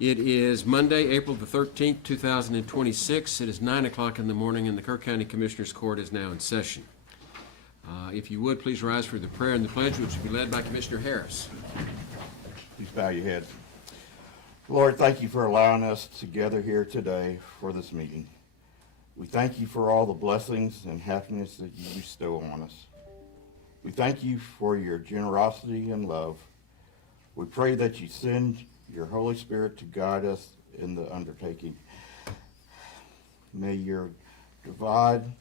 It is Monday, April the 13th, 2026. It is 9 o'clock in the morning, and the Kerr County Commissioners Court is now in session. If you would, please rise for the prayer and the pledge, which will be led by Commissioner Harris. Please bow your head. Lord, thank you for allowing us to gather here today for this meeting. We thank you for all the blessings and happiness that you bestow on us. We thank you for your generosity and love. We pray that you send your Holy Spirit to guide us in the undertaking. May your divine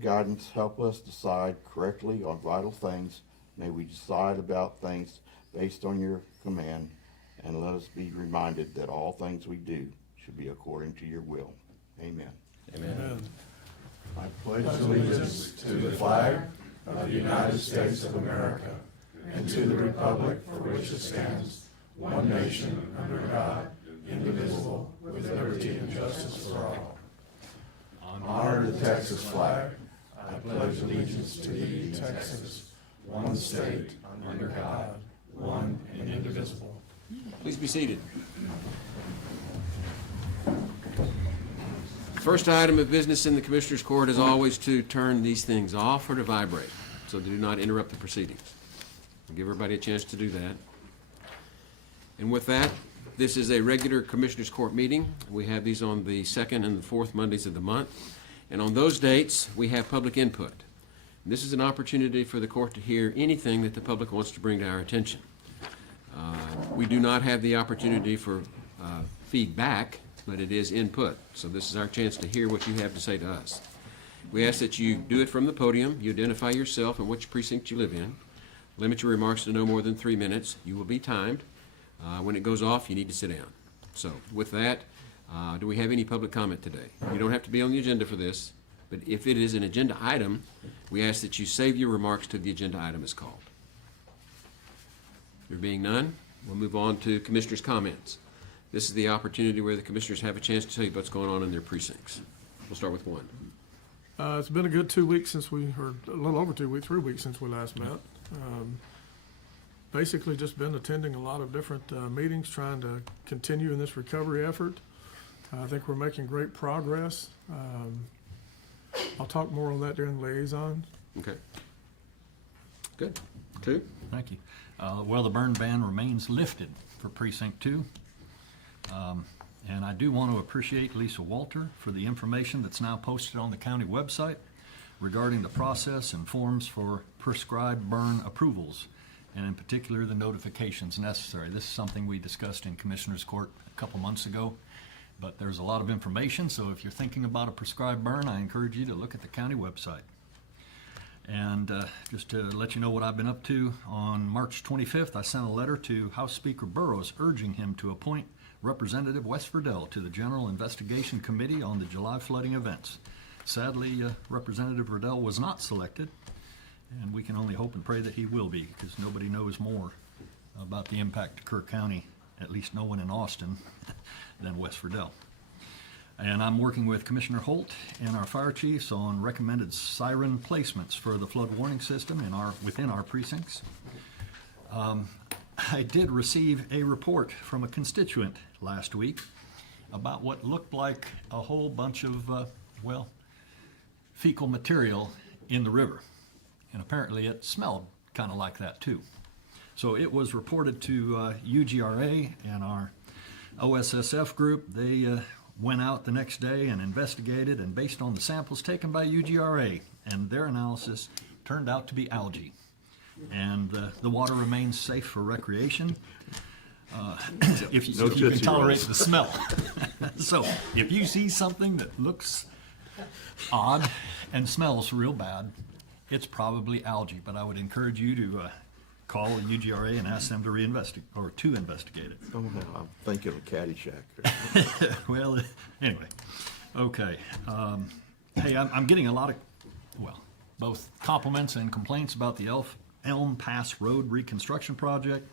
guidance help us decide correctly on vital things. May we decide about things based on your command, and let us be reminded that all things we do should be according to your will. Amen. Amen. I pledge allegiance to the flag of the United States of America and to the republic for which it stands, one nation, under God, indivisible, with liberty and justice for all. Honor the Texas flag. I pledge allegiance to thee, Texas, one state, under God, one and indivisible. Please be seated. First item of business in the Commissioners Court is always to turn these things off or to vibrate, so they do not interrupt the proceedings. I'll give everybody a chance to do that. And with that, this is a regular Commissioners Court meeting. We have these on the second and the fourth Mondays of the month. And on those dates, we have public input. This is an opportunity for the court to hear anything that the public wants to bring to our attention. We do not have the opportunity for feedback, but it is input. So this is our chance to hear what you have to say to us. We ask that you do it from the podium. You identify yourself and which precinct you live in. Limit your remarks to no more than 3 minutes. You will be timed. When it goes off, you need to sit down. So with that, do we have any public comment today? You don't have to be on the agenda for this, but if it is an agenda item, we ask that you save your remarks till the agenda item is called. There being none, we'll move on to commissioners' comments. This is the opportunity where the commissioners have a chance to tell you what's going on in their precincts. We'll start with one. It's been a good 2 weeks since or a little over 2 weeks, 3 weeks since we last met. Basically just been attending a lot of different meetings, trying to continue in this recovery effort. I think we're making great progress. I'll talk more on that during the liaison. Okay. Good. Two? Thank you. Well, the burn ban remains lifted for Precinct 2. And I do want to appreciate Lisa Walter for the information that's now posted on the county website regarding the process and forms for prescribed burn approvals, and in particular the notifications necessary. This is something we discussed in Commissioners Court a couple months ago, but there's a lot of information, so if you're thinking about a prescribed burn, I encourage you to look at the county website. And just to let you know what I've been up to, on March 25th, I sent a letter to House Speaker Burrows urging him to appoint Representative Wes Verdell to the General Investigation Committee on the July flooding events. Sadly, Representative Verdell was not selected, and we can only hope and pray that he will be, because nobody knows more about the impact to Kerr County, at least no one in Austin, than Wes Verdell. And I'm working with Commissioner Holt and our fire chiefs on recommended siren placements for the flood warning system within our precincts. I did receive a report from a constituent last week about what looked like a whole bunch of, fecal material in the river. And apparently it smelled kind of like that too. So it was reported to UGRA and our OSSF group. They went out the next day and investigated, and based on the samples taken by UGRA and their analysis, turned out to be algae. And the water remains safe for recreation if you can tolerate the smell. So if you see something that looks odd and smells real bad, it's probably algae. But I would encourage you to call UGRA and ask them to investigate it. Oh, no, I'm thinking of Caddyshack. Well, anyway, okay. Hey, I'm getting a lot of, both compliments and complaints about the Elm Pass Road reconstruction project.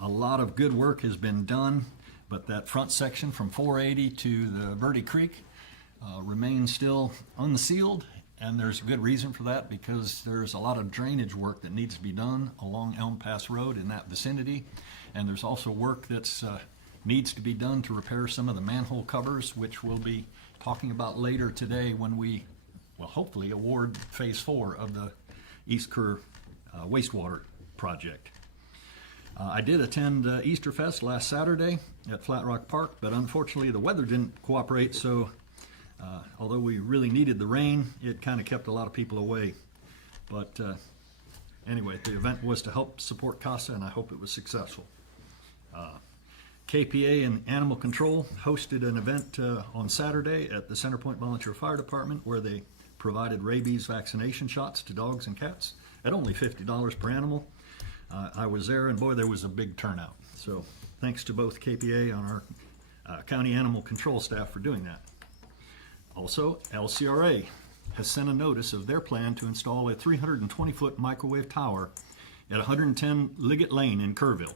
A lot of good work has been done, but that front section from 480 to the Verde Creek remains still unsealed, and there's a good reason for that, because there's a lot of drainage work that needs to be done along Elm Pass Road in that vicinity, and there's also work that's needs to be done to repair some of the manhole covers, which we'll be talking about later today when we will hopefully award Phase 4 of the East Kerr wastewater project. I did attend Easter Fest last Saturday at Flat Rock Park, but unfortunately the weather didn't cooperate, so although we really needed the rain, it kind of kept a lot of people away. But anyway, the event was to help support CASA, and I hope it was successful. KPA and Animal Control hosted an event on Saturday at the Centerpoint Volunteer Fire Department where they provided rabies vaccination shots to dogs and cats at only $50 per animal. I was there, and boy, there was a big turnout. So thanks to both KPA and our county animal control staff for doing that. Also, LCRA has sent a notice of their plan to install a 320-foot microwave tower at 110 Liggett Lane in Kerrville.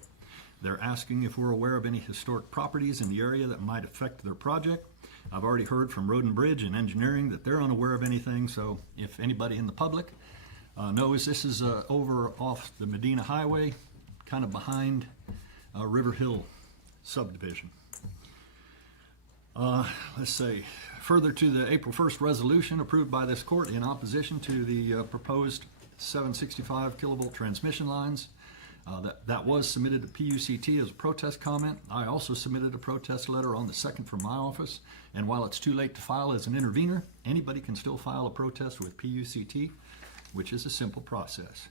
They're asking if we're aware of any historic properties in the area that might affect their project. I've already heard from Road and Bridge and Engineering that they're unaware of anything, so if anybody in the public knows, this is over off the Medina Highway, kind of behind River Hill subdivision. Let's see. Further to the April 1st resolution approved by this court in opposition to the proposed 765 kilovolt transmission lines. That was submitted to PUCT as a protest comment. I also submitted a protest letter on the 2nd from my office, and while it's too late to file as an intervener, anybody can still file a protest with PUCT, which is a simple process.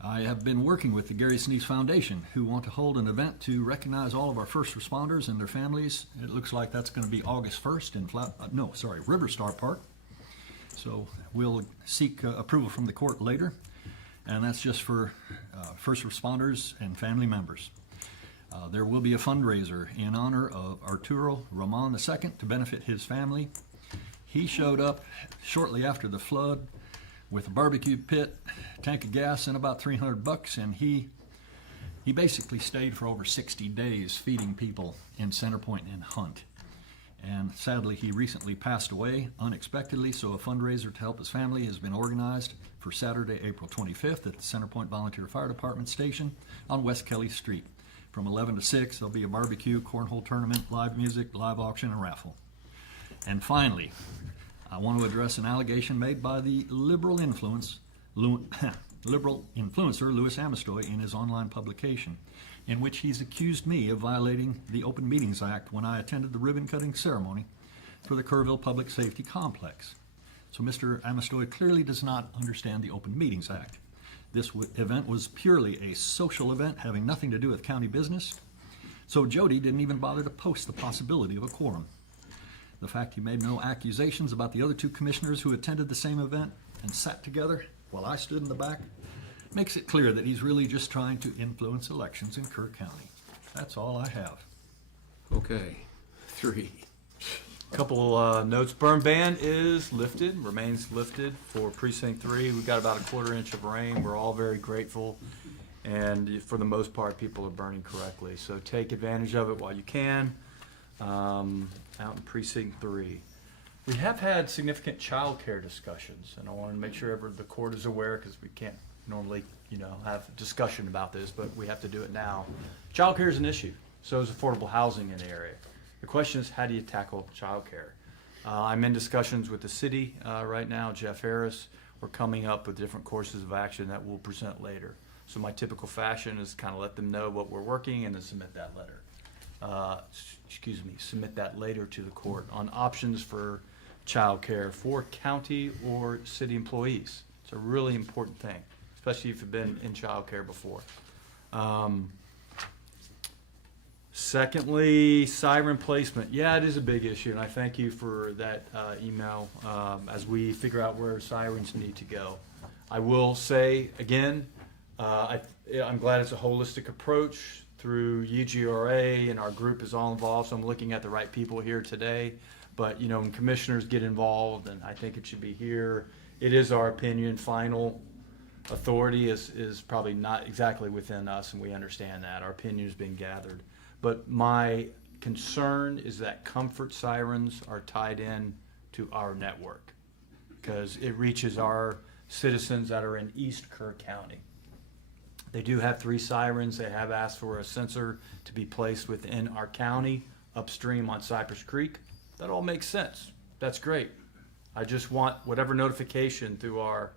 I have been working with the Gary Sinise Foundation, who want to hold an event to recognize all of our first responders and their families. It looks like that's going to be August 1st in River Star Park. So we'll seek approval from the court later, and that's just for first responders and family members. There will be a fundraiser in honor of Arturo Roman II to benefit his family. He showed up shortly after the flood with a barbecue pit, tank of gas, and about $300, and he basically stayed for over 60 days feeding people in Centerpoint and Hunt. And sadly, he recently passed away unexpectedly, so a fundraiser to help his family has been organized for Saturday, April 25th at the Centerpoint Volunteer Fire Department Station on West Kelly Street. From 11 to 6, there'll be a barbecue, cornhole tournament, live music, live auction, and raffle. And finally, I want to address an allegation made by the liberal influencer Louis Amistoy in his online publication, in which he's accused me of violating the Open Meetings Act when I attended the ribbon-cutting ceremony for the Kerrville Public Safety Complex. So Mr. Amistoy clearly does not understand the Open Meetings Act. This event was purely a social event having nothing to do with county business, so Jody didn't even bother to post the possibility of a quorum. The fact he made no accusations about the other two commissioners who attended the same event and sat together while I stood in the back makes it clear that he's really just trying to influence elections in Kerr County. That's all I have. Okay, 3. Couple notes. Burn ban is lifted, remains lifted for Precinct 3. We got about a quarter inch of rain. We're all very grateful, and for the most part, people are burning correctly. So take advantage of it while you can. Out in Precinct 3. We have had significant child care discussions, and I want to make sure the court is aware, because we can't normally, have discussion about this, but we have to do it now. Child care is an issue. So is affordable housing in the area. The question is, how do you tackle child care? I'm in discussions with the city right now, Jeff Harris. We're coming up with different courses of action that we'll present later. So my typical fashion is kind of let them know what we're working and then submit that letter. Submit that later to the court on options for child care for county or city employees. It's a really important thing, especially if you've been in child care before. Secondly, siren placement. Yeah, it is a big issue, and I thank you for that email as we figure out where sirens need to go. I will say, again, I'm glad it's a holistic approach through UGRA, and our group is all involved, so I'm looking at the right people here today. But, when commissioners get involved, and I think it should be here, it is our opinion. Final authority is probably not exactly within us, and we understand that. Our opinion is being gathered. But my concern is that comfort sirens are tied in to our network, because it reaches our citizens that are in East Kerr County. They do have 3 sirens. They have asked for a sensor to be placed within our county, upstream on Cypress Creek. That all makes sense. That's great. I just want whatever notification through our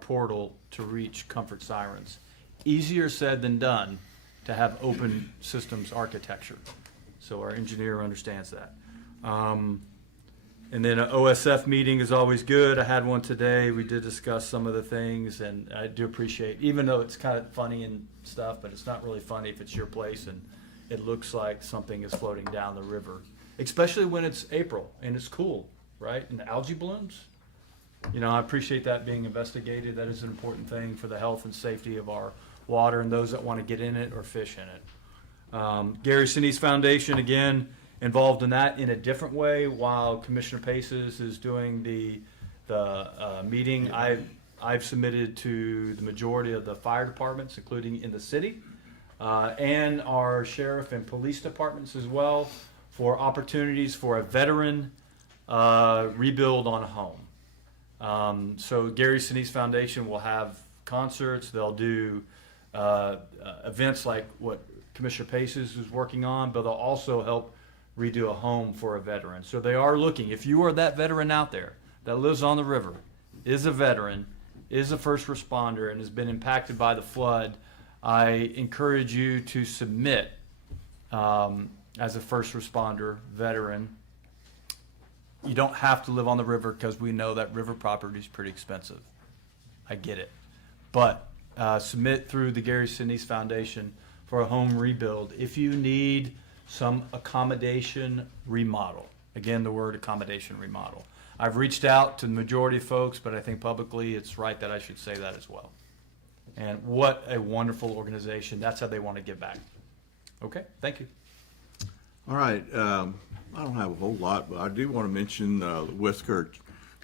portal to reach Comfort Sirens. Easier said than done to have open systems architecture. So our engineer understands that. And then an OSF meeting is always good. I had one today. We did discuss some of the things, and I do appreciate, even though it's kind of funny and stuff, but it's not really funny if it's your place and it looks like something is floating down the river, especially when it's April and it's cool, right? And the algae blooms. You know, I appreciate that being investigated. That is an important thing for the health and safety of our water and those that want to get in it or fish in it. Gary Sinise Foundation, again, involved in that in a different way while Commissioner Paces is doing the meeting. I've submitted to the majority of the fire departments, including in the city, and our sheriff and police departments as well, for opportunities for a veteran rebuild on a home. So Gary Sinise Foundation will have concerts. They'll do events like what Commissioner Paces is working on, but they'll also help redo a home for a veteran. So they are looking. If you are that veteran out there that lives on the river, is a veteran, is a first responder, and has been impacted by the flood, I encourage you to submit as a first responder veteran. You don't have to live on the river because we know that river property is pretty expensive. I get it. But submit through the Gary Sinise Foundation for a home rebuild if you need some accommodation remodel. Again, the word accommodation remodel. I've reached out to the majority of folks, but I think publicly it's right that I should say that as well. And what a wonderful organization. That's how they want to give back. Okay, thank you. All right, I don't have a whole lot, but I do want to mention the West Kerr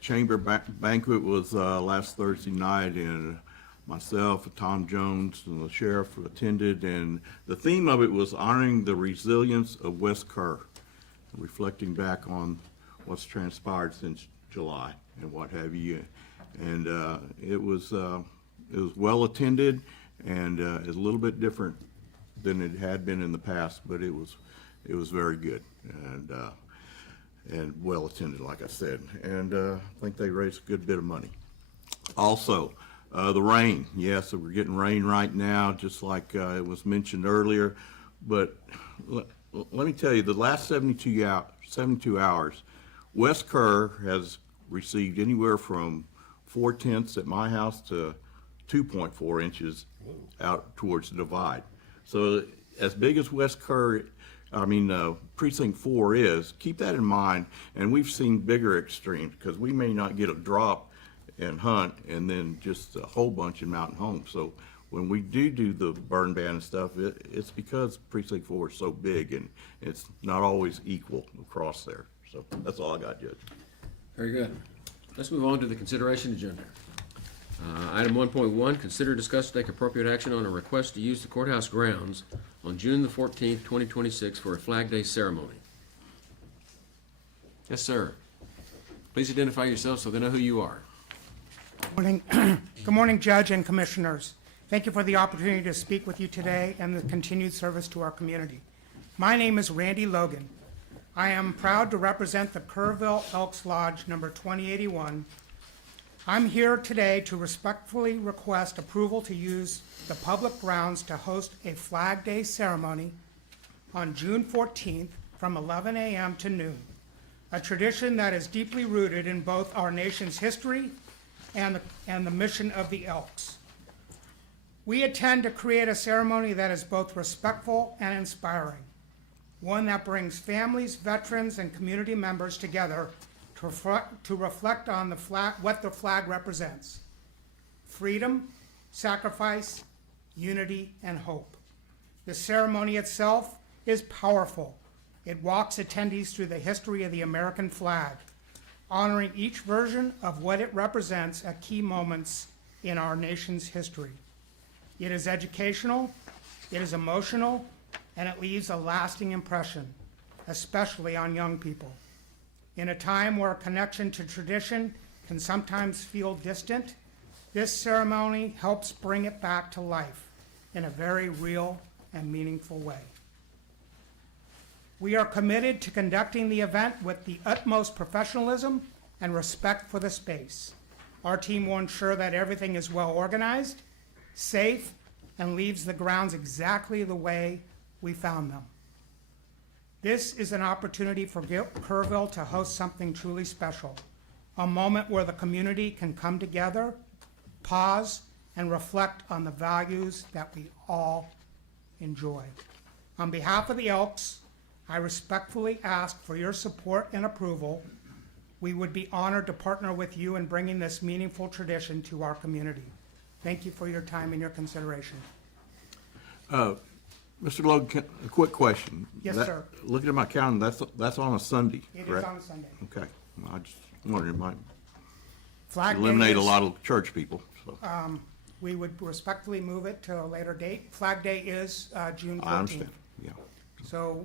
Chamber Banquet was last Thursday night, and myself, Tom Jones, and the sheriff attended, and the theme of it was honoring the resilience of West Kerr, reflecting back on what's transpired since July and what have you. And it was well attended, and it's a little bit different than it had been in the past, but it was very good and well attended, like I said. And I think they raised a good bit of money. Also, the rain. Yes, so we're getting rain right now, just like it was mentioned earlier. But let me tell you, the last 72 hours, West Kerr has received anywhere from 4/10 at my house to 2.4 inches out towards the divide. So as big as West Kerr, Precinct 4 is, keep that in mind. And we've seen bigger extremes because we may not get a drop and hunt and then just a whole bunch in Mountain Home. So when we do the burn ban and stuff, it's because Precinct 4 is so big and it's not always equal across there. So that's all I got, Judge. Very good. Let's move on to the consideration agenda. Item 1.1, consider, discuss, take appropriate action on a request to use the courthouse grounds on June the 14th, 2026 for a Flag Day ceremony. Yes, sir. Please identify yourself so they know who you are. Morning. Good morning, Judge and Commissioners. Thank you for the opportunity to speak with you today and the continued service to our community. My name is Randy Logan. I am proud to represent the Kerrville Elks Lodge number 2081. I'm here today to respectfully request approval to use the public grounds to host a Flag Day ceremony on June 14th from 11 a.m. to noon, a tradition that is deeply rooted in both our nation's history and the mission of the Elks. We intend to create a ceremony that is both respectful and inspiring, one that brings families, veterans, and community members together to reflect on the flag, what the flag represents: freedom, sacrifice, unity, and hope. The ceremony itself is powerful. It walks attendees through the history of the American flag, honoring each version of what it represents at key moments in our nation's history. It is educational, it is emotional, and it leaves a lasting impression, especially on young people. In a time where a connection to tradition can sometimes feel distant, this ceremony helps bring it back to life. in a very real and meaningful way. We are committed to conducting the event with the utmost professionalism and respect for the space. Our team will ensure that everything is well organized, safe, and leaves the grounds exactly the way we found them. This is an opportunity for Kerrville to host something truly special, a moment where the community can come together, pause, and reflect on the values that we all enjoy. On behalf of the Elks, I respectfully ask for your support and approval. We would be honored to partner with you in bringing this meaningful tradition to our community. Thank you for your time and your consideration. Mr. Logan, a quick question. Yes, That- sir. Looking at my calendar, that's on a Sunday, It is correct? on Sunday. Okay, well, I just wondered, it might Flag Day eliminate a is- lot of church people, so. We would respectfully move it to a later date. Flag Day is June 14th. I understand, yeah. So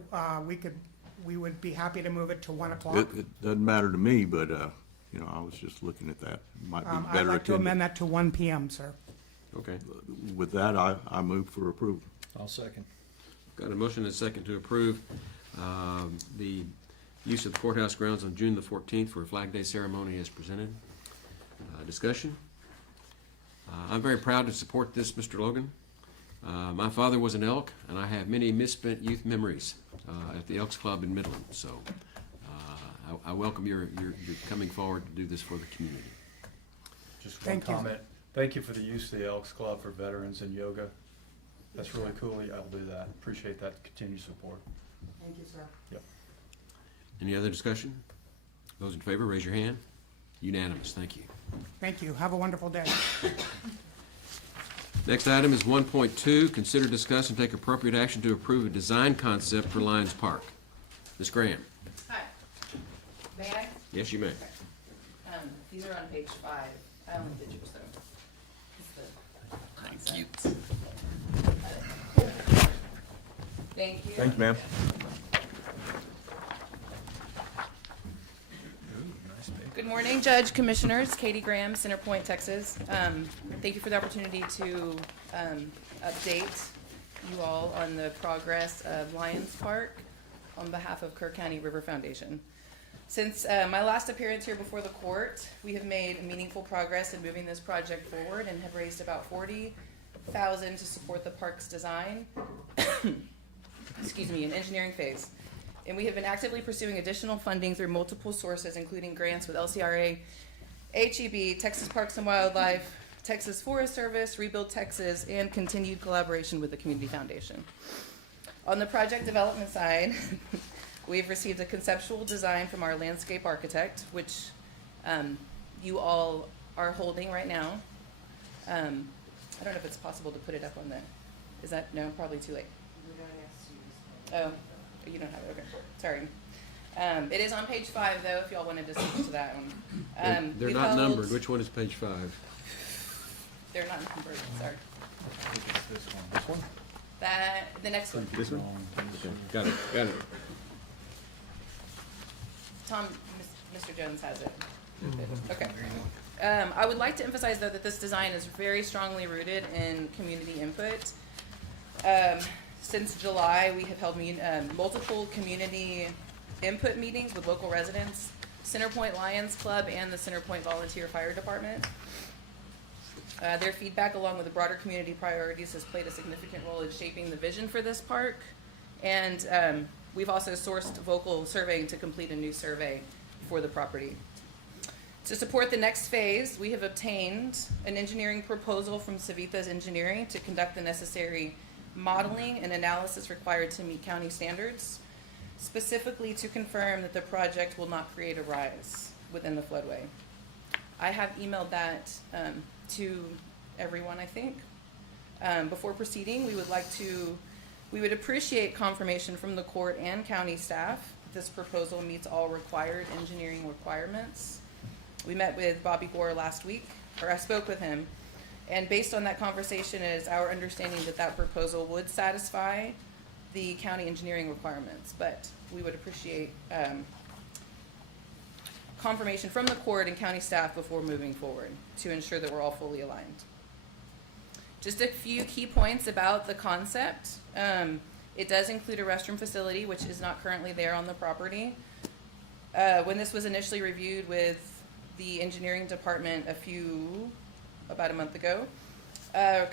we would be happy to move it to 1 o'clock. It doesn't matter to me, but, you know, I was just looking at that. It might be I'd better like to amend attended. that to 1 PM, sir. Okay. With that, I move for approval. I'll second. Got a motion and a second to approve the use of the courthouse grounds on June the 14th for a Flag Day ceremony as presented. Discussion? I'm very proud to support this, Mr. Logan. My father was an Elk, and I have many misspent youth memories at the Elks Club in Midland. So I welcome your coming forward to do this for the community. Just one Thank you. comment. Thank you for the use of the Elks Club for veterans and yoga. That's really cool. I'll do that. Appreciate that continued support. Thank you, sir. Any other discussion? Those in favor, raise your hand. Unanimous, thank you. Thank you. Have a wonderful day. Next item is 1.2, consider, discuss, and take appropriate action to approve a design concept for Lions Park. Ms. Graham? Hi. May I? Yes, you may. These are on page 5. I only did yours though. Thank you. Thank you. Thank you, ma'am. Good morning, Judge, Commissioners. Katie Graham, Center Point, Texas. Thank you for the opportunity to update you all on the progress of Lions Park on behalf of Kerr County River Foundation. Since my last appearance here before the court, we have made meaningful progress in moving this project forward and have raised about $40,000 to support the park's design, excuse me, in engineering phase. And we have been actively pursuing additional funding through multiple sources, including grants with LCRA, HEB, Texas Parks and Wildlife, Texas Forest Service, Rebuild Texas, and continued collaboration with the Community Foundation. On the project development side, we've received a conceptual design from our landscape architect, which you all are holding right now. I don't know if it's possible to put it up on the, is that, no, probably too late. Oh, you don't have it, okay, sorry. It is on page 5 though, if y'all wanted to speak to that one. They're we've not held- numbered. Which one is page 5? They're not numbered, sorry. I think it's this one. This one? That, the next one, This one? Okay, got it. Tom, Mr. Jones has it. Okay. I would like to emphasize though that this design is very strongly rooted in community input. Since July, we have held multiple community input meetings with local residents, Centerpoint Lions Club, and the Centerpoint Volunteer Fire Department. Their feedback, along with the broader community priorities, has played a significant role in shaping the vision for this park. And we've also sourced vocal surveying to complete a new survey for the property. To support the next phase, we have obtained an engineering proposal from Savita's Engineering to conduct the necessary modeling and analysis required to meet county standards, specifically to confirm that the project will not create a rise within the floodway. I have emailed that to everyone, I think. Before proceeding, we would appreciate confirmation from the court and county staff that this proposal meets all required engineering requirements. We met with Bobby Gore last week, or I spoke with him, and based on that conversation, it is our understanding that that proposal would satisfy the county engineering requirements, but we would appreciate confirmation from the court and county staff before moving forward to ensure that we're all fully aligned. Just a few key points about the concept. It does include a restroom facility, which is not currently there on the property. When this was initially reviewed with the engineering department about a month ago,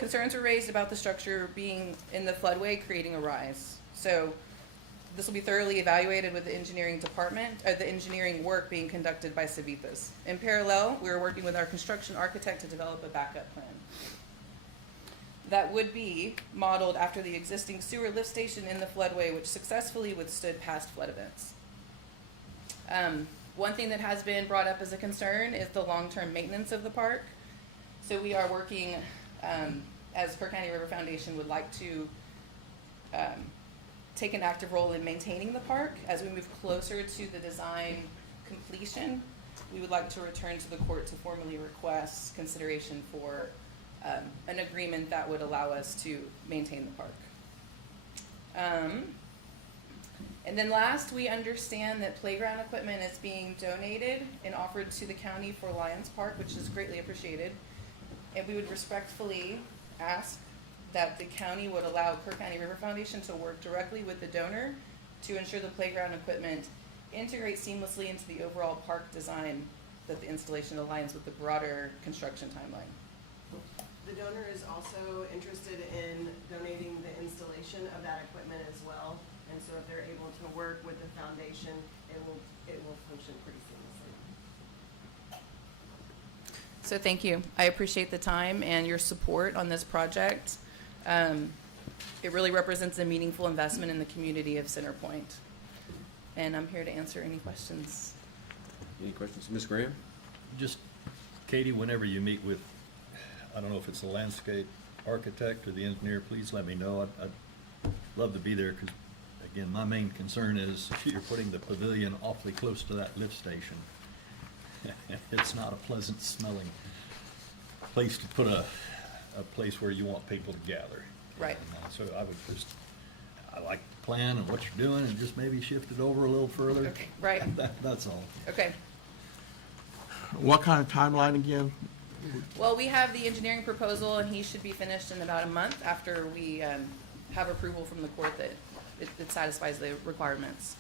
concerns were raised about the structure being in the floodway, creating a rise. So this will be thoroughly evaluated with the engineering department, the engineering work being conducted by Civitas. In parallel, we are working with our construction architect to develop a backup plan that would be modeled after the existing sewer lift station in the floodway, which successfully withstood past flood events. One thing that has been brought up as a concern is the long-term maintenance of the park. So we are working, as Kerr County River Foundation would like to take an active role in maintaining the park. As we move closer to the design completion, we would like to return to the court to formally request consideration for an agreement that would allow us to maintain the park. And then last, we understand that playground equipment is being donated and offered to the county for Lions Park, which is greatly appreciated. And we would respectfully ask that the county would allow Kerr County River Foundation to work directly with the donor to ensure the playground equipment integrates seamlessly into the overall park design, that the installation aligns with the broader construction timeline. The donor is also interested in donating the installation of that equipment as well. And so if they're able to work with the foundation, it will function pretty seamlessly. So thank you. I appreciate the time and your support on this project. It really represents a meaningful investment in the community of Center Point. And I'm here to answer any questions. Any questions? Ms. Graham? Just, Katie, whenever you meet with, I don't know if it's the landscape architect or the engineer, please let me know. I'd love to be there because, again, my main concern is you're putting the pavilion awfully close to that lift station. It's not a pleasant smelling place to put a place where you want people to gather. Right. And, so I like the plan and what you're doing and just maybe shift it over a little further. Okay, right. That's all. Okay. What kind of timeline again? Well, we have the engineering proposal, and he should be finished in about a month after we have approval from the court that it satisfies the requirements.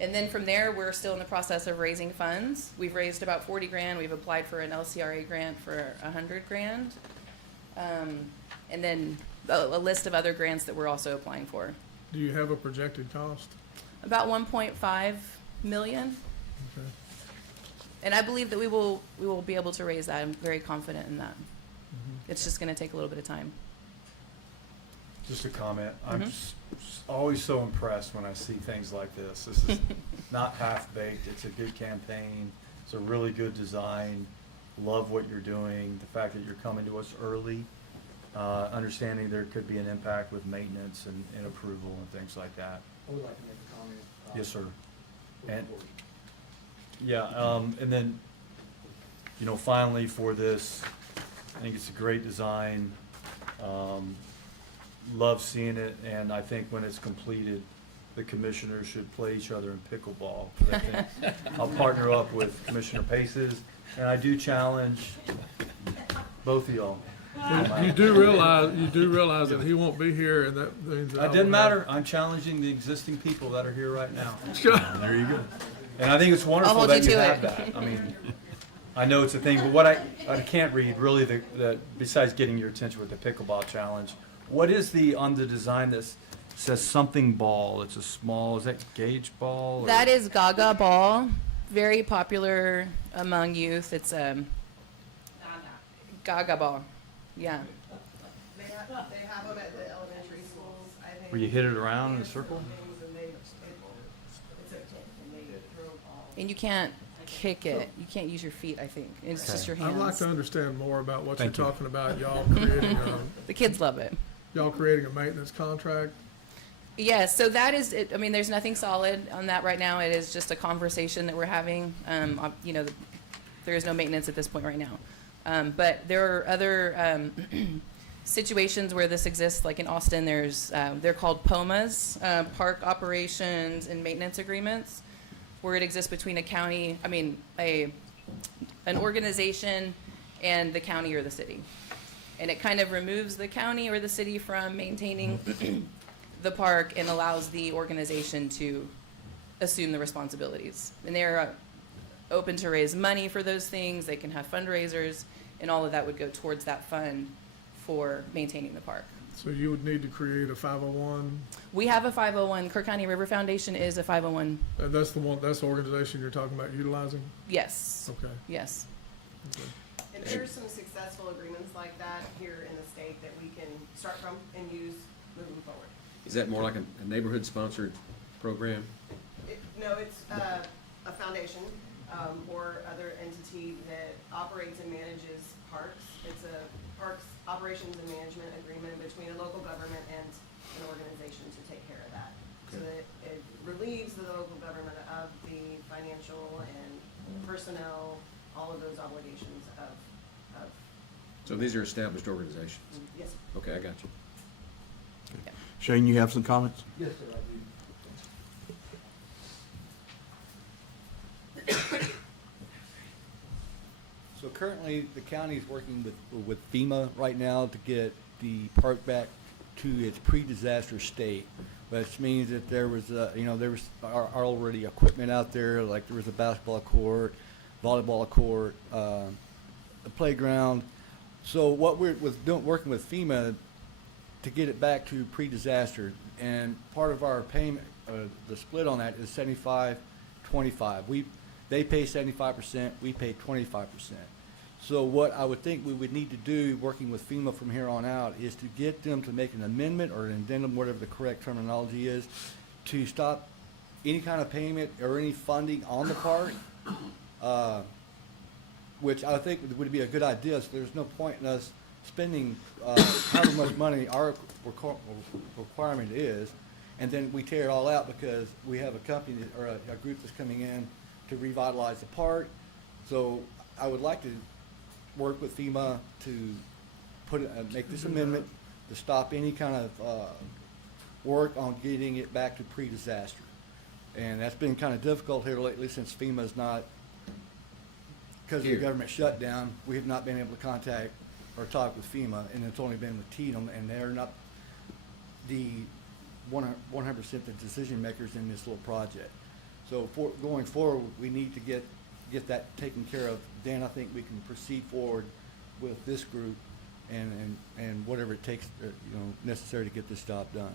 And then from there, we're still in the process of raising funds. We've raised about 40 grand. We've applied for an LCRA grant for 100 grand. And then a list of other grants that we're also applying for. Do you have a projected cost? About 1.5 million. Okay. And I believe that we will be able to raise that. I'm very confident in that. It's just gonna take a little bit of time. Just a comment. I'm just always so impressed when I see things like this. This is not half-baked. It's a good campaign. It's a really good design. Love what you're doing. The fact that you're coming to us early, understanding there could be an impact with maintenance and approval and things like that. I would like to make a comment. Yes, sir. And, yeah, and then, finally for this, I think it's a great design. Love seeing it, and I think when it's completed, the commissioners should play each other in pickleball. 'Cause I think I'll partner up with Commissioner Paces, and I do challenge both of y'all. You do realize that he won't be here, and that means that It didn't matter. I'm challenging the existing people that are here right now. There you go. And I think it's wonderful hold that you you to have it. that. I mean, I know it's a thing, but what I can't read really the besides getting your attention with the pickleball challenge, what is on the design that says something ball? It's a small, is that gauge ball? Or? That is Gaga Ball, very popular among youth. It's Gaga Ball, yeah. They have them at the elementary schools, I think. Where you hit it around in a circle? And you can't kick it. You can't use your feet, I think. It's just your hands. I'd like to understand more about what Thank you. you're talking about, y'all creating The kids love it. a maintenance contract. Yes, so that is it. I mean, there's nothing solid on that right now. It is just a conversation that we're having. There is no maintenance at this point right now. But there are other situations where this exists, like in Austin, they're called POMAs, Park Operations and Maintenance Agreements, where it exists between an organization and the county or the city. And it kind of removes the county or the city from maintaining the park and allows the organization to assume the responsibilities. And they're open to raise money for those things. They can have fundraisers, and all of that would go towards that fund for maintaining the park. So you would need to create a 501, We have a 501. Kerr County River Foundation is a 501. and that's the organization you're talking about utilizing? Yes. Okay. Yes. And there's some successful agreements like that here in the state that we can start from and use moving forward. Is that more like a neighborhood-sponsored program? No, it's a foundation or other entity that operates and manages parks. It's a parks operations and management agreement between a local government and an organization to take care of that. So that it relieves the local government of the financial and personnel, all of those obligations of So these are established organizations? yes. Okay, I got you. Shane, you have some comments? Yes, sir, I do. So currently, the county is working with FEMA right now to get the park back to its pre-disaster state, which means that there was, there was already equipment out there, like there was a basketball court, volleyball court, a playground. So what we're working with FEMA to get it back to pre-disaster, and part of our payment, the split on that is 75-25. They pay 75%, we pay 25%. So what I would think we would need to do, working with FEMA from here on out, is to get them to make an amendment or an addendum, whatever the correct terminology is, to stop any kind of payment or any funding on the park, which I think would be a good idea. So there's no point in us spending however much money our requirement is, and then we tear it all out because we have a company or a group that's coming in to revitalize the park. So I would like to work with FEMA to make this amendment to stop any kind of work on getting it back to pre-disaster. And that's been kind of difficult here lately since FEMA's not, because of the Here. government shutdown, we have not been able to contact or talk with FEMA, and it's only been with TDM, and they're not the 100% the decision makers in this little project. So going forward, we need to get that taken care of. Then I think we can proceed forward with this group and whatever it takes, necessary to get this job done.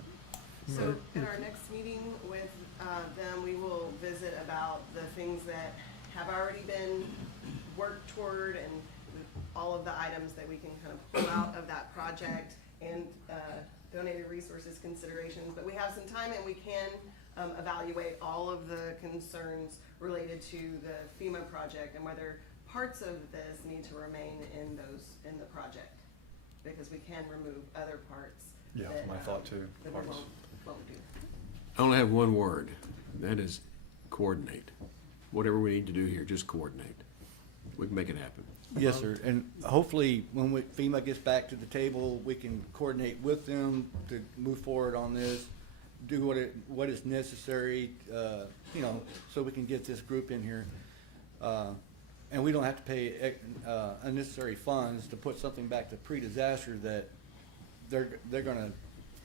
So at our next meeting with them, we will visit about the things that have already been worked toward and all of the items that we can kind of pull out of that project and donated resources considerations. But we have some time and we can evaluate all of the concerns related to the FEMA project and whether parts of this need to remain in the project, because we can remove other parts. Yeah, that, my thought too. that we won't do. I only have one word, and that is coordinate. Whatever we need to do here, just coordinate. We can make it happen. Yes, sir. And hopefully, when FEMA gets back to the table, we can coordinate with them to move forward on this, do what is necessary, so we can get this group in here. And we don't have to pay unnecessary funds to put something back to pre-disaster that they're gonna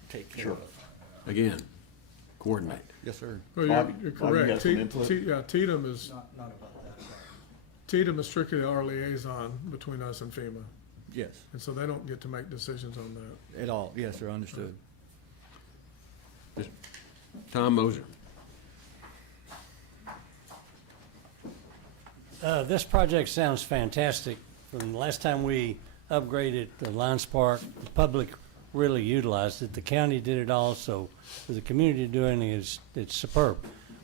take care of. Again, coordinate. Yes, sir. Well, Bobby, you're Bobby, you correct. got some input? TDM is, Not about that. TDM is strictly our liaison between us and FEMA. Yes, And so they don't get to make decisions on that. at all. Yes, sir, understood. Tom Moser. This project sounds fantastic. From the last time we upgraded the Lions Park, the public really utilized it. The county did it also. For the community doing it, it's superb.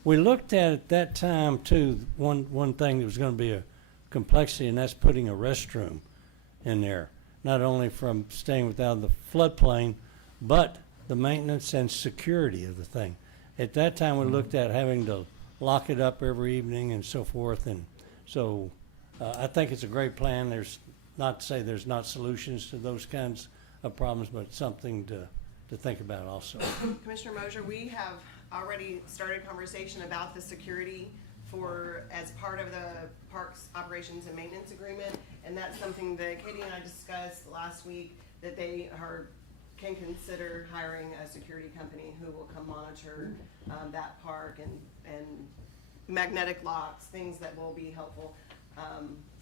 We looked at that time too, one thing that was gonna be a complexity, and that's putting a restroom in there. Not only from staying without the floodplain, but the maintenance and security of the thing. At that time, we looked at having to lock it up every evening and so forth, and so I think it's a great plan. There's not to say there's not solutions to those kinds of problems, but it's something to think about also. Commissioner Mosier, we have already started conversation about the security as part of the parks operations and maintenance agreement. And that's something that Katie and I discussed last week, that they can consider hiring a security company who will come monitor that park and magnetic locks, things that will be helpful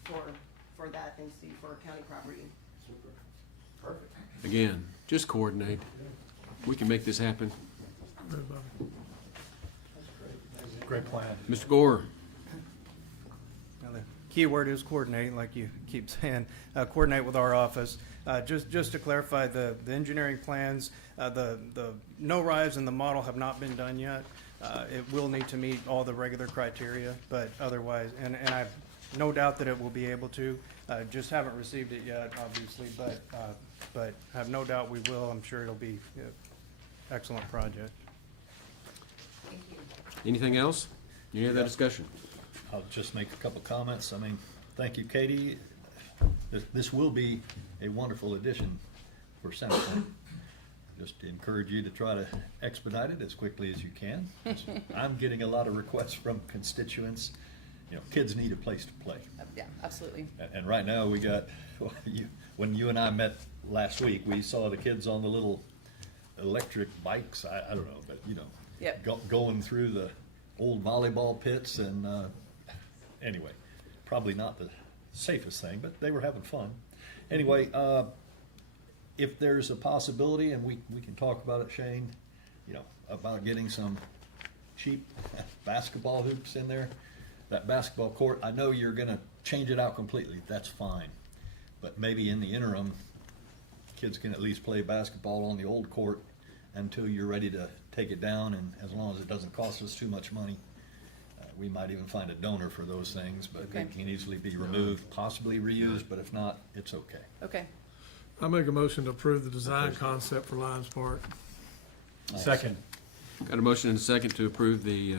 for that entity, for county property. Perfect. Again, just coordinate. We can make this happen. Great plan. Mr. Gore? Now, the key word is coordinate, like you keep saying, coordinate with our office. Just to clarify, the engineering plans, the no-rise and the model have not been done yet. It will need to meet all the regular criteria, but otherwise, and I have no doubt that it will be able to. Just haven't received it yet, obviously, but have no doubt we will. I'm sure it'll be an excellent project. Thank you. Anything else? Any other discussion? I'll just make a couple comments. I mean, thank you, Katie. This will be a wonderful addition for Centerpoint. Just to encourage you to try to expedite it as quickly as you can. I'm getting a lot of requests from constituents. You know, kids need a place to play. Yeah, absolutely. And right now, we got, when you and I met last week, we saw the kids on the little electric bikes, I don't know, but, you know, Yep. going through the old volleyball pits and, anyway, probably not the safest thing, but they were having fun. Anyway, if there's a possibility, and we can talk about it, Shane, you know, about getting some cheap basketball hoops in there, that basketball court, I know you're gonna change it out completely, that's fine. But maybe in the interim, kids can at least play basketball on the old court until you're ready to take it down, and as long as it doesn't cost us too much money. We might even find a donor for those things, but Okay. they can easily be removed, possibly reused, but if not, it's okay. Okay. I make a motion to approve the design concept for Lions Park. Second. Got a motion and a second to approve the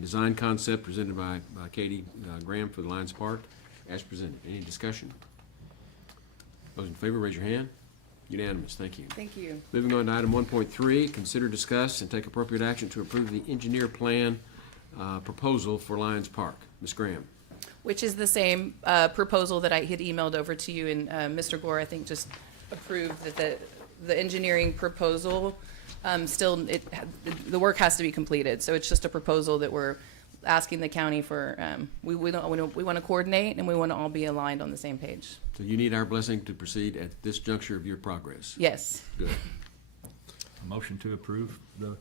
design concept presented by Katie Graham for the Lions Park as presented. Any discussion? Those in favor, raise your hand. Unanimous, thank you. Thank you. Moving on to item 1.3, consider, discuss, and take appropriate action to approve the engineer plan proposal for Lions Park. Ms. Graham? Which is the same proposal that I had emailed over to you, and Mr. Gore, I think, just approved that the engineering proposal, the work has to be completed. So it's just a proposal that we're asking the county for, we want to coordinate, and we want to all be aligned on the same page. So you need our blessing to proceed at this juncture of your progress. Yes. Good. A motion to approve the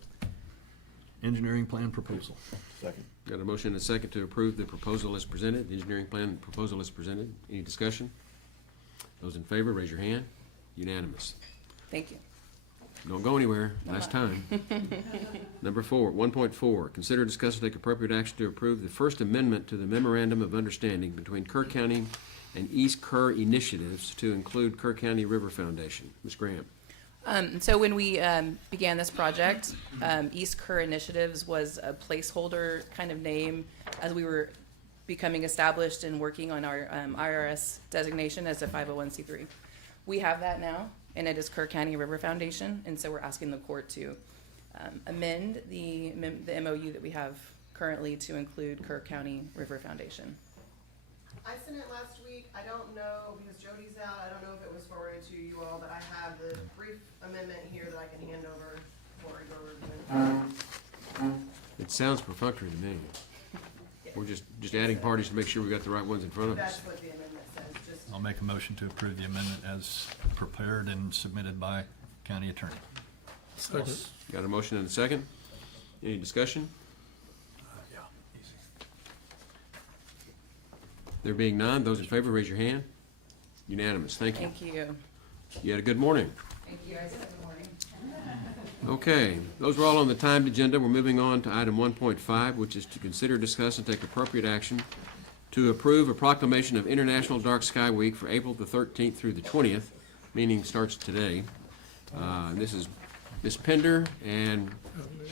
engineering plan proposal. Second. Got a motion and a second to approve the proposal as presented, the engineering plan proposal as presented. Any discussion? Those in favor, raise your hand. Unanimous. Thank you. Don't go anywhere. Last time. Number 1.4, consider, discuss, and take appropriate action to approve the First Amendment to the Memorandum of Understanding between Kerr County and East Kerr Initiatives to include Kerr County River Foundation. Ms. Graham? So when we began this project, East Kerr Initiatives was a placeholder kind of name as we were becoming established and working on our IRS designation as a 501c3. We have that now, and it is Kerr County River Foundation, and so we're asking the court to amend the MOU that we have currently to include Kerr County River Foundation. I sent it last week. I don't know, because Jody's out, I don't know if it was forwarded to you all, but I have the brief amendment here that I can hand over for your review. It sounds perfunctory to me. We're just adding parties to make sure we got the right ones in front of That's us. what the amendment says, just. I'll make a motion to approve the amendment as prepared and submitted by county attorney. Second. Got a motion and a second? Any discussion? Yeah, easy. There being none, those in favor, raise your hand. Unanimous, thank you. Thank you. You had a good morning. Thank you. Good morning. Okay, those are all on the timed agenda. We're moving on to item 1.5, which is to consider, discuss, and take appropriate action to approve a proclamation of International Dark Sky Week for April the 13th through the 20th. Meeting starts today. This is Ms. Pender and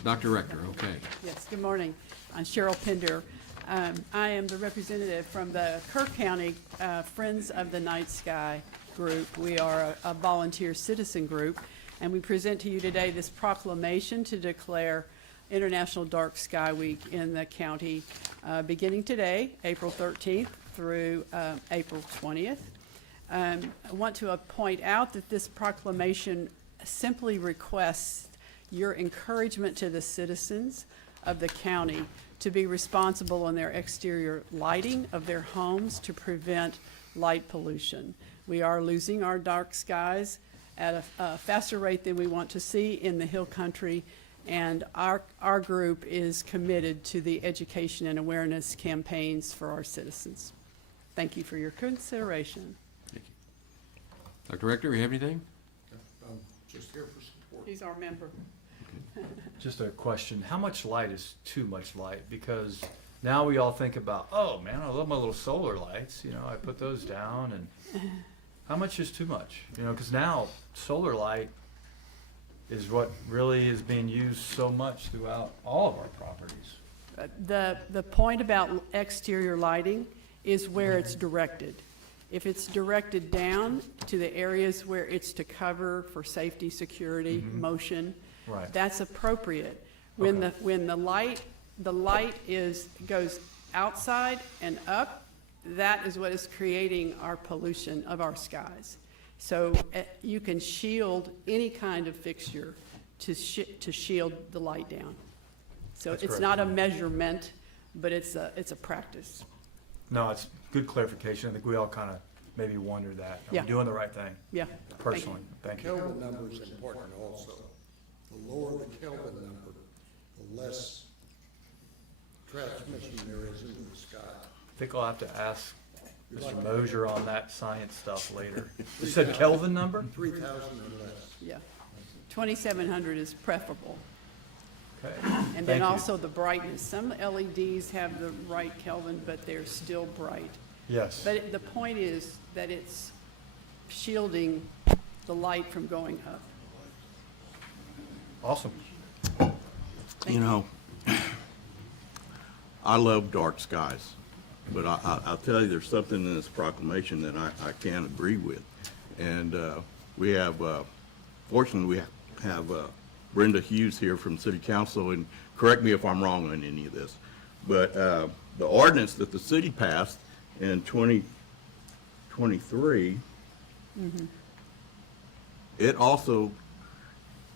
Dr. Rector, okay. Yes, good morning. I'm Cheryl Pender. I am the representative from the Kerr County Friends of the Night Sky group. We are a volunteer citizen group, and we present to you today this proclamation to declare International Dark Sky Week in the county, beginning today, April 13th through April 20th. I want to point out that this proclamation simply requests your encouragement to the citizens of the county to be responsible in their exterior lighting of their homes to prevent light pollution. We are losing our dark skies at a faster rate than we want to see in the hill country, and our group is committed to the education and awareness campaigns for our citizens. Thank you for your consideration. Dr. Rector, you have anything? Just here for support. He's our member. Just a question, how much light is too much light? Because now we all think about, oh man, I love my little solar lights, you know, I put those down, and how much is too much? You know, because now solar light is what really is being used so much throughout all of our properties. The point about exterior lighting is where it's directed. If it's directed down to the areas where it's to cover for safety, security, motion, Right. that's appropriate. When Okay. the light goes outside and up, that is what is creating our pollution of our skies. So you can shield any kind of fixture to shield the light down. So That's it's great. not a measurement, but it's a practice. No, it's good clarification. I think we all kind of maybe wondered that. Are Yeah. we doing the right thing? Yeah. Personally, thank you. Kelvin number is important also. The lower the Kelvin number, the less transmission there is into the sky. I think I'll have to ask Mr. Mosier on that science stuff later. You said Kelvin number? 3,000 or less. Yeah. 2,700 is preferable. Okay. And Thank then you. also the brightness. Some LEDs have the right Kelvin, but they're still bright. Yes. But the point is that it's shielding the light from going up. Awesome. You know, I love dark skies, but I'll tell you, there's something in this proclamation that I can't agree with. And we have, fortunately, we have Brenda Hughes here from City Council, and correct me if I'm wrong on any of this, but the ordinance that the city passed in 2023, it also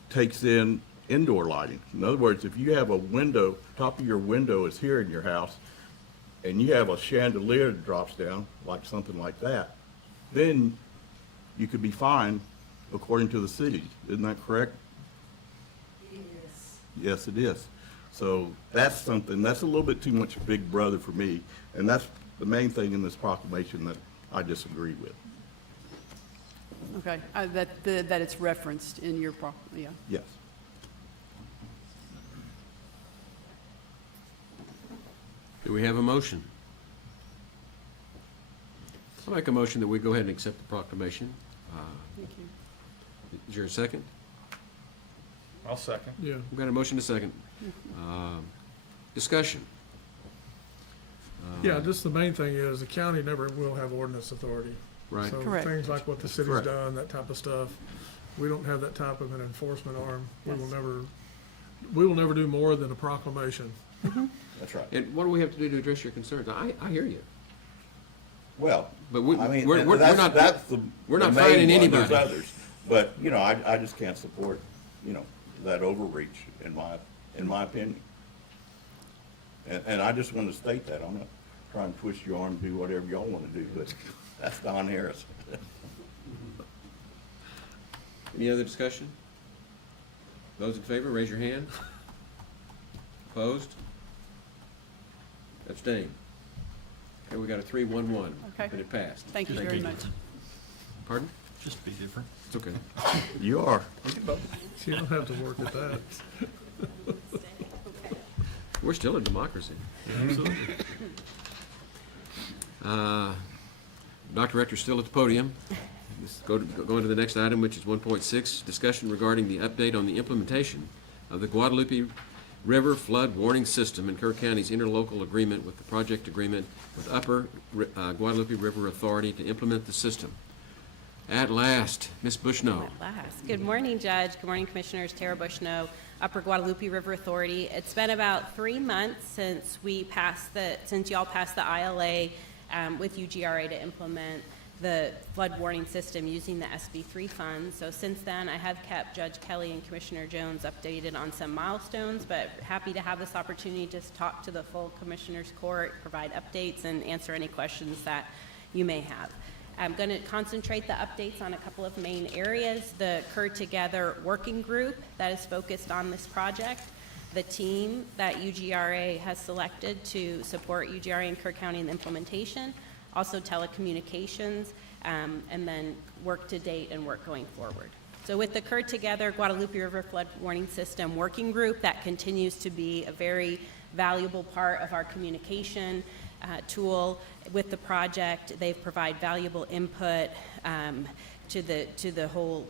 takes in indoor lighting. In other words, if you have a window, top of your window is here in your house, and you have a chandelier that drops down, like something like that, then you could be fined according to the city. Isn't that correct? Yes, it is. So that's something, that's a little bit too much Big Brother for me, and that's the main thing in this proclamation that I disagree with. Okay, that it's referenced in your, yeah. Yes. Do we have a motion? I'll make a motion that we go ahead and accept the proclamation. Thank you. Is there a second? I'll second. Yeah. We've got a motion to second. Discussion. Yeah, just the main thing is the county never will have ordinance authority. Right. So Correct. things like what the city's Correct. done, that type of stuff, we don't have that type of an enforcement arm. Yes. We will never do more than a proclamation. That's right. And what do we have to do to address your concerns? I hear you. Well, But we- I mean, we're not- that's the we're not the main fighting one. There's anybody. others. But, you know, I just can't support, you know, that overreach in my opinion. And I just want to state that. I'm not trying to twist your arm and do whatever y'all want to do, but that's Don Harris. Any other discussion? Those in favor, raise your hand. Opposed? Abstain. Okay, we got a 3-1-1. Okay. And it passed. Thank you very much. Pardon? Just be different. It's okay. You are. So you don't have to work at that. We're still a democracy. Dr. Rector's still at the podium. Let's go into the next item, which is 1.6, discussion regarding the update on the implementation of the Guadalupe River Flood Warning System in Kerr County's interlocal agreement with the project agreement with Upper Guadalupe River Authority to implement the system. At last, Ms. Bushnell. At last. Good morning, Judge. Good morning, Commissioners. Tara Bushnell, Upper Guadalupe River Authority. It's been about 3 months since y'all passed the ILA with UGRA to implement the flood warning system using the SB3 funds. So since then, I have kept Judge Kelly and Commissioner Jones updated on some milestones, but happy to have this opportunity to talk to the full Commissioners Court, provide updates, and answer any questions that you may have. I'm going to concentrate the updates on a couple of main areas. The Kerr Together working group that is focused on this project, the team that UGRA has selected to support UGRA and Kerr County in the implementation, also telecommunications, and then work to date and work going forward. So with the Kerr Together Guadalupe River Flood Warning System working group, that continues to be a very valuable part of our communication tool with the project. They provide valuable input to the whole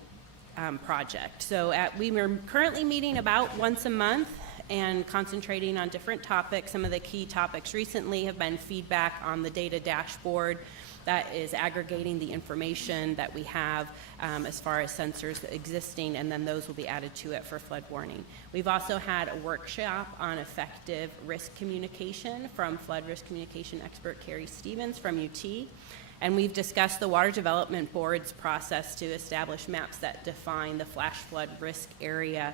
project. So we are currently meeting about once a month and concentrating on different topics. Some of the key topics recently have been feedback on the data dashboard that is aggregating the information that we have as far as sensors existing, and then those will be added to it for flood warning. We've also had a workshop on effective risk communication from flood risk communication expert Carrie Stevens from UT. And we've discussed the Water Development Board's process to establish maps that define the flash flood risk area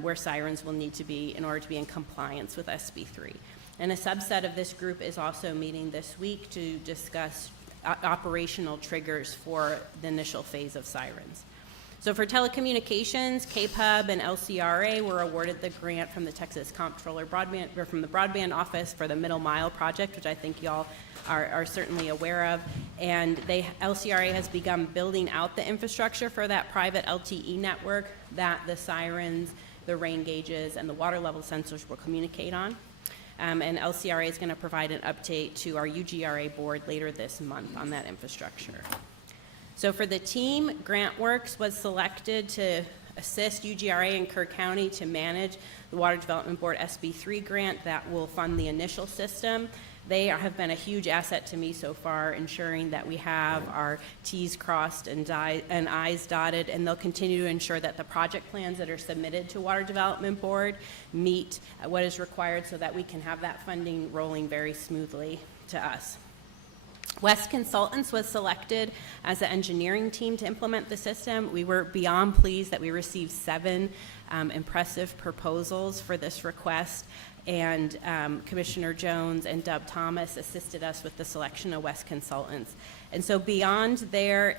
where sirens will need to be in order to be in compliance with SB3. And a subset of this group is also meeting this week to discuss operational triggers for the initial phase of sirens. So for telecommunications, KPUB and LCRA were awarded the grant from the Texas Comptroller Broadband, or from the Broadband Office for the Middle Mile project, which I think y'all are certainly aware of. And LCRA has begun building out the infrastructure for that private LTE network that the sirens, the rain gauges, and the water level sensors will communicate on. And LCRA is going to provide an update to our UGRA board later this month on that infrastructure. So for the team, GrantWorks was selected to assist UGRA and Kerr County to manage the Water Development Board SB3 grant that will fund the initial system. They have been a huge asset to me so far, ensuring that we have our T's crossed and I's dotted, and they'll continue to ensure that the project plans that are submitted to Water Development Board meet what is required so that we can have that funding rolling very smoothly to us. West Consultants was selected as the engineering team to implement the system. We were beyond pleased that we received 7 impressive proposals for this request, and Commissioner Jones and Dub Thomas assisted us with the selection of West Consultants. And so beyond their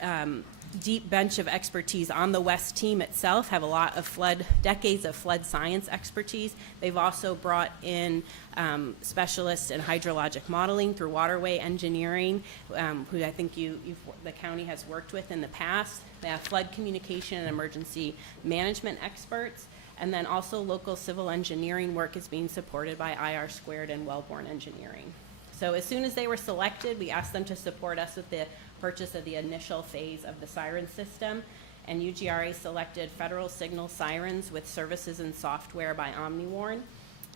deep bench of expertise on the West team itself, have a lot of decades of flood science expertise. They've also brought in specialists in hydrologic modeling through waterway engineering, who I think the county has worked with in the past. They have flood communication and emergency management experts. And then also local civil engineering work is being supported by IR² and Wellborn Engineering. So as soon as they were selected, we asked them to support us with the purchase of the initial phase of the siren system. And UGRA selected Federal Signal Sirens with services and software by OmniWarn.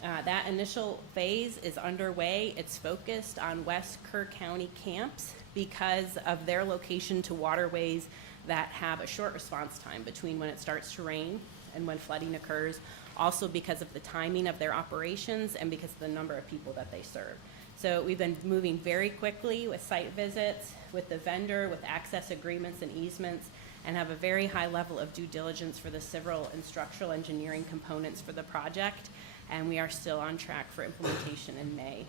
That initial phase is underway. It's focused on West Kerr County camps because of their location to waterways that have a short response time between when it starts to rain and when flooding occurs, also because of the timing of their operations and because of the number of people that they serve. So we've been moving very quickly with site visits, with the vendor, with access agreements and easements, and have a very high level of due diligence for the civil and structural engineering components for the project, and we are still on track for implementation in May.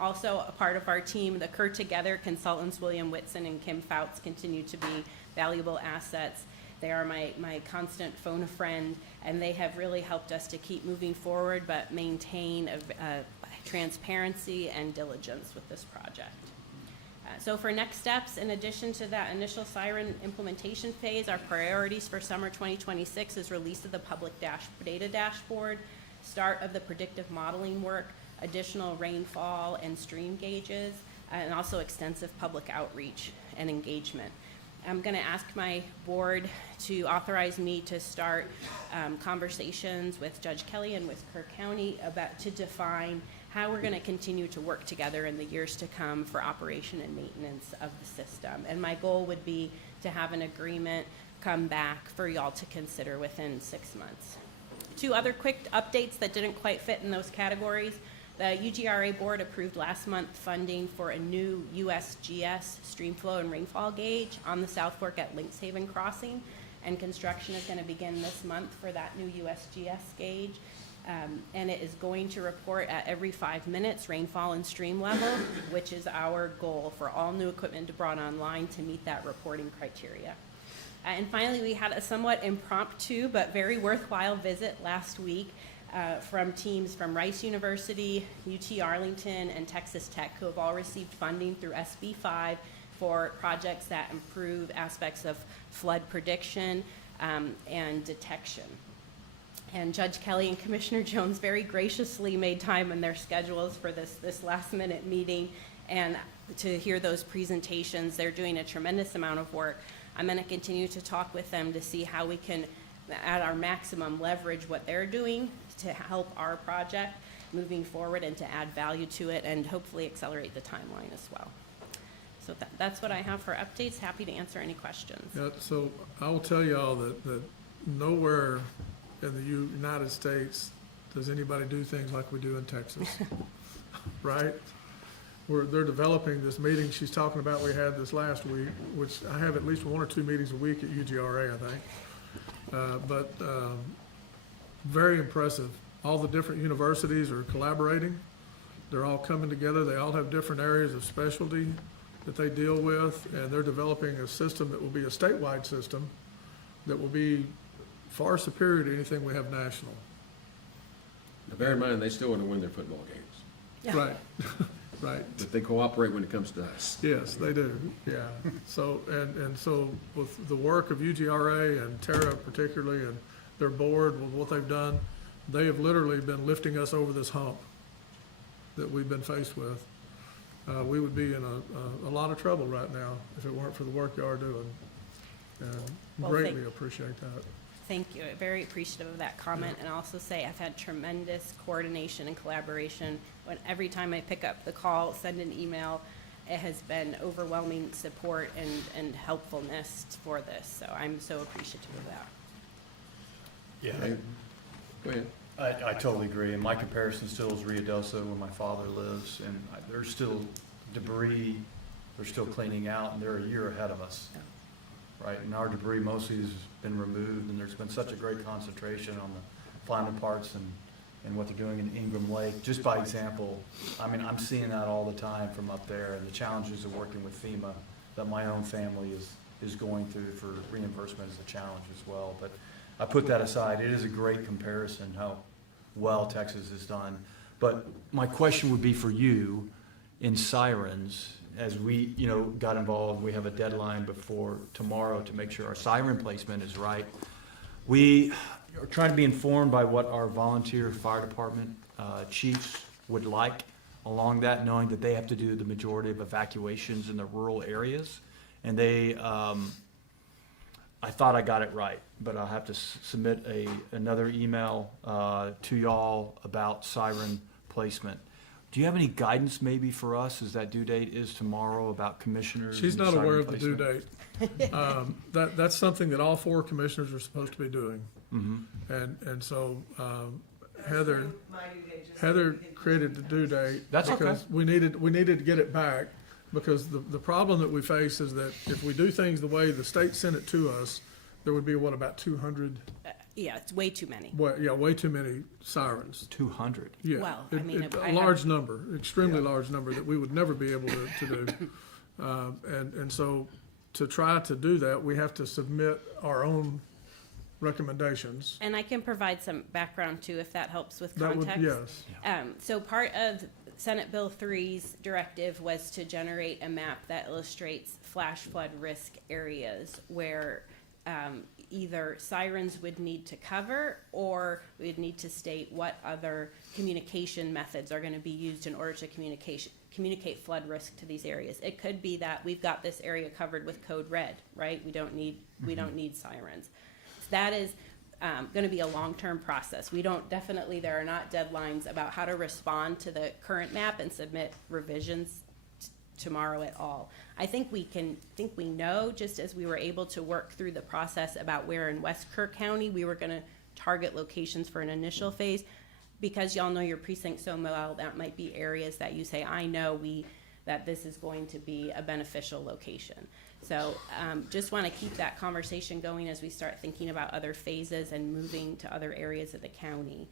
Also, a part of our team, the Kerr Together consultants, William Whitson and Kim Fouts, continue to be valuable assets. They are my constant phone a friend, and they have really helped us to keep moving forward but maintain a transparency and diligence with this project. So for next steps, in addition to that initial siren implementation phase, our priorities for summer 2026 is release of the public data dashboard, start of the predictive modeling work, additional rainfall and stream gauges, and also extensive public outreach and engagement. I'm going to ask my board to authorize me to start conversations with Judge Kelly and with Kerr County to define how we're going to continue to work together in the years to come for operation and maintenance of the system. And my goal would be to have an agreement come back for y'all to consider within 6 months. Two other quick updates that didn't quite fit in those categories. The UGRA board approved last month funding for a new USGS streamflow and rainfall gauge on the South Fork at Lynx Haven Crossing, and construction is going to begin this month for that new USGS gauge. And it is going to report at every 5 minutes rainfall and stream level, which is our goal for all new equipment brought online to meet that reporting criteria. And finally, we had a somewhat impromptu but very worthwhile visit last week from teams from Rice University, UT Arlington, and Texas Tech, who have all received funding through SB 5 for projects that improve aspects of flood prediction and detection. And Judge Kelly and Commissioner Jones very graciously made time in their schedules for this last-minute meeting and to hear those presentations. They're doing a tremendous amount of work. I'm going to continue to talk with them to see how we can, at our maximum, leverage what they're doing to help our project moving forward and to add value to it and hopefully accelerate the timeline as well. So that's what I have for updates. Happy to answer any questions. Yeah, so I will tell y'all that nowhere in the United States does anybody do things like we do in Texas, right? They're developing this meeting she's talking about we had this last week, which I have at least 1 or 2 meetings a week at UGRA, I think. Very impressive. All the different universities are collaborating. They're all coming together. They all have different areas of specialty that they deal with, and they're developing a system that will be a statewide system that will be far superior to anything we have national. Now, bear in mind, they still want to win their football games, Yeah. Right, right. but they cooperate when it comes to us. Yes, they do, yeah. So, and so with the work of UGRA and Tara particularly and their board, with what they've done, they have literally been lifting us over this hump that we've been faced with. We would be in a lot of trouble right now if it weren't for the work you are doing. And Well, greatly appreciate that. Thank you. Very appreciative of that comment, and also say I've had tremendous coordination and collaboration. Every time I pick up the call, send an email, it has been overwhelming support and helpfulness for this. So I'm so appreciative of that. Yeah, Go ahead. I totally agree. And my comparison still is Ruidoso, where my father lives, and there's still debris they're still cleaning out, and they're a year ahead of us. Right, and our debris mostly has been removed, and there's been such a great concentration on the final parts and what they're doing in Ingram Lake. Just by example, I mean, I'm seeing that all the time from up there, and the challenges of working with FEMA that my own family is going through for reimbursement is a challenge as well. But I put that aside. It is a great comparison how well Texas has done. But my question would be for you in sirens. As we, got involved, we have a deadline before tomorrow to make sure our siren placement is right. We are trying to be informed by what our volunteer fire department chiefs would like along that, knowing that they have to do the majority of evacuations in the rural areas. And they, I thought I got it right, but I'll have to submit another email to y'all about siren placement. Do you have any guidance maybe for us, as that due date is tomorrow, about commissioners? She's and not siren aware of the due placement? date. That's something that all 4 commissioners are supposed to be doing. Mm-hmm. And so Heather My due date, just so we can- created the due date. That's okay. Because we needed to get it back, because the problem that we face is that if we do things the way the state sent it to us, there would be, about 200, Yeah, it's way too many. way too many sirens. 200. Yeah. Well, I mean, A I large number, extremely large number that we would never be able to do. And so to try to do that, we have to submit our own recommendations. And I can provide some background too, if that helps with That would, context. yes. So part of Senate Bill 3's directive was to generate a map that illustrates flash flood risk areas where either sirens would need to cover, or we'd need to state what other communication methods are going to be used in order to communicate flood risk to these areas. It could be that we've got this area covered with code red, right? We don't need sirens. That is going to be a long-term process. There are not deadlines about how to respond to the current map and submit revisions tomorrow at all. I think we know, just as we were able to work through the process about where in West Kerr County we were going to target locations for an initial phase, because y'all know your precinct so well, that might be areas that you say, I know that this is going to be a beneficial location. So just want to keep that conversation going as we start thinking about other phases and moving to other areas of the county.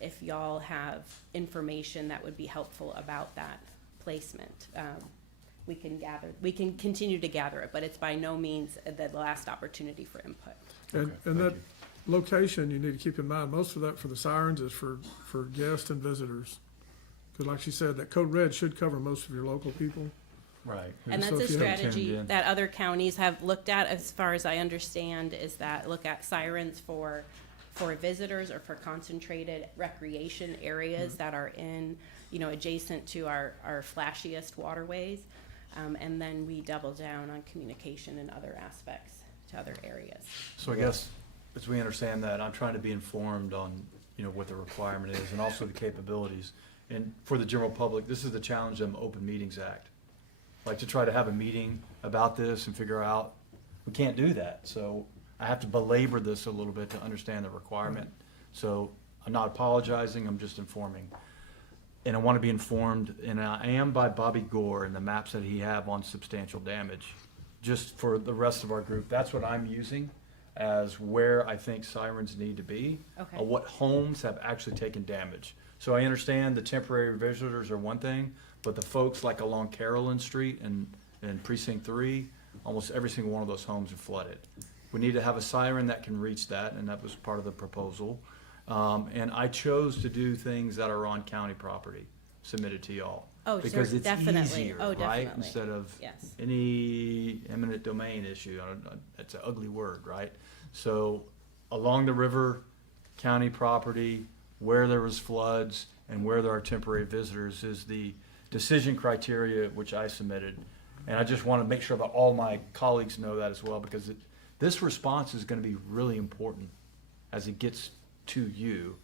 If y'all have information that would be helpful about that placement, we can continue to gather it, but it's by no means the last opportunity for input. And that location, you need to keep in mind, most of that for the sirens is for guests and visitors. Because like she said, that code red should cover most of your local people. Right. And So that's a if you have- strategy that other counties have looked at, as far as I understand, is that look at sirens for visitors or for concentrated recreation areas that are in, adjacent to our flashiest waterways. And then we double down on communication and other aspects to other areas. So I guess, as we understand that, I'm trying to be informed on, what the requirement is and also the capabilities. And for the general public, this is the challenge of the Open Meetings Act. Like to try to have a meeting about this and figure out, we can't do that. So I have to belabor this a little bit to understand the requirement. So I'm not apologizing, I'm just informing. And I want to be informed, and I am by Bobby Gore and the maps that he have on substantial damage. Just for the rest of our group, that's what I'm using as where I think sirens need to be. Okay. What homes have actually taken damage. So I understand the temporary visitors are one thing, but the folks like along Carolyn Street and Precinct 3, almost every single one of those homes are flooded. We need to have a siren that can reach that, and that was part of the proposal. And I chose to do things that are on county property, submitted to y'all. Oh, sure, Because it's definitely. easier, Oh, right? definitely. Instead of Yes. any eminent domain issue. It's an ugly word, right? So along the river, county property, where there was floods and where there are temporary visitors is the decision criteria which I submitted. And I just want to make sure that all my colleagues know that as well, because this response is going to be really important as it gets to you.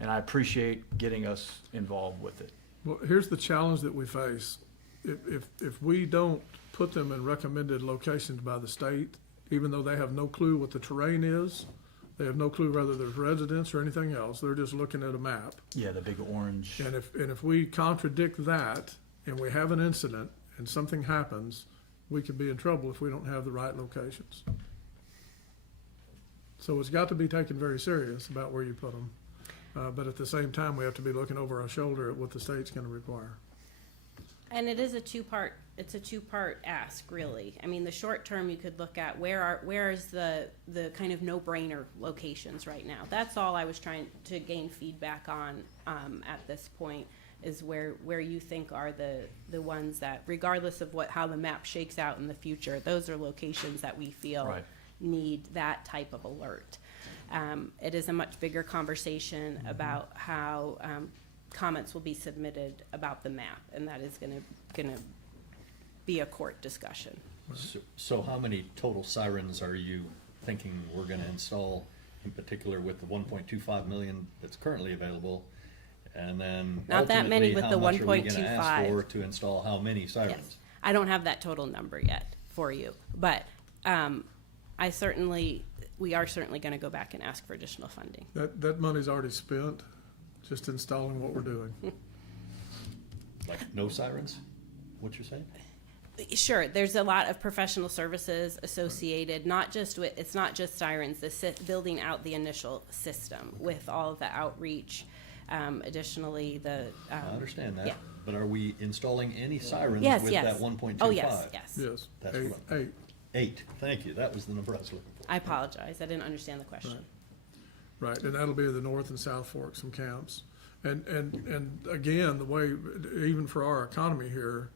And I appreciate getting us involved with it. Well, here's the challenge that we face. If we don't put them in recommended locations by the state, even though they have no clue what the terrain is, they have no clue whether there's residents or anything else, they're just looking at a map. Yeah, the big orange. And if we contradict that and we have an incident and something happens, we could be in trouble if we don't have the right locations. So it's got to be taken very serious about where you put them. But at the same time, we have to be looking over our shoulder at what the state's gonna require. And it's a two-part ask, really. I mean, the short term, you could look at where is the kind of no-brainer locations right now. That's all I was trying to gain feedback on at this point, is where you think are the ones that, regardless of how the map shakes out in the future, those are locations that we feel Right. need that type of alert. It is a much bigger conversation about how comments will be submitted about the map, and that is gonna be a court discussion. So how many total sirens are you thinking we're gonna install, in particular with the 1.25 million that's currently available? And then Not that many ultimately, with how the much are we gonna 1.25. ask for to install how many Yes, sirens? I don't have that total number yet for you, but we are certainly gonna go back and ask for additional funding. That money's already spent, just installing what we're doing. Like no sirens, what you're saying? Sure, there's a lot of professional services associated, it's not just sirens, building out the initial system with all of the outreach. Additionally, I understand that, yeah. but are we installing any sirens Yes, with yes. that 1.25? Oh, yes, yes. Yes, That's eight, what- eight. 8, thank you, that was the number I was looking for. I apologize, I didn't understand the question. Right, and that'll be the North and South Fork, some camps. And again, the way, even for our economy here,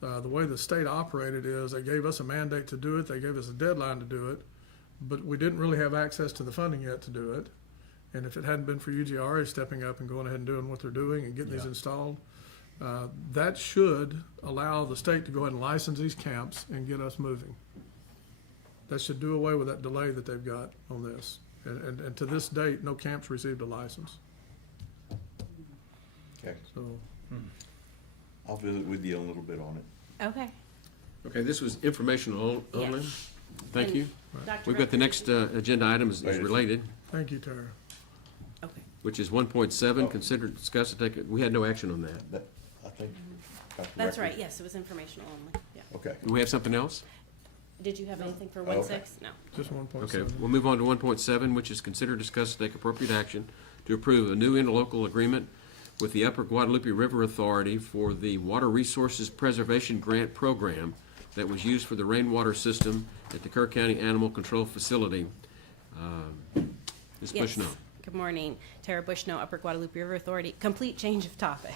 the way the state operated is they gave us a mandate to do it, they gave us a deadline to do it, but we didn't really have access to the funding yet to do it. And if it hadn't been for UGRA stepping up and going ahead and doing what they're doing and getting these Yeah. installed, that should allow the state to go ahead and license these camps and get us moving. That should do away with that delay that they've got on this. And to this date, no camps received a license, Okay, so. I'll visit with you a little bit on it. Okay. Okay, this was informational only. Yes. Thank And you. Dr. We've got the Becker, next agenda item is related, Thank you, Tara. Okay. which is 1.7, consider, discuss, and take, we had no action on that. That, I think. Dr. That's Becker- right, yes, it was informational only, yeah. Okay. Do we have something else? Did you have anything for Okay. 1.6? No. Just 1.7. Okay, we'll move on to 1.7, which is consider, discuss, and take appropriate action to approve a new interlocal agreement with the Upper Guadalupe River Authority for the Water Resources Preservation Grant Program that was used for the rainwater system at the Kerr County Animal Control Facility. Ms. Yes. Bushnell. Good morning. Tara Bushnell, Upper Guadalupe River Authority. Complete change of topic.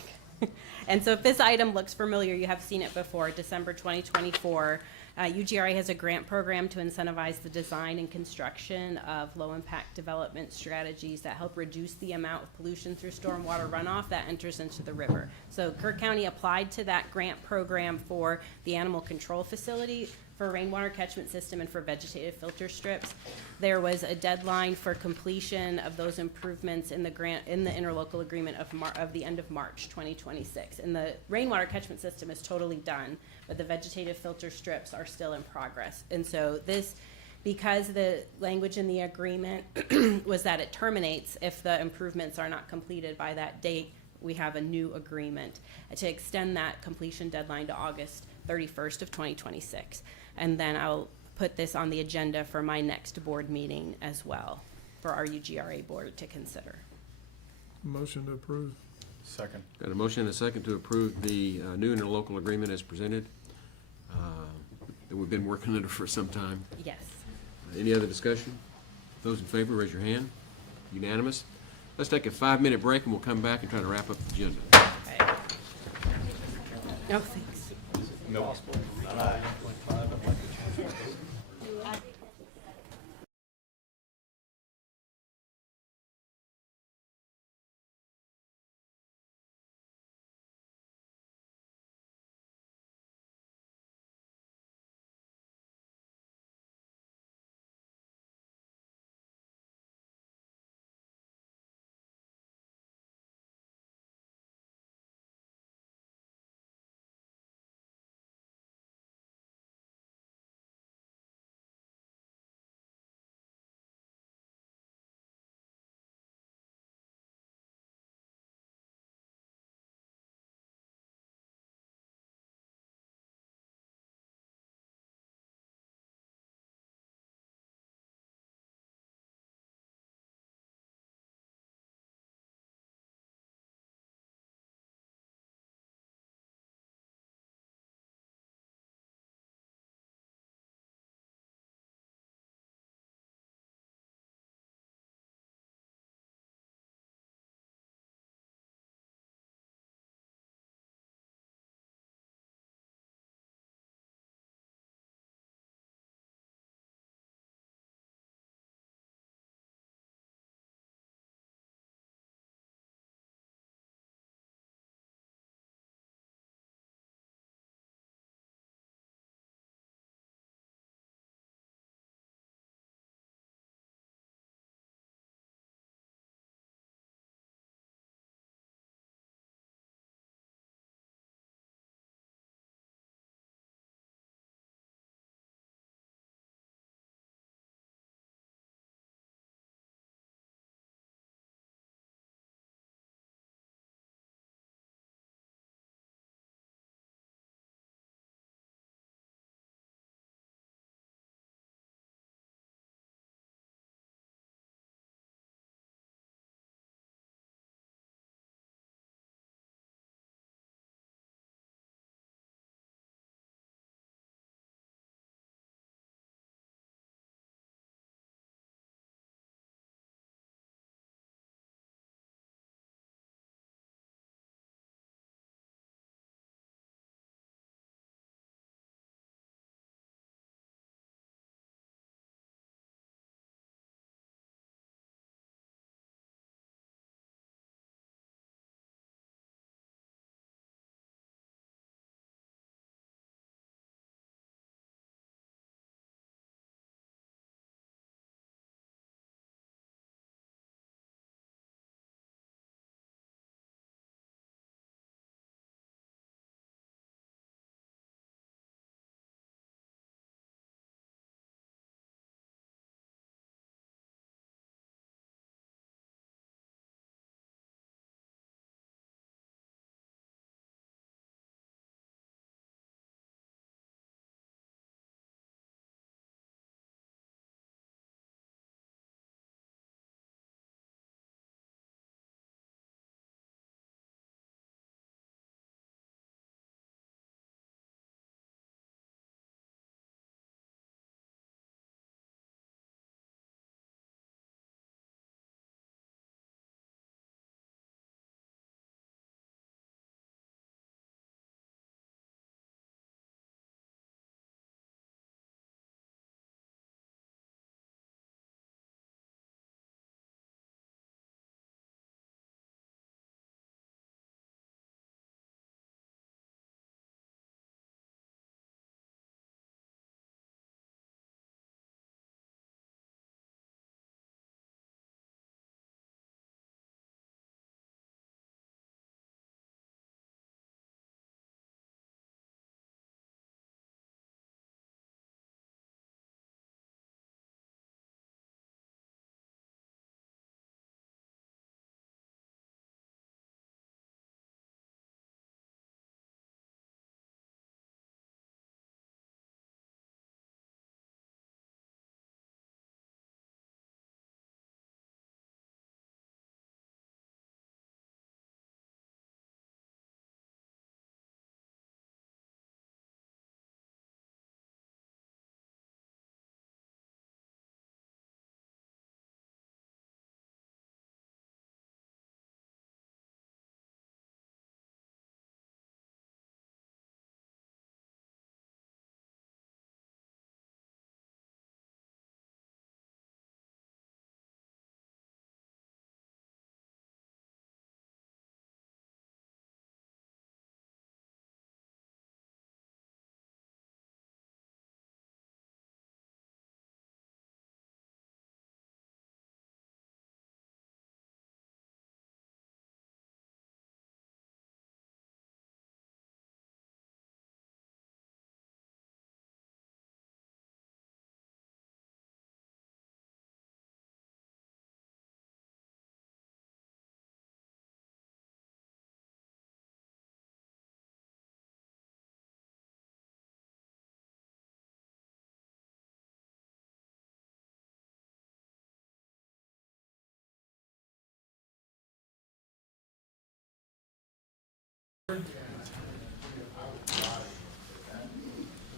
And so if this item looks familiar, you have seen it before, December 2024. UGRA has a grant program to incentivize the design and construction of low-impact development strategies that help reduce the amount of pollution through stormwater runoff that enters into the river. So Kerr County applied to that grant program for the animal control facility, for rainwater catchment system, and for vegetative filter strips. There was a deadline for completion of those improvements in the grant, in the interlocal agreement of the end of March 2026. And the rainwater catchment system is totally done, but the vegetative filter strips are still in progress. And so this, because the language in the agreement was that it terminates if the improvements are not completed by that date, we have a new agreement to extend that completion deadline to August 31st of 2026. And then I'll put this on the agenda for my next board meeting as well, for our UGRA board to consider. Motion to approve. Second. Got a motion and a second to approve the new interlocal agreement as presented, that we've been working under for some time. Yes. Any other discussion? Those in favor, raise your hand. Unanimous. Let's take a 5-minute break and we'll come back and try to wrap up the agenda. Okay. No, thanks.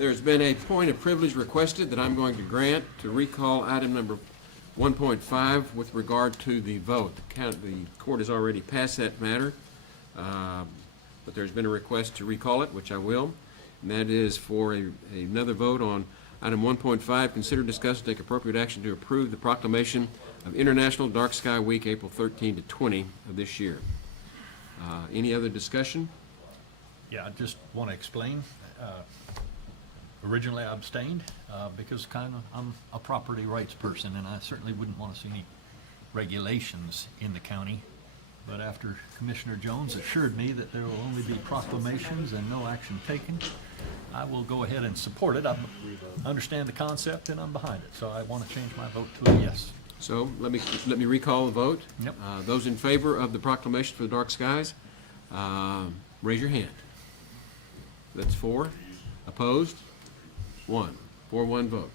There's been a point of privilege requested that I'm going to grant to recall item number 1.5 with regard to the vote. The court has already passed that matter, but there's been a request to recall it, which I will. And that is for another vote on item 1.5, consider, discuss, and take appropriate action to approve the proclamation of International Dark Sky Week, April 13 to 20 of this year. Any other discussion? Yeah, I just want to explain. Originally, I abstained because I'm a property rights person, and I certainly wouldn't want to see any regulations in the county. But after Commissioner Jones assured me that there will only be proclamations and no action taken, I will go ahead and support it. I understand the concept and I'm behind it, so I want to change my vote to a yes. So let me recall the vote. Yep. Those in favor of the proclamation for the dark skies, raise your hand. That's 4. Opposed? 1. 4-1 vote.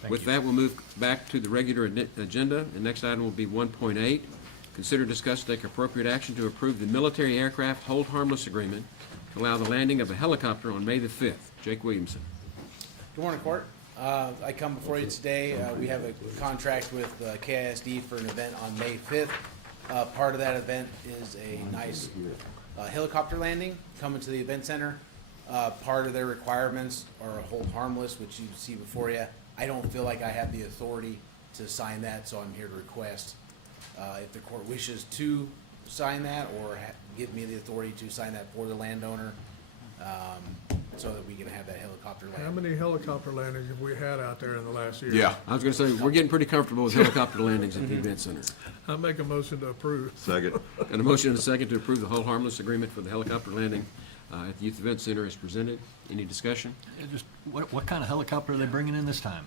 Thank With you. that, we'll move back to the regular agenda. The next item will be 1.8. Consider, discuss, and take appropriate action to approve the military aircraft hold harmless agreement to allow the landing of a helicopter on May the 5th. Jake Williamson. Good morning, Court. I come before you today. We have a contract with KISD for an event on May 5th. Part of that event is a nice helicopter landing coming to the event center. Part of their requirements are a hold harmless, which you see before you. I don't feel like I have the authority to sign that, so I'm here to request if the court wishes to sign that or give me the authority to sign that for the landowner, so that we can have that helicopter land. How many helicopter landings have we had out there in the last year? Yeah. I was going to say, we're getting pretty comfortable with helicopter landings at the event center. I make a motion to approve. Second. Got a motion and a second to approve the hold harmless agreement for the helicopter landing at the Youth Event Center as presented. Any discussion? Just what kind of helicopter are they bringing in this time?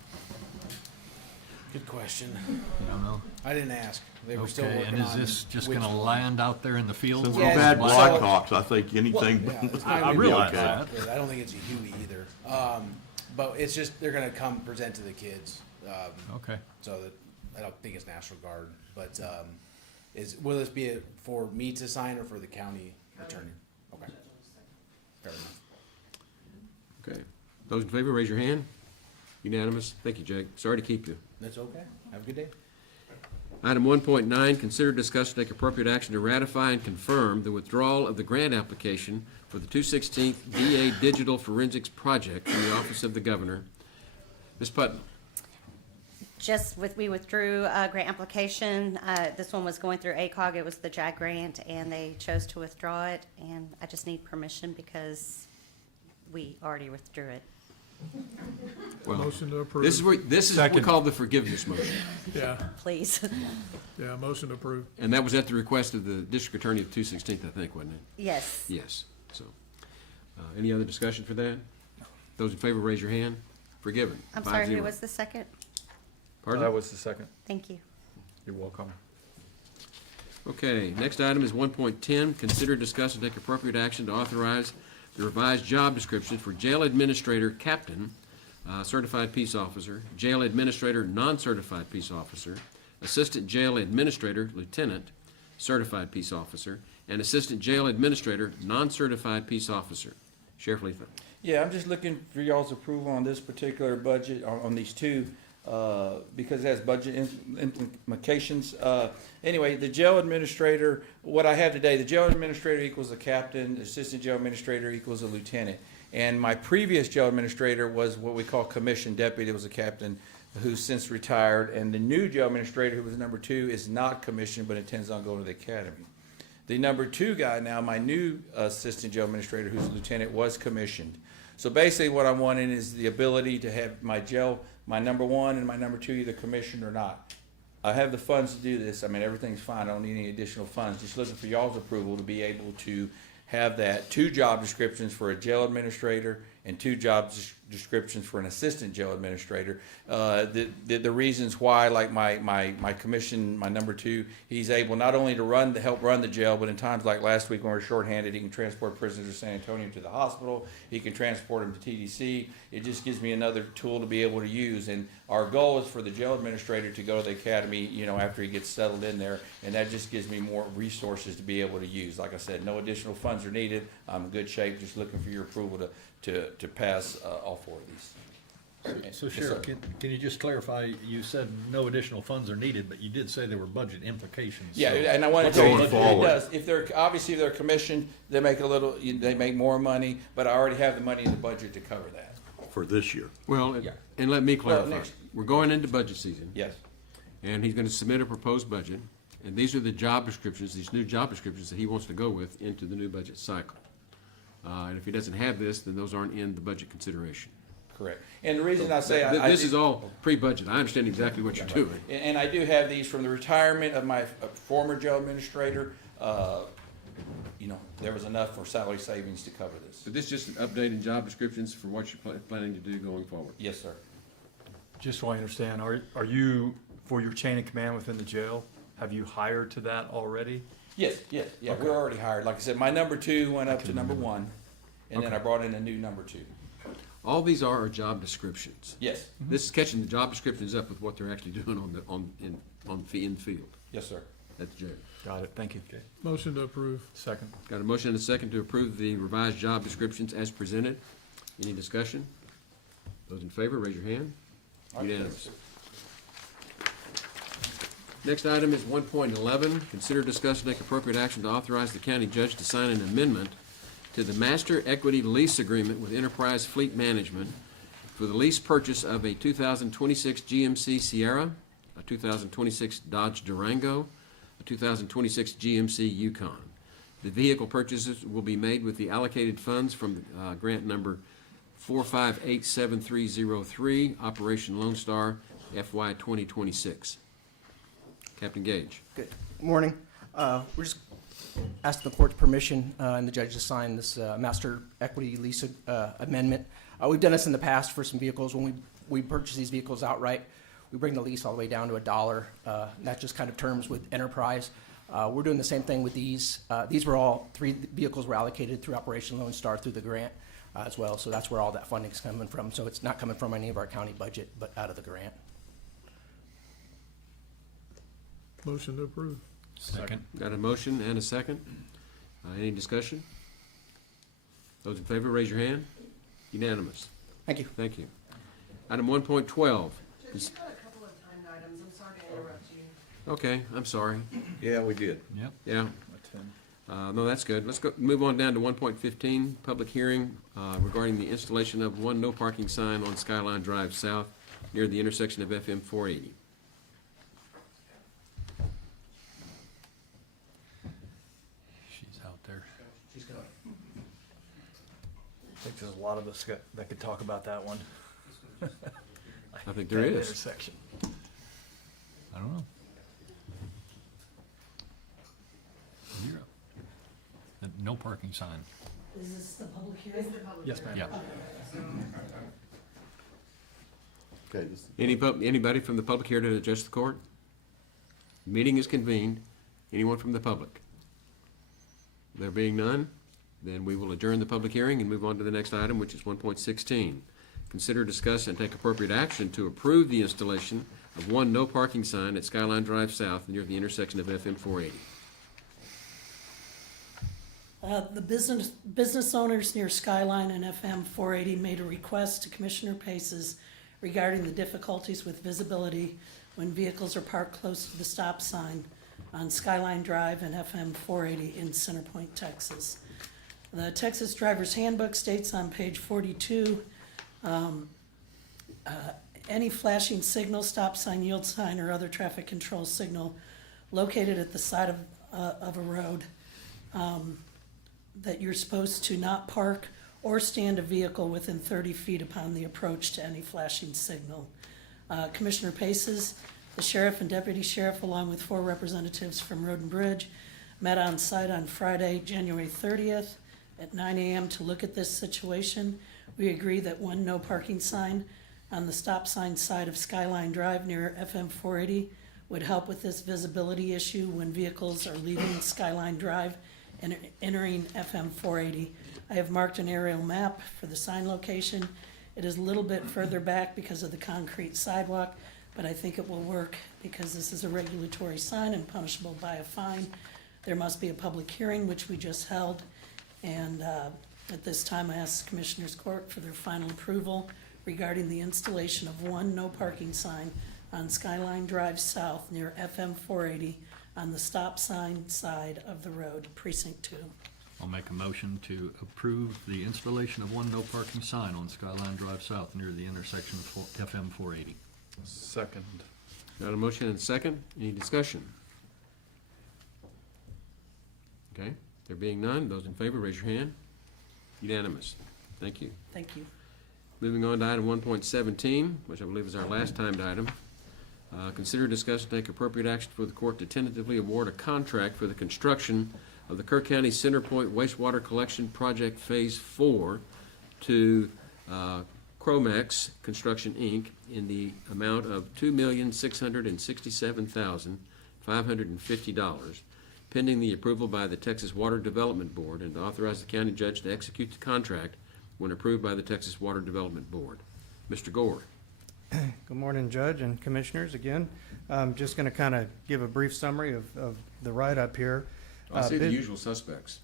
Good question. You don't know? I didn't ask. They were still Okay, working and on. is this just which going to one. land out there in the field? Since where we've Yeah, had so- Blackhawks, I think anything. Yeah, it's I not realize really that. good. I don't think it's a Huey either. But it's just, they're gonna come present to the kids. Okay. So that, I don't think it's National Guard, but, will this be for me to sign or for the county attorney? Okay. Fair enough. Okay. Those in favor, raise your hand. Unanimous. Thank you, Jake. Sorry to keep you. That's okay. Have a good day. Item 1.9, consider, discuss, and take appropriate action to ratify and confirm the withdrawal of the grant application for the 216th VA Digital Forensics Project from the Office of the Governor. Ms. Putnam. We withdrew a grant application. This one was going through ACOG. It was the JAG grant, and they chose to withdraw it. And I just need permission because we already withdrew it. Well, Motion to approve. this is what we Second. call the forgiveness motion. Yeah, Please. yeah, motion to approve. And that was at the request of the District Attorney of 216th, I think, wasn't it? Yes. Yes. So, any other discussion for that? Those in favor, raise your hand. Forgiven. I'm sorry, 5-0. who was the second? Pardon? That was the second. Thank you. You're welcome. Okay, next item is 1.10, consider, discuss, and take appropriate action to authorize the revised job description for jail administrator captain, certified peace officer, jail administrator non-certified peace officer, assistant jail administrator lieutenant, certified peace officer, and assistant jail administrator non-certified peace officer. Sheriff Letha. Yeah, I'm just looking for y'all's approval on this particular budget, on these two, because it has budget implications. Anyway, the jail administrator, what I have today, the jail administrator equals a captain, the assistant jail administrator equals a lieutenant. And my previous jail administrator was what we call commissioned deputy, it was a captain who's since retired. And the new jail administrator, who was number 2, is not commissioned, but intends on going to the academy. The number 2 guy now, my new assistant jail administrator, who's a lieutenant, was commissioned. So basically what I'm wanting is the ability to have my number 1 and my number 2 either commissioned or not. I have the funds to do this. I mean, everything's fine. I don't need any additional funds. Just looking for y'all's approval to be able to have that 2 job descriptions for a jail administrator and 2 job descriptions for an assistant jail administrator. The reasons why, like my commission, my number 2, he's able not only to help run the jail, but in times like last week when we're shorthanded, he can transport prisoners to San Antonio to the hospital. He can transport them to TDC. It just gives me another tool to be able to use. And our goal is for the jail administrator to go to the academy, after he gets settled in there, and that just gives me more resources to be able to use. Like I said, no additional funds are needed. I'm in good shape. Just looking for your approval to to pass all four of these. So Yes, Sheriff, sir. can you just clarify, you said no additional funds are needed, but you did say there were budget implications. Yeah, so and I want what's to tell the you, budget? it does, if they're, obviously, if they're commissioned, they make a little, they make more money, but I already have the money in the budget to cover that. For this year. Well, Yeah. and let me clarify. next- We're going into budget season. Yes. And he's gonna submit a proposed budget, and these are the job descriptions, these new job descriptions that he wants to go with into the new budget cycle. And if he doesn't have this, then those aren't in the budget consideration. Correct. And the reason I say This is all pre-budget. I understand exactly what you're doing. And I do have these from the retirement of my former jail administrator. You know, there was enough for salary savings to cover this. So this is just an update in job descriptions for what you're planning to do going forward. Yes, sir. Just so I understand, are you, for your chain of command within the jail, have you hired to that already? Yes, yes, yeah, Okay. we're already hired. Like I said, my number 2 went up to number 1, and then I brought in a new number 2. All these are job descriptions. Yes, This is catching the job descriptions up with what they're actually doing in the field yes, sir. at the jail. Got it, thank you. Motion to approve. Second. Got a motion and a second to approve the revised job descriptions as presented. Any discussion? Those in favor, raise your hand. Unanimous. Next item is 1.11. Consider, discuss, and take appropriate action to authorize the county judge to sign an amendment to the master equity lease agreement with Enterprise Fleet Management for the lease purchase of a 2026 GMC Sierra, a 2026 Dodge Durango, a 2026 GMC Yukon. The vehicle purchases will be made with the allocated funds from grant number 4587303, Operation Lone Star, FY 2026. Captain Gage. Good morning. We're just asking the court's permission and the judge to sign this master equity lease amendment. We've done this in the past for some vehicles. When we purchase these vehicles outright, we bring the lease all the way down to $1. That's just kind of terms with Enterprise. We're doing the same thing with these. These were all 3 vehicles were allocated through Operation Lone Star through the grant as well. So that's where all that funding is coming from. So it's not coming from any of our county budget, but out of the grant. Motion to approve. Second. Got a motion and a second. Any discussion? Those in favor, raise your hand. Unanimous. Thank you. Thank you. Item 1.12. Judge, you've got a couple of timed items. I'm sorry to interrupt you. Okay, I'm sorry. Yeah, we did. Yep. Yeah. No, that's good. Let's go, move on down to 1.15, public hearing regarding the installation of one no parking sign on Skyline Drive South near the intersection of FM 480. She's out there. I think there's a lot of us that could talk about that one. I think there That is. intersection. I don't know. You're up. No parking sign. Is this the public hearing? Yes, ma'am. Yeah. Okay, Anybody from the public here to address the court? Meeting is convened. Anyone from the public? There being none, then we will adjourn the public hearing and move on to the next item, which is 1.16. Consider, discuss, and take appropriate action to approve the installation of one no parking sign at Skyline Drive South near the intersection of FM 480. The business owners near Skyline and FM 480 made a request to Commissioner Paces regarding the difficulties with visibility when vehicles are parked close to the stop sign on Skyline Drive and FM 480 in Center Point, Texas. The Texas Driver's Handbook states on page 42, any flashing signal, stop sign, yield sign, or other traffic control signal located at the side of a road, that you're supposed to not park or stand a vehicle within 30 feet upon the approach to any flashing signal. Commissioner Paces, the sheriff and deputy sheriff, along with 4 representatives from Road and Bridge, met on site on Friday, January 30th at 9 a.m. to look at this situation. We agree that one no parking sign on the stop sign side of Skyline Drive near FM 480 would help with this visibility issue when vehicles are leaving Skyline Drive and entering FM 480. I have marked an aerial map for the sign location. It is a little bit further back because of the concrete sidewalk, but I think it will work because this is a regulatory sign and punishable by a fine. There must be a public hearing, which we just held, and At this time, I ask the Commissioners Court for their final approval regarding the installation of one no parking sign on Skyline Drive South near FM 480 on the stop sign side of the road, Precinct 2. I'll make a motion to approve the installation of one no parking sign on Skyline Drive South near the intersection of FM 480. Second. Got a motion and a second. Any discussion? Okay, there being none, those in favor, raise your hand. Unanimous. Thank you. Thank you. Moving on to item 1.17, which I believe is our last timed item. Consider, discuss, and take appropriate action for the court to tentatively award a contract for the construction of the Kerr County Center Point Wastewater Collection Project Phase 4 to Cromex Construction, Inc. in the amount of $2,667,550, pending the approval by the Texas Water Development Board, and to authorize the county judge to execute the contract when approved by the Texas Water Development Board. Mr. Gore. Good morning, Judge and Commissioners, again. I'm just going to kind of give a brief summary of the write-up here. I see the usual suspects.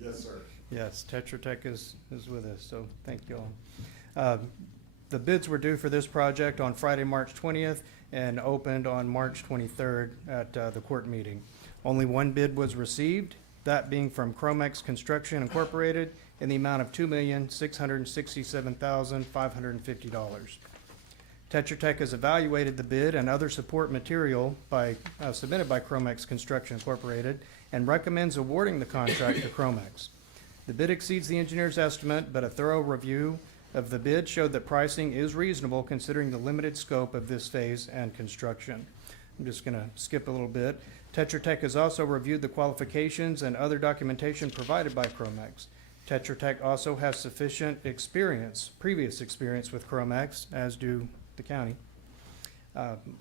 Yes, sir. Yes, Tetra Tech is with us, so thank you all. The bids were due for this project on Friday, March 20th, and opened on March 23rd at the court meeting. Only one bid was received, that being from Cromex Construction Incorporated in the amount of $2,667,550. Tetra Tech has evaluated the bid and other support material submitted by Cromex Construction Incorporated and recommends awarding the contract to Cromex. The bid exceeds the engineer's estimate, but a thorough review of the bid showed that pricing is reasonable considering the limited scope of this phase and construction. I'm just going to skip a little bit. Tetra Tech has also reviewed the qualifications and other documentation provided by Cromex. Tetra Tech also has sufficient previous experience with Cromex, as do the county,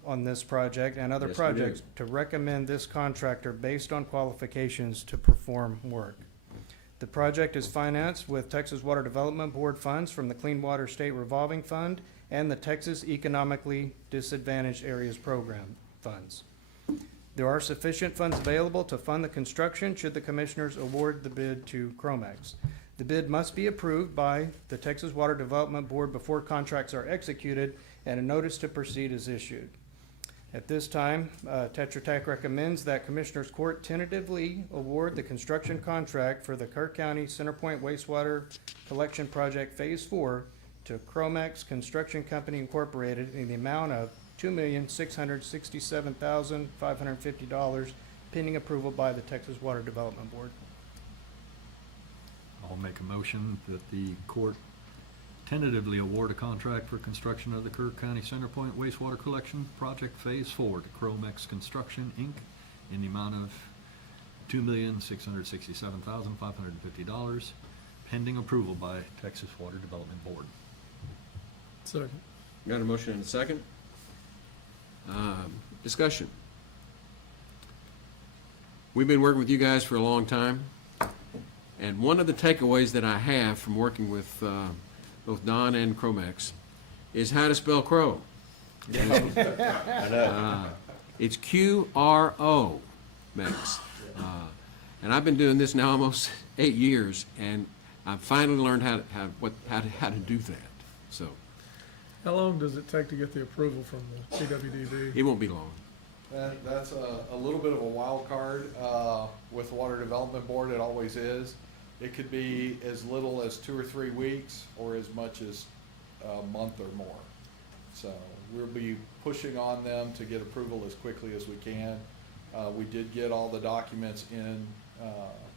on this project and other Yes, we projects do. to recommend this contractor based on qualifications to perform work. The project is financed with Texas Water Development Board funds from the Clean Water State Revolving Fund and the Texas Economically Disadvantaged Areas Program funds. There are sufficient funds available to fund the construction should the commissioners award the bid to Cromex. The bid must be approved by the Texas Water Development Board before contracts are executed and a notice to proceed is issued. At this time, Tetra Tech recommends that Commissioners Court tentatively award the construction contract for the Kerr County Centerpoint Wastewater Collection Project Phase 4 to Cromex Construction Company Incorporated in the amount of $2,667,550, pending approval by the Texas Water Development Board. I'll make a motion that the court tentatively award a contract for construction of the Kerr County Centerpoint Wastewater Collection Project Phase 4 to Cromex Construction, Inc. in the amount of $2,667,550, pending approval by Texas Water Development Board. Second. Got a motion and a second. Discussion. We've been working with you guys for a long time, and one of the takeaways that I have from working with both Don and Cromex is how to spell crow. It's Q-R-O, Mex. And I've been doing this now almost 8 years, and I've finally learned how to do that. So How long does it take to get the approval from the CWDB? it won't be long. That's a little bit of a wild card with the Water Development Board. It always is. It could be as little as 2 or 3 weeks, or as much as a month or more. So we'll be pushing on them to get approval as quickly as we can. We did get all the documents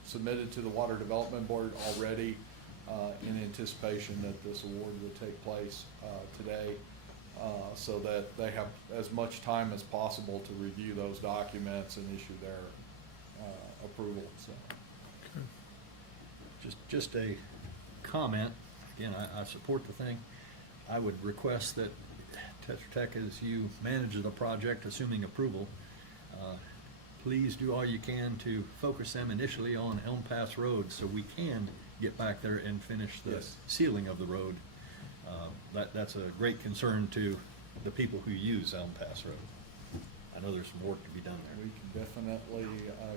submitted to the Water Development Board already in anticipation that this award would take place today, so that they have as much time as possible to review those documents and issue their approval. So. Just a comment, again, I support the thing. I would request that Tetra Tech, as you manage the project, assuming approval, please do all you can to focus them initially on Elm Pass Road so we can get back there and finish the Yes. sealing of the road. That's a great concern to the people who use Elm Pass Road. I know there's some work to be done there. We can definitely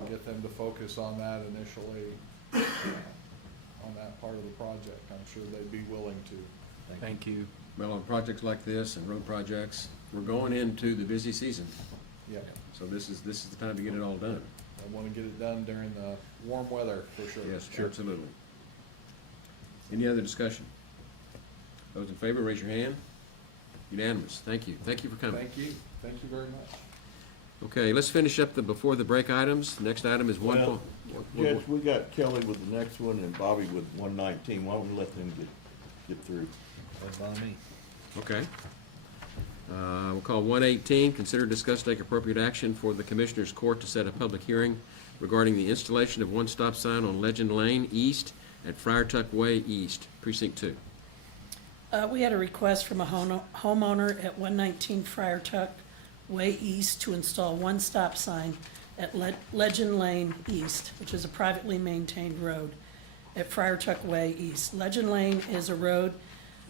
get them to focus on that initially. part of the project. I'm sure they'd be willing to. Thank you. Well, on projects like this and road projects, we're going into the busy season. Yeah, So this is the time to get it all done. I want to get it done during the warm weather for sure. Yes, absolutely. Any other discussion? Those in favor, raise your hand. Unanimous. Thank you. Thank you for coming. Thank you. Thank you very much. Okay, let's finish up the before the break items. Next item is one. Well, Judge, we got Kelly with the next one and Bobby with 119. Why don't we let them get through? That's by me. Okay. We'll call 118, consider, discuss, take appropriate action for the Commissioners Court to set a public hearing regarding the installation of one stop sign on Legend Lane East at Friar Tuck Way East, Precinct 2. We had a request from a homeowner at 119 Friar Tuck Way East to install one stop sign at Legend Lane East, which is a privately maintained road at Friar Tuck Way East. Legend Lane is a road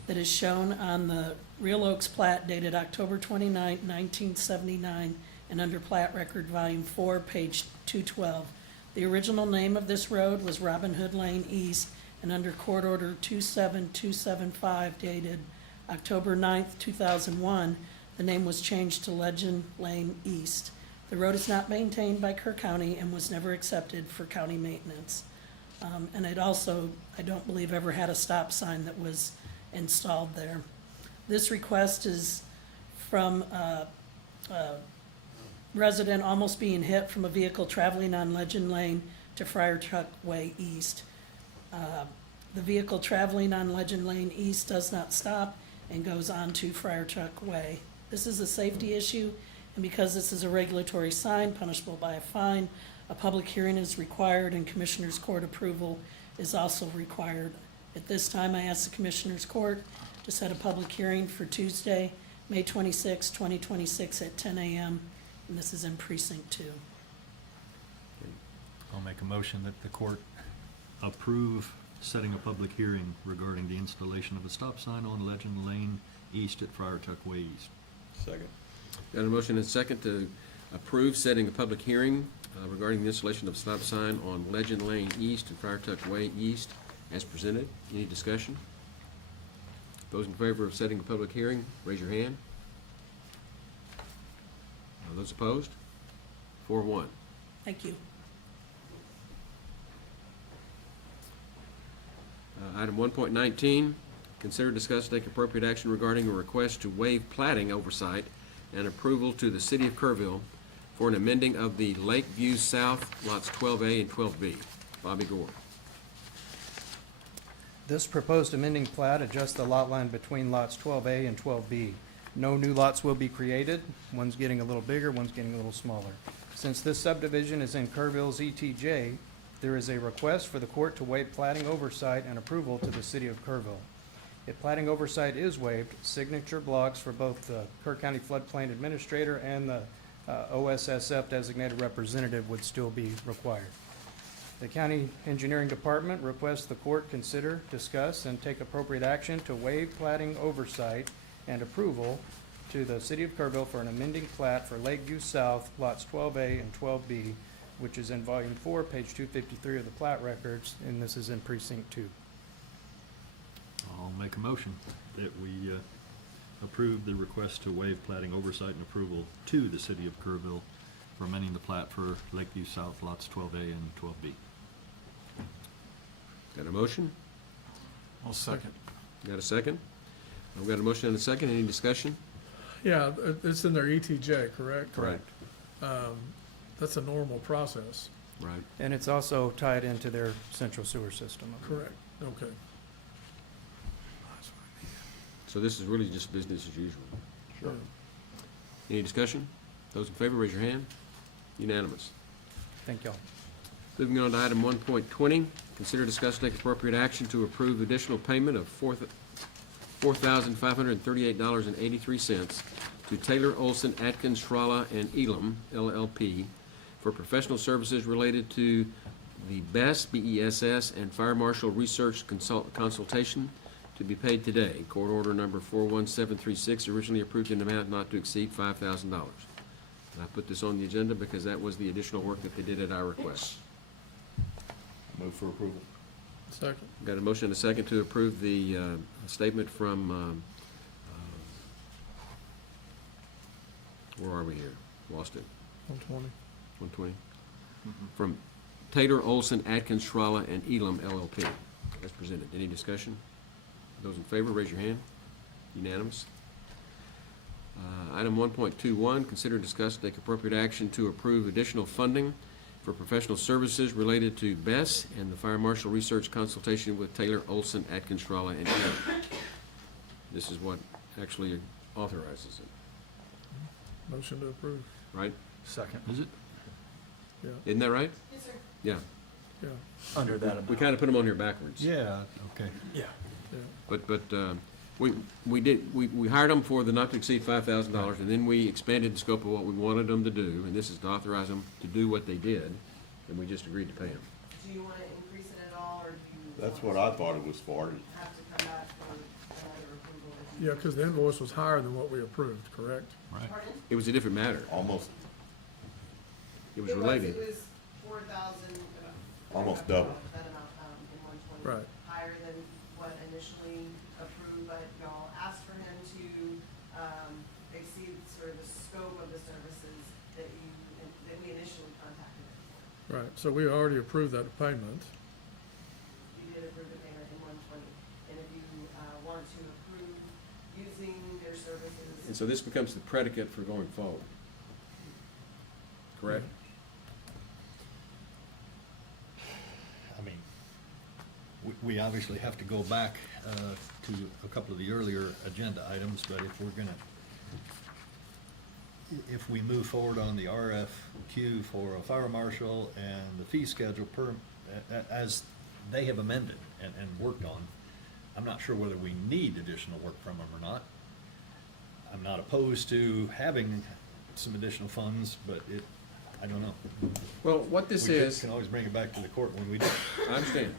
that is shown on the Real Oaks plat dated October 29, 1979, and under Plat Record Volume 4, page 212. The original name of this road was Robin Hood Lane East, and under Court Order 27275 dated October 9, 2001, the name was changed to Legend Lane East. The road is not maintained by Kerr County and was never accepted for county maintenance. And it also, I don't believe, ever had a stop sign that was installed there. This request is from a resident almost being hit from a vehicle traveling on Legend Lane to Friar Tuck Way East. The vehicle traveling on Legend Lane East does not stop and goes on to Friar Tuck Way. This is a safety issue, and because this is a regulatory sign punishable by a fine, a public hearing is required and Commissioners Court approval is also required. At this time, I ask the Commissioners Court to set a public hearing for Tuesday, May 26, 2026 at 10 a.m., and this is in Precinct 2. I'll make a motion that the court approve setting a public hearing regarding the installation of a stop sign on Legend Lane East at Friar Tuck Way East. Second. Got a motion and a second to approve setting a public hearing regarding the installation of a stop sign on Legend Lane East and Friar Tuck Way East as presented. Any discussion? Those in favor of setting a public hearing, raise your hand. Those opposed? 4-1. Thank you. Item 1.19, consider, discuss, take appropriate action regarding a request to waive plating oversight and approval to the City of Kerrville for an amending of the Lakeview South lots 12A and 12B. Bobby Gore. This proposed amending plat adjusts the lot line between lots 12A and 12B. No new lots will be created. One's getting a little bigger, one's getting a little smaller. Since this subdivision is in Kerrville's ETJ, there is a request for the court to waive plating oversight and approval to the City of Kerrville. If plating oversight is waived, signature blocks for both the Kerr County Floodplain Administrator and the OSSF designated representative would still be required. The County Engineering Department requests the court consider, discuss, and take appropriate action to waive plating oversight and approval to the City of Kerrville for an amending plat for Lakeview South, lots 12A and 12B, which is in Volume 4, page 253 of the plat records, and this is in Precinct 2. I'll make a motion that we approve the request to waive plating oversight and approval to the City of Kerrville for amending the plat for Lakeview South lots 12A and 12B. Got a motion? I'll second. Got a second? I've got a motion and a second. Any discussion? Yeah, it's in their ETJ, correct? Correct. That's a normal process. Right. And it's also tied into their central sewer system. Correct, okay. So this is really just business as usual. Sure. Any discussion? Those in favor, raise your hand. Unanimous. Thank y'all. Moving on to item 1.20, consider, discuss, take appropriate action to approve additional payment of $4,538.83 to Taylor Olson Atkins Schrala and Elam LLP for professional services related to the BESS, BESS, and Fire Marshal Research Consultation to be paid today. Court order number 41736, originally approved in an amount not to exceed $5,000. I put this on the agenda because that was the additional work that they did at our request. Move for approval. Second. Got a motion and a second to approve the statement from, where are we here? Lost it. 120. 120? From Taylor, Olson, Atkins, Schrolla, and Elam LLP, as presented. Any discussion? Those in favor, raise your hand. Unanimous. Item 1.21, consider, discuss, take appropriate action to approve additional funding for professional services related to BESS and the Fire Marshal Research Consultation with Taylor, Olson, Atkins, Schrolla, and Elam. This is what actually authorizes it, Motion to approve. right? Second. Is it? Yeah, Isn't that right? Yes, sir. Yeah. yeah, Under that amount. We kind of put them on here backwards. Yeah, okay. Yeah. yeah. But we hired them for the not to exceed $5,000, and then we expanded the scope of what we wanted them to do, and this is to authorize them to do what they did, and we just agreed to pay them. Do you want to increase it at all, or do you? That's want what I thought it was for. to Have to come back for another approval? if you- Yeah, because the invoice was higher than what we approved, correct? Right. Pardon? It was a different matter. Almost, It was related. It was 4,000. Almost double. That amount, in 120. Right. Higher than what initially approved, but y'all asked for him to, exceed sort of the scope of the services that we initially contacted him for. Right, so we already approved that payment. You did approve the payment in 120, and if you, want to approve using their services. And so this becomes the predicate for going forward. Correct? I mean, we obviously have to go back to a couple of the earlier agenda items, but if we're gonna, if we move forward on the RFQ for a fire marshal and the fee schedule as they have amended and worked on, I'm not sure whether we need additional work from them or not. I'm not opposed to having some additional funds, but I don't know. Well, what this We is, can always bring it back to the court when we do. I understand,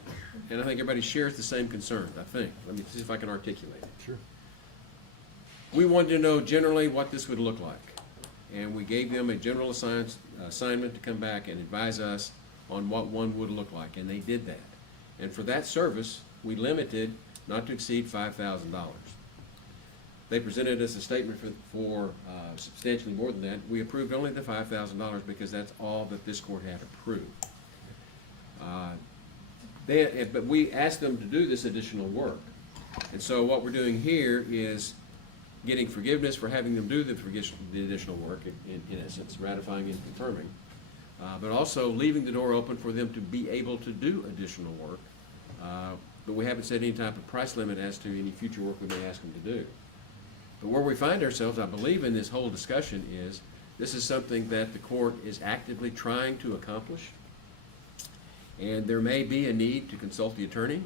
and I think everybody shares the same concern, I think. Let me see if I can articulate it. Sure. We wanted to know generally what this would look like, and we gave them a general assignment to come back and advise us on what one would look like, and they did that. And for that service, we limited not to exceed $5,000. They presented us a statement for substantially more than that. We approved only the $5,000 because that's all that this court had approved. But we asked them to do this additional work. And so what we're doing here is getting forgiveness for having them do the additional work, in essence, ratifying and confirming, but also leaving the door open for them to be able to do additional work. But we haven't set any type of price limit as to any future work we may ask them to do. But where we find ourselves, I believe, in this whole discussion is this is something that the court is actively trying to accomplish. And there may be a need to consult the attorney,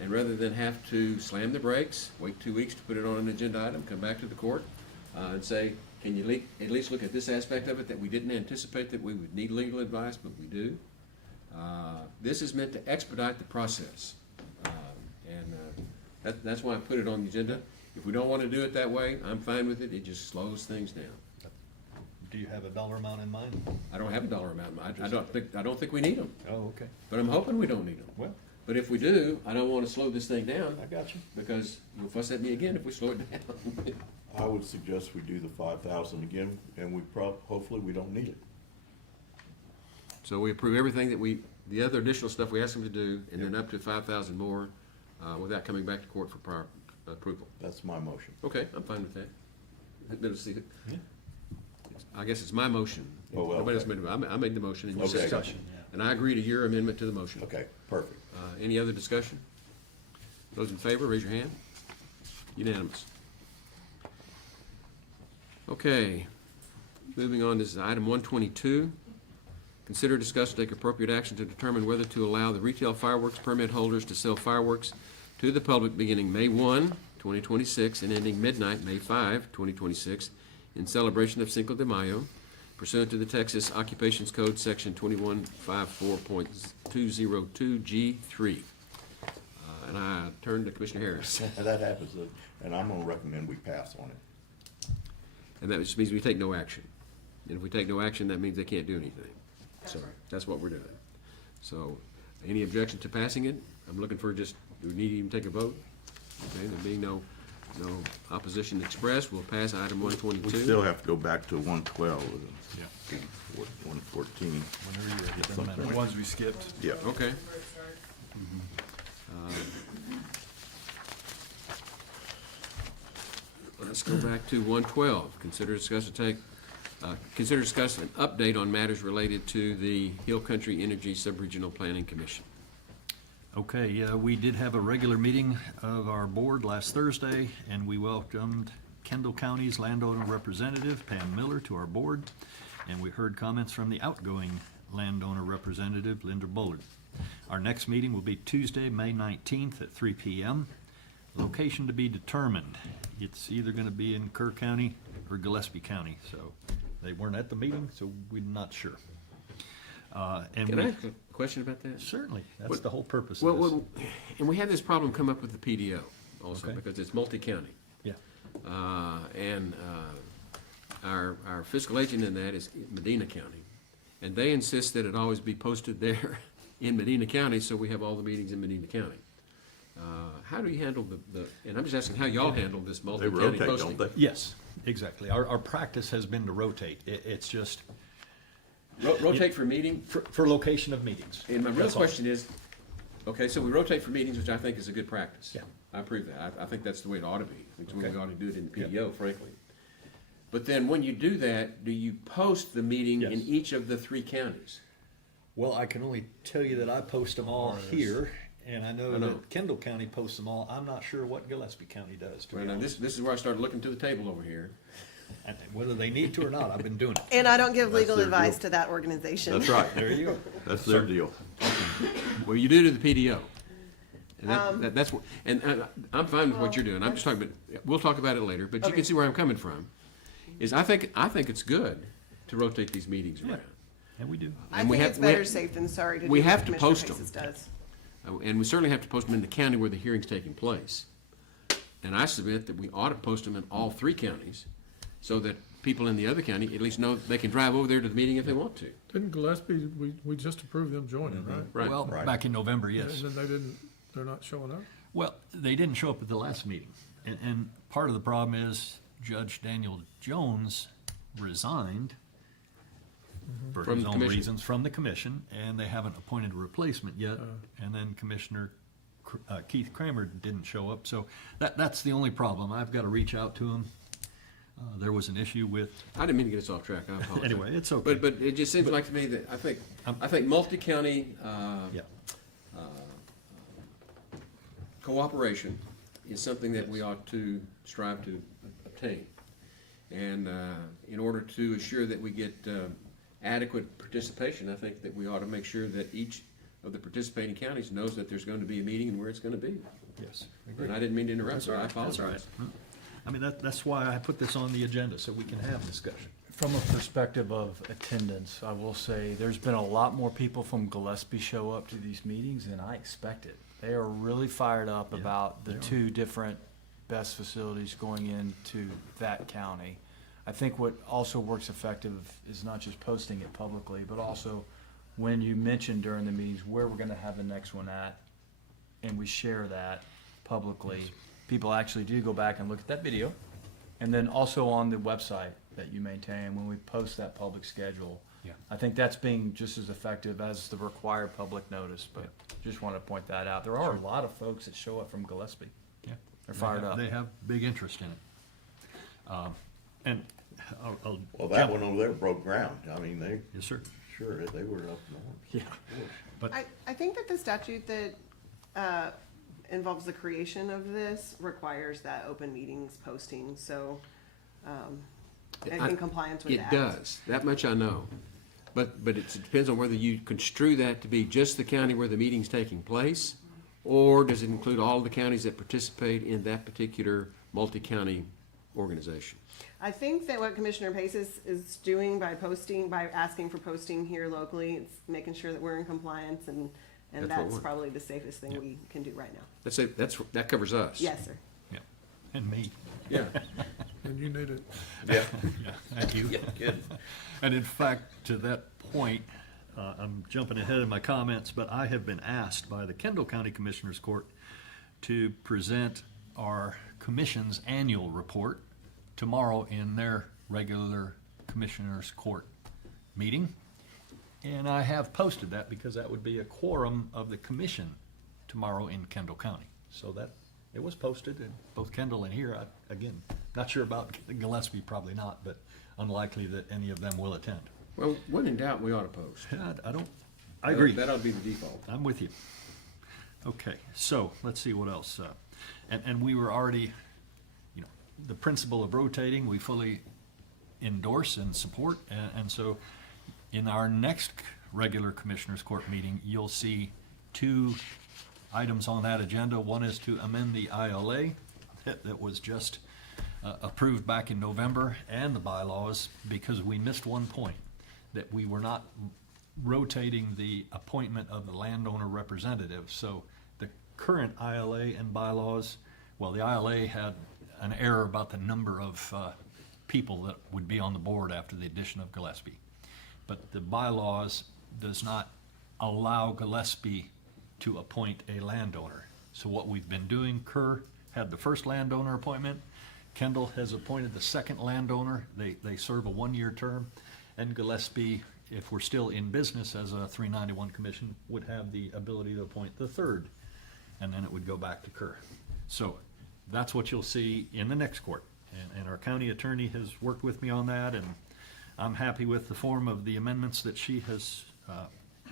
and rather than have to slam the brakes, wait 2 weeks to put it on an agenda item, come back to the court and say, can you at least look at this aspect of it that we didn't anticipate that we would need legal advice, but we do. This is meant to expedite the process. That's why I put it on the agenda. If we don't want to do it that way, I'm fine with it. It just slows things down. Do you have a dollar amount in mind? I don't have a dollar amount. I don't think we need them. Oh, okay. But I'm hoping we don't need them. Well, But if we do, I don't want to slow this thing down. I got you. Because you'll fuss at me again if we slow it down. I would suggest we do the 5,000 again, and hopefully we don't need it. So we approve everything the other additional stuff we asked them to do, and then up to 5,000 more, without coming back to court for prior approval. That's my motion. Okay, I'm fine with that. Better see it. I guess it's my motion. Oh, well, Nobody else okay. made it. I made the motion, and you Okay. seconded it. And I agree to your amendment to the motion. Okay, perfect. Any other discussion? Those in favor, raise your hand. Unanimous. Okay, moving on, this is item 122. Consider, discuss, take appropriate action to determine whether to allow the retail fireworks permit holders to sell fireworks to the public beginning May 1, 2026, and ending midnight, May 5, 2026, in celebration of Cinco de Mayo, pursuant to the Texas Occupations Code, Section 2154.202G3. And I turn to Commissioner Harris. That happens, and I'm gonna recommend we pass on it. And that just means we take no action. And if we take no action, that means they can't do anything. So that's what we're doing. So any objection to passing it? I'm looking for just, do we need to even take a vote? Okay, there being no opposition expressed, we'll pass item 122. We still have to go back to 112 Yeah. and 114. Whenever you're ready, doesn't Something. matter. The ones we skipped. Yeah. Okay. Let's go back to 112. Consider discuss an update on matters related to the Hill Country Energy Subregional Planning Commission. Okay, we did have a regular meeting of our board last Thursday, and we welcomed Kendall County's landowner representative, Pam Miller, to our board, and we heard comments from the outgoing landowner representative, Linda Bullard. Our next meeting will be Tuesday, May 19th at 3 p.m. Location to be determined. It's either going to be in Kerr County or Gillespie County, so they weren't at the meeting, so we're not sure. And Can we- I ask a question about that? Certainly, that's What- the whole purpose Well, of this. well, and we had this problem come up with the PDO also, Okay. because it's multi-county. Yeah. And our fiscal agent in that is Medina County. And they insist that it always be posted there in Medina County, so we have all the meetings in Medina County. How do you handle and I'm just asking how y'all handle this multi-county rotate, posting? don't they? Yes, exactly. Our practice has been to rotate. It's just. Rotate for meeting? For location of meetings. And my real That's all. question is, okay, so we rotate for meetings, which I think is a good practice. Yeah. I approve that. I think that's the way it ought to be. I think it's the way Okay. we ought to do it in the PDO, frankly. But then when you do that, do you post the meeting in Yes. each of the 3 counties? Well, I can only tell you that I post them all here, and I know I know. that Kendall County posts them all. I'm not sure what Gillespie County does, to be Well, now, honest. this is where I started looking to the table over here. And whether they need to or not, I've been doing it. And I don't give That's legal their advice deal. to that organization. That's right. There you go. That's their deal. Well, you do to the PDO. And that's what, and I'm fine with what you're doing. I'm just talking about, we'll talk about it later, but you Okay. can see where I'm coming from. Is I think it's good to rotate these meetings around. And we do. I And we think have- it's we better have- safe than sorry to do we what have to Commissioner post 'em. Paces does. And we certainly have to post them in the county where the hearing's taking place. And I submit that we ought to post them in all 3 counties so that people in the other county at least know they can drive over there to the meeting if they want to. Didn't Gillespie, we just approved them joining, right? Right. Well, back in November, yes. And then they're not showing up? Well, they didn't show up at the last meeting. And part of the problem is Judge Daniel Jones resigned for From his the own commission. reasons from the commission, and they haven't appointed a replacement yet. And then Commissioner Keith Kramer didn't show up. So that's the only problem. I've got to reach out to him. There was an issue with, I didn't mean to get us off track, I apologize. Anyway, it's okay. But it just seems like to me that, I think multi-county, yeah, cooperation is something that we ought to strive to obtain. And in order to assure that we get adequate participation, I think that we ought to make sure that each of the participating counties knows that there's going to be a meeting and where it's going to be. yes. And I didn't mean to interrupt, so I That's all right. apologize. I mean, that's why I put this on the agenda, so we can have discussion. From a perspective of attendance, I will say there's been a lot more people from Gillespie show up to these meetings than I expected. They are really fired up about the 2 different best facilities going into that county. I think what also works effective is not just posting it publicly, but also when you mention during the meetings where we're gonna have the next one at, and we share that publicly, people actually do go back and look at that video. And then also on the website that you maintain, when we post that public schedule. Yeah. I think that's being just as effective as the required public notice, but just want to point that out. There are a lot of folks that show up from Gillespie. Yeah. They're fired up. They have big interest in it. And I'll Well, that jump- one over there broke ground. I mean, they, Yes, sir. sure, they were up north. Yeah. But I think that the statute that involves the creation of this requires that open meetings posting, so in compliance with that. It does, that much I know. But it depends on whether you construe that to be just the county where the meeting's taking place, or does it include all the counties that participate in that particular multi-county organization? I think that what Commissioner Paces is doing by asking for posting here locally, it's making sure that we're in compliance, and That's what that's we're- probably the safest thing we can do right now. That covers us. Yes, sir. Yeah, and me. Yeah. And you need it. Yeah. Yeah, thank you. Good. And in fact, to that point, I'm jumping ahead in my comments, but I have been asked by the Kendall County Commissioners Court to present our commission's annual report tomorrow in their regular Commissioners Court meeting. And I have posted that because that would be a quorum of the commission tomorrow in Kendall County. So that, it was posted in both Kendall and here. Again, not sure about Gillespie, probably not, but unlikely that any of them will attend. Well, when in doubt, we ought to post. Yeah, I agree. That ought to be the default. I'm with you. Okay, so let's see what else. And we were already, you know, the principle of rotating, we fully endorse and support. And so in our next regular Commissioners Court meeting, you'll see 2 items on that agenda. One is to amend the ILA that was just approved back in November, and the bylaws, because we missed one point, that we were not rotating the appointment of the landowner representative. So the current ILA and bylaws, well, the ILA had an error about the number of people that would be on the board after the addition of Gillespie. But the bylaws does not allow Gillespie to appoint a landowner. So what we've been doing, Kerr had the first landowner appointment, Kendall has appointed the second landowner. They serve a 1-year term, and Gillespie, if we're still in business as a 391 commission, would have the ability to appoint the third, and then it would go back to Kerr. So that's what you'll see in the next court. And our county attorney has worked with me on that, and I'm happy with the form of the amendments that she has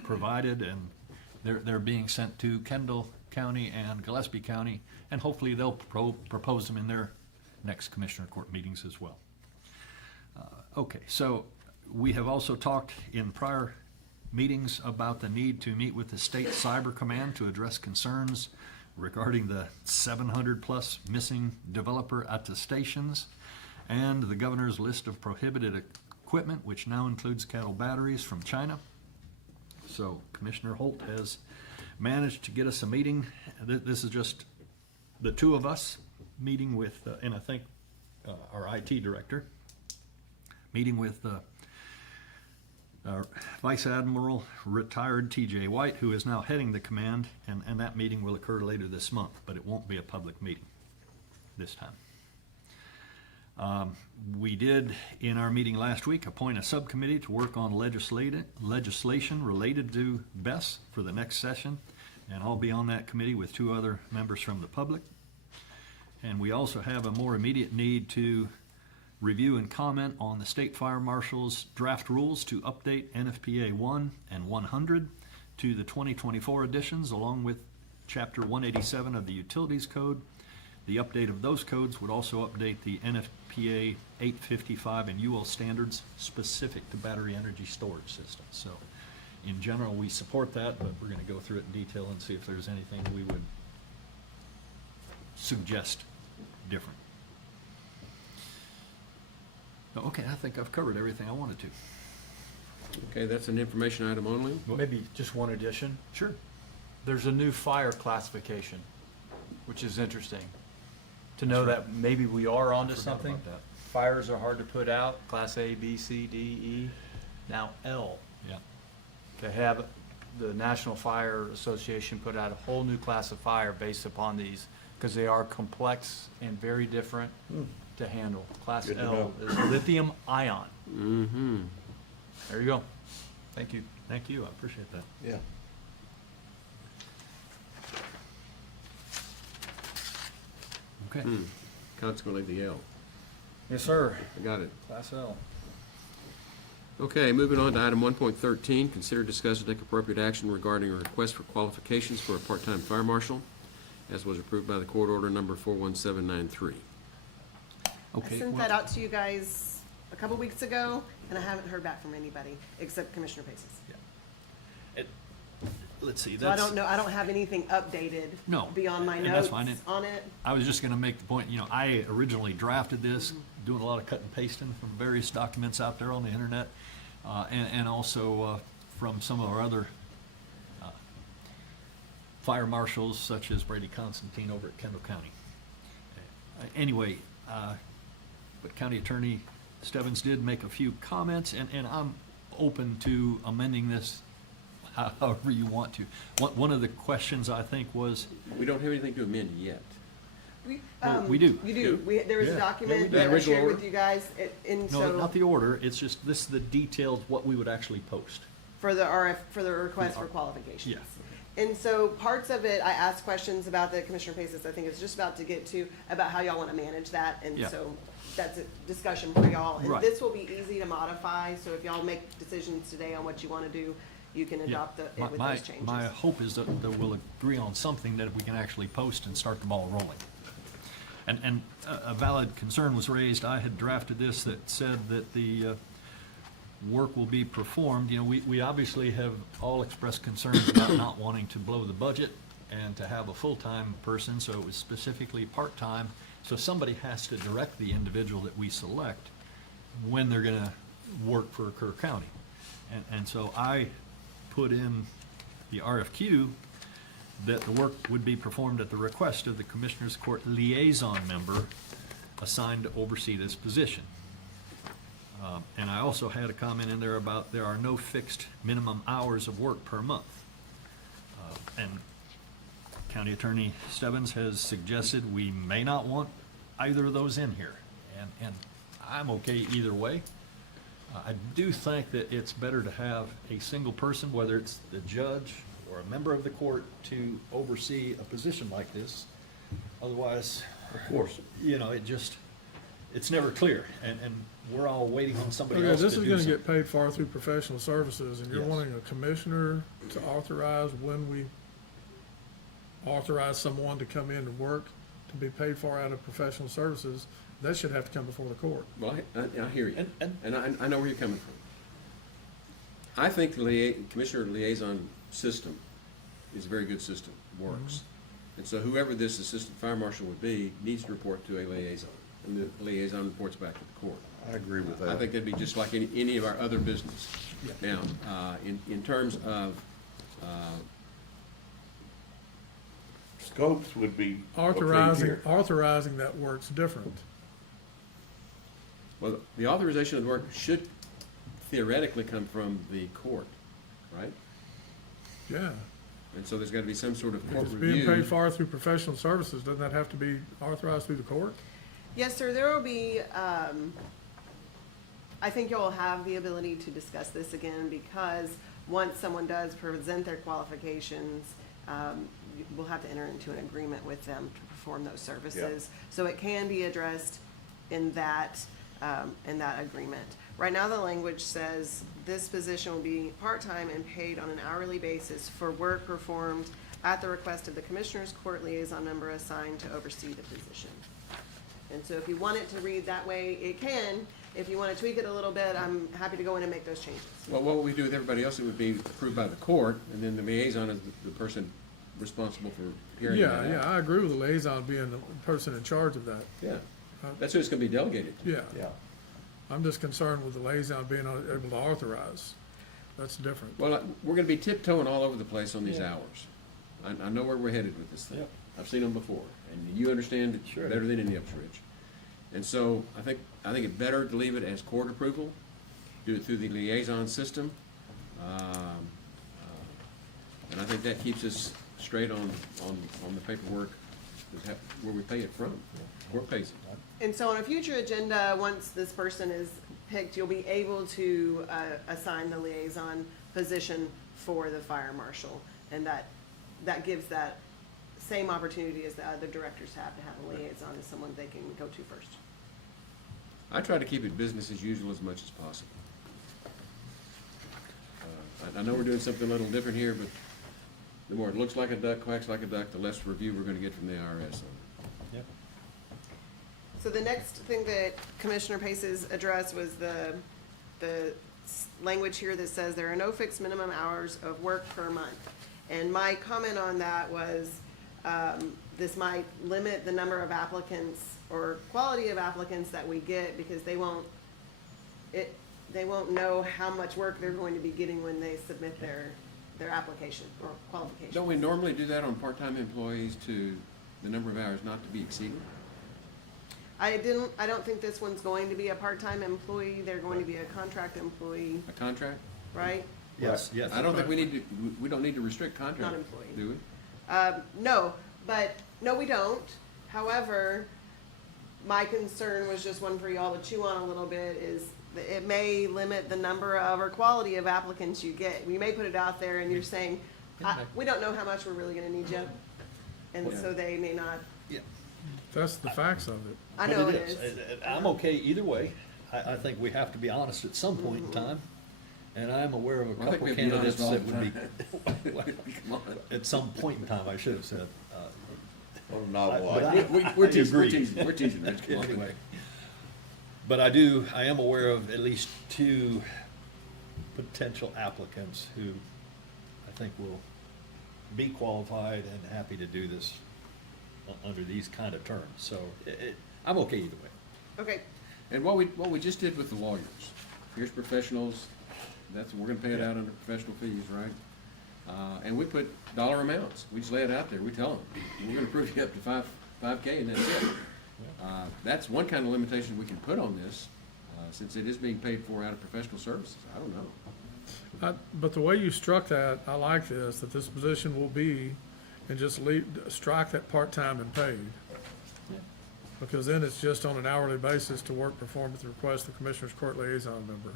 provided, and they're being sent to Kendall County and Gillespie County, and hopefully they'll propose them in their next Commissioner Court meetings as well. Okay, so we have also talked in prior meetings about the need to meet with the State Cyber Command to address concerns regarding the 700-plus missing developer attestations and the governor's list of prohibited equipment, which now includes cattle batteries from China. So Commissioner Holt has managed to get us a meeting. This is just the 2 of us meeting with, and I think our IT director, meeting with Vice Admiral retired T.J. White, who is now heading the command, and that meeting will occur later this month, but it won't be a public meeting this time. We did, in our meeting last week, appoint a subcommittee to work on legislation related to BES for the next session, and I'll be on that committee with 2 other members from the public. And we also have a more immediate need to review and comment on the State Fire Marshal's draft rules to update NFPA 1 and 100 to the 2024 editions, along with Chapter 187 of the Utilities Code. The update of those codes would also update the NFPA 855 and UL standards specific to battery energy storage systems. So in general, we support that, but we're going to go through it in detail and see if there's anything we would suggest different. Okay, I think I've covered everything I wanted to. Okay, that's an information item only. Maybe just one addition. Sure. There's a new fire classification, which is interesting. To know that maybe we are onto Forgot something. about that. Fires are hard to put out, Class A, B, C, D, E, now L. Yeah. To have the National Fire Association put out a whole new class of fire based upon these, because they are complex and very different to handle. Class Good to L know. is lithium ion. Mm-hmm. There you go. Thank you. Thank you, I appreciate that. Yeah. Okay. Consequently, the L. Yes, sir. I got it. Class L. Okay, moving on to item 1.13, consider, discuss, and take appropriate action regarding a request for qualifications for a part-time fire marshal, as was approved by the court order number 41793. I sent that out to you guys a couple weeks ago, and I haven't heard back from anybody except Commissioner Paces. Let's see. So I don't know, I don't have anything updated No, beyond my and that's notes fine. on it. I was just going to make the point, you know, I originally drafted this, doing a lot of cut and pasting from various documents out there on the internet, and also from some of our other fire marshals, such as Brady Constantine over at Kendall County. Anyway, but County Attorney Stebbins did make a few comments, and I'm open to amending this however you want to. One of the questions I think was, We don't have anything to amend yet. Well, we do. You do. There was a Yeah. document Yeah, we do. that I Original shared with order? you guys, and no, so, not the order, it's just, this is the details, what we would actually post. for the for the request for qualifications. Yeah. And so parts of it, I asked questions about that Commissioner Paces, I think is just about to get to, about how y'all want to manage that. And Yeah. so that's a discussion for y'all. And Right. this will be easy to modify, so if y'all make decisions today on what you want to do, you can Yeah. adopt it with My- those changes. My hope is that we'll agree on something that we can actually post and start the ball rolling. And a valid concern was raised. I had drafted this that said that the work will be performed. You know, we obviously have all expressed concerns about not wanting to blow the budget and to have a full-time person, so it was specifically part-time. So somebody has to direct the individual that we select when they're gonna work for Kerr County. And so I put in the RFQ that the work would be performed at the request of the Commissioners Court liaison member assigned to oversee this position. And I also had a comment in there about there are no fixed minimum hours of work per month. And County Attorney Stebbins has suggested we may not want either of those in here. And I'm okay either way. I do think that it's better to have a single person, whether it's the judge or a member of the court, to oversee a position like this. Otherwise, Of course. you know, it's never clear, and we're all waiting on somebody Okay, else to this do is gonna something. get paid for through professional services, and you're Yes. wanting a commissioner to authorize when we authorize someone to come in and work to be paid for out of professional services. That should have to come before the court. Well, I hear you, And- and I know where you're coming from. I think the Commissioner Liaison system is a very good system, works. And so whoever this assistant fire marshal would be needs to report to a liaison, and the liaison reports back to the court. I agree with that. I think that'd be just like any of our other business. Now, in terms of, Scopes would be okay Authorizing, here. authorizing that work's different. well, the authorization of the work should theoretically come from the court, right? Yeah. And so there's gotta be some sort of If court it's being paid review. for through professional services, doesn't that have to be authorized through the court? Yes, sir, there will be, I think you'll have the ability to discuss this again, because once someone does present their qualifications, we'll have to enter into an agreement with them to perform those services. So it can be addressed in that agreement. Right now, the language says this position will be part-time and paid on an hourly basis for work performed at the request of the Commissioners Court liaison member assigned to oversee the position. And so if you want it to read that way, it can. If you want to tweak it a little bit, I'm happy to go in and make those changes. Well, what would we do with everybody else? It would be approved by the court, and then the liaison is the person responsible for carrying that out. Yeah, I agree with the liaison being the person in charge of that. Yeah, that's who it's gonna be delegated to. Yeah. Yeah. I'm just concerned with the liaison being able to authorize. That's different. Well, we're gonna be tiptoeing all over the place on these hours. I know where we're headed with this thing. Yep. I've seen them before, and you understand it Sure. better than any of us, Rich. And so I think it's better to leave it as court approval, do it through the liaison system. And I think that keeps us straight on the paperwork, where we pay it from. Court pays it. And so on a future agenda, once this person is picked, you'll be able to assign the liaison position for the fire marshal. And that gives that same opportunity as the other directors have to have a liaison as someone they can go to first. I try to keep it business as usual as much as possible. I know we're doing something a little different here, but the more it looks like a duck, quacks like a duck, the less review we're gonna get from the IRS on it. Yep. So the next thing that Commissioner Paces addressed was the language here that says there are no fixed minimum hours of work per month. And my comment on that was, this might limit the number of applicants or quality of applicants that we get, because they won't know how much work they're going to be getting when they submit their application or qualification. Don't we normally do that on part-time employees to the number of hours not to be exceeded? I don't think this one's going to be a part-time employee, they're going to be a contract employee, A contract? right? Yes, yes. I don't think we need to, we don't need to restrict contracts, Non-employee. do we? No, no, we don't. However, my concern was just one for y'all to chew on a little bit is that it may limit the number of or quality of applicants you get. We may put it out there and you're saying, we don't know how much we're really gonna need you. And so they may not, That's the facts of it. I know it is. I'm okay either way. I think we have to be honest at some point in time. And I'm aware of a Well, I think couple we have to be candidates honest that all would be, Come on. at some point in time, I should have said. Oh, no, But I- We're I teasing, we're agree. teasing, we're teasing, Rich, come on. Anyway. But I am aware of at least 2 potential applicants who I think will be qualified and happy to do this under these kind of terms. So I'm okay either way. Okay, And what we just did with the lawyers, here's professionals, we're gonna pay it out under professional fees, right? And we put dollar amounts, we just lay it out there, we tell them, we're gonna approve you up to five K and that's it. That's one kind of limitation we can put on this, since it is being paid for out of professional services, I don't know. But the way you struck that, I like this, that this position will be, and just strike that part-time and paid. Because then it's just on an hourly basis to work performed at the request of the Commissioners Court Liaison Member.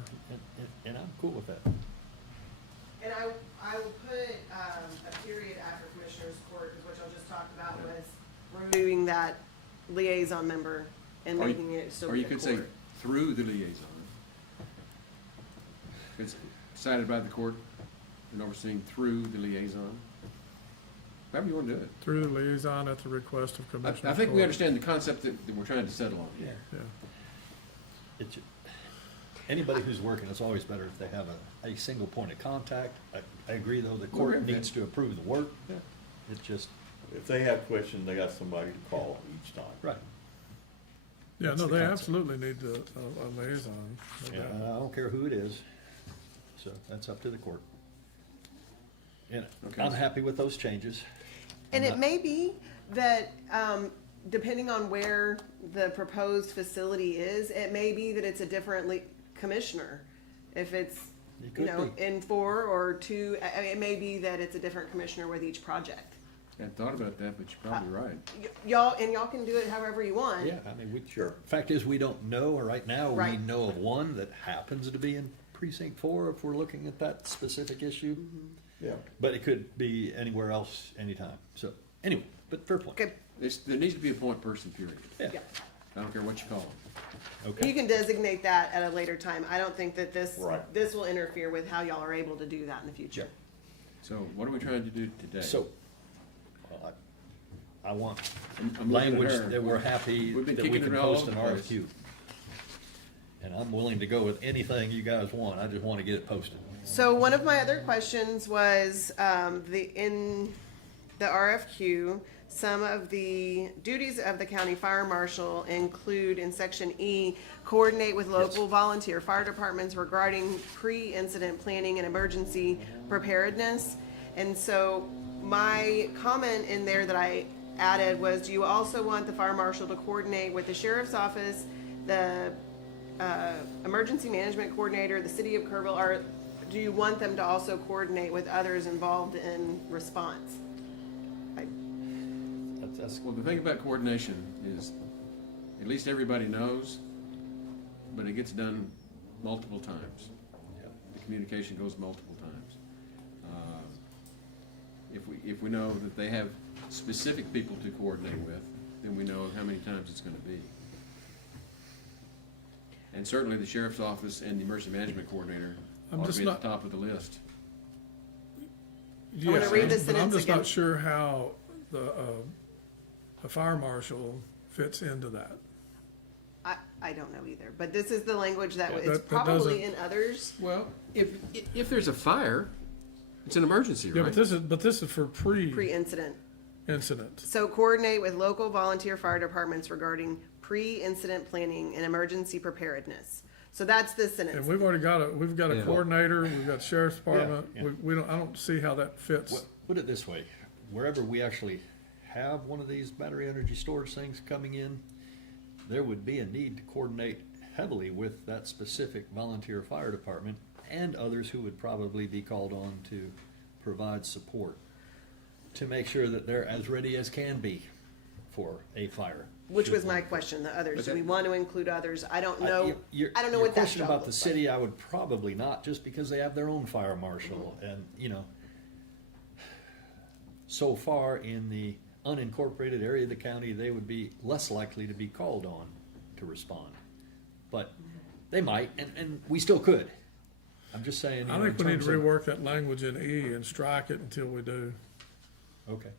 And I'm cool with that. and I will put, a period after Commissioners Court, which I just talked about was removing that liaison member and Or you- making it so. Or you could say through the liaison. It's decided by the court and overseen through the liaison. However you want to do it. Through the liaison at the request of Commissioners Court. I think we understand the concept that we're trying to settle on. Yeah. It's, anybody who's working, it's always better if they have a single point of contact. I agree, though, the Well, court okay. needs to approve the work. Yeah. It's just, If they have questions, they got somebody to call each time. right. Yeah, That's no, the they concept. absolutely need a liaison. no Yeah, doubt. I don't care who it is, so that's up to the court. And Okay. I'm happy with those changes. And I'm it not- may be that, depending on where the proposed facility is, it may be that it's a different commissioner. If it's, It you could know, be. in 4 or 2, it may be that it's a different commissioner with each project. I hadn't thought about that, but you're probably right. Y'all can do it however you want. Yeah, I mean, fact is, we don't know, right now, we Right. know of one that happens to be in precinct 4, if we're looking at that specific issue. Yeah. But it could be anywhere else, anytime. So, anyway, but fair point. Okay, There needs to be a point person, period. Yeah, yeah. I don't care what you call them. You okay. can designate that at a later time. I don't think that this Right. will interfere with how y'all are able to do that in the future. So what are we trying to do today? So, well, I want I'm looking at language her. that we're happy We've been that we kicking can it all post over an the place. RFQ. And I'm willing to go with anything you guys want, I just want to get it posted. So one of my other questions was, in the RFQ, some of the duties of the county fire marshal include in section E, coordinate with local volunteer fire departments regarding pre-incident planning and emergency preparedness. And so my comment in there that I added was, do you also want the fire marshal to coordinate with the sheriff's office, the emergency management coordinator, the city of Kerrville, or do you want them to also coordinate with others involved in response? Well, the thing about coordination is, at least everybody knows, but it gets done multiple times. The communication goes multiple times. If we know that they have specific people to coordinate with, then we know how many times it's gonna be. And certainly the sheriff's office and the emergency management coordinator I'm ought to just be at not- the top of the list. I'm gonna Yes, read this but I'm sentence just again. not sure how the fire marshal fits into that. I don't know either, but this is the language that Yeah, it's that probably doesn't- in others. Well, if there's a fire, it's an emergency, Yeah, right? but this is for Pre-incident. incident. So coordinate with local volunteer fire departments regarding pre-incident planning and emergency preparedness. So that's this And sentence. we've already got a Yeah. coordinator, we've got sheriff's department, Yeah. we don't, I don't see how that fits. Put it this way, wherever we actually have one of these battery energy storage things coming in, there would be a need to coordinate heavily with that specific volunteer fire department and others who would probably be called on to provide support to make sure that they're as ready as can be for a fire. Which was my question, the others. Do we want to include others? I don't know. I don't know Your what that question job about the looks city, I would probably not, just because they have their own fire marshal, and, you know, so far in the unincorporated area of the county, they would be less likely to be called on to respond. But they might, and we still could. I'm just saying, you I know, think in we need to terms of- rework that language in E and strike it until we do. Okay.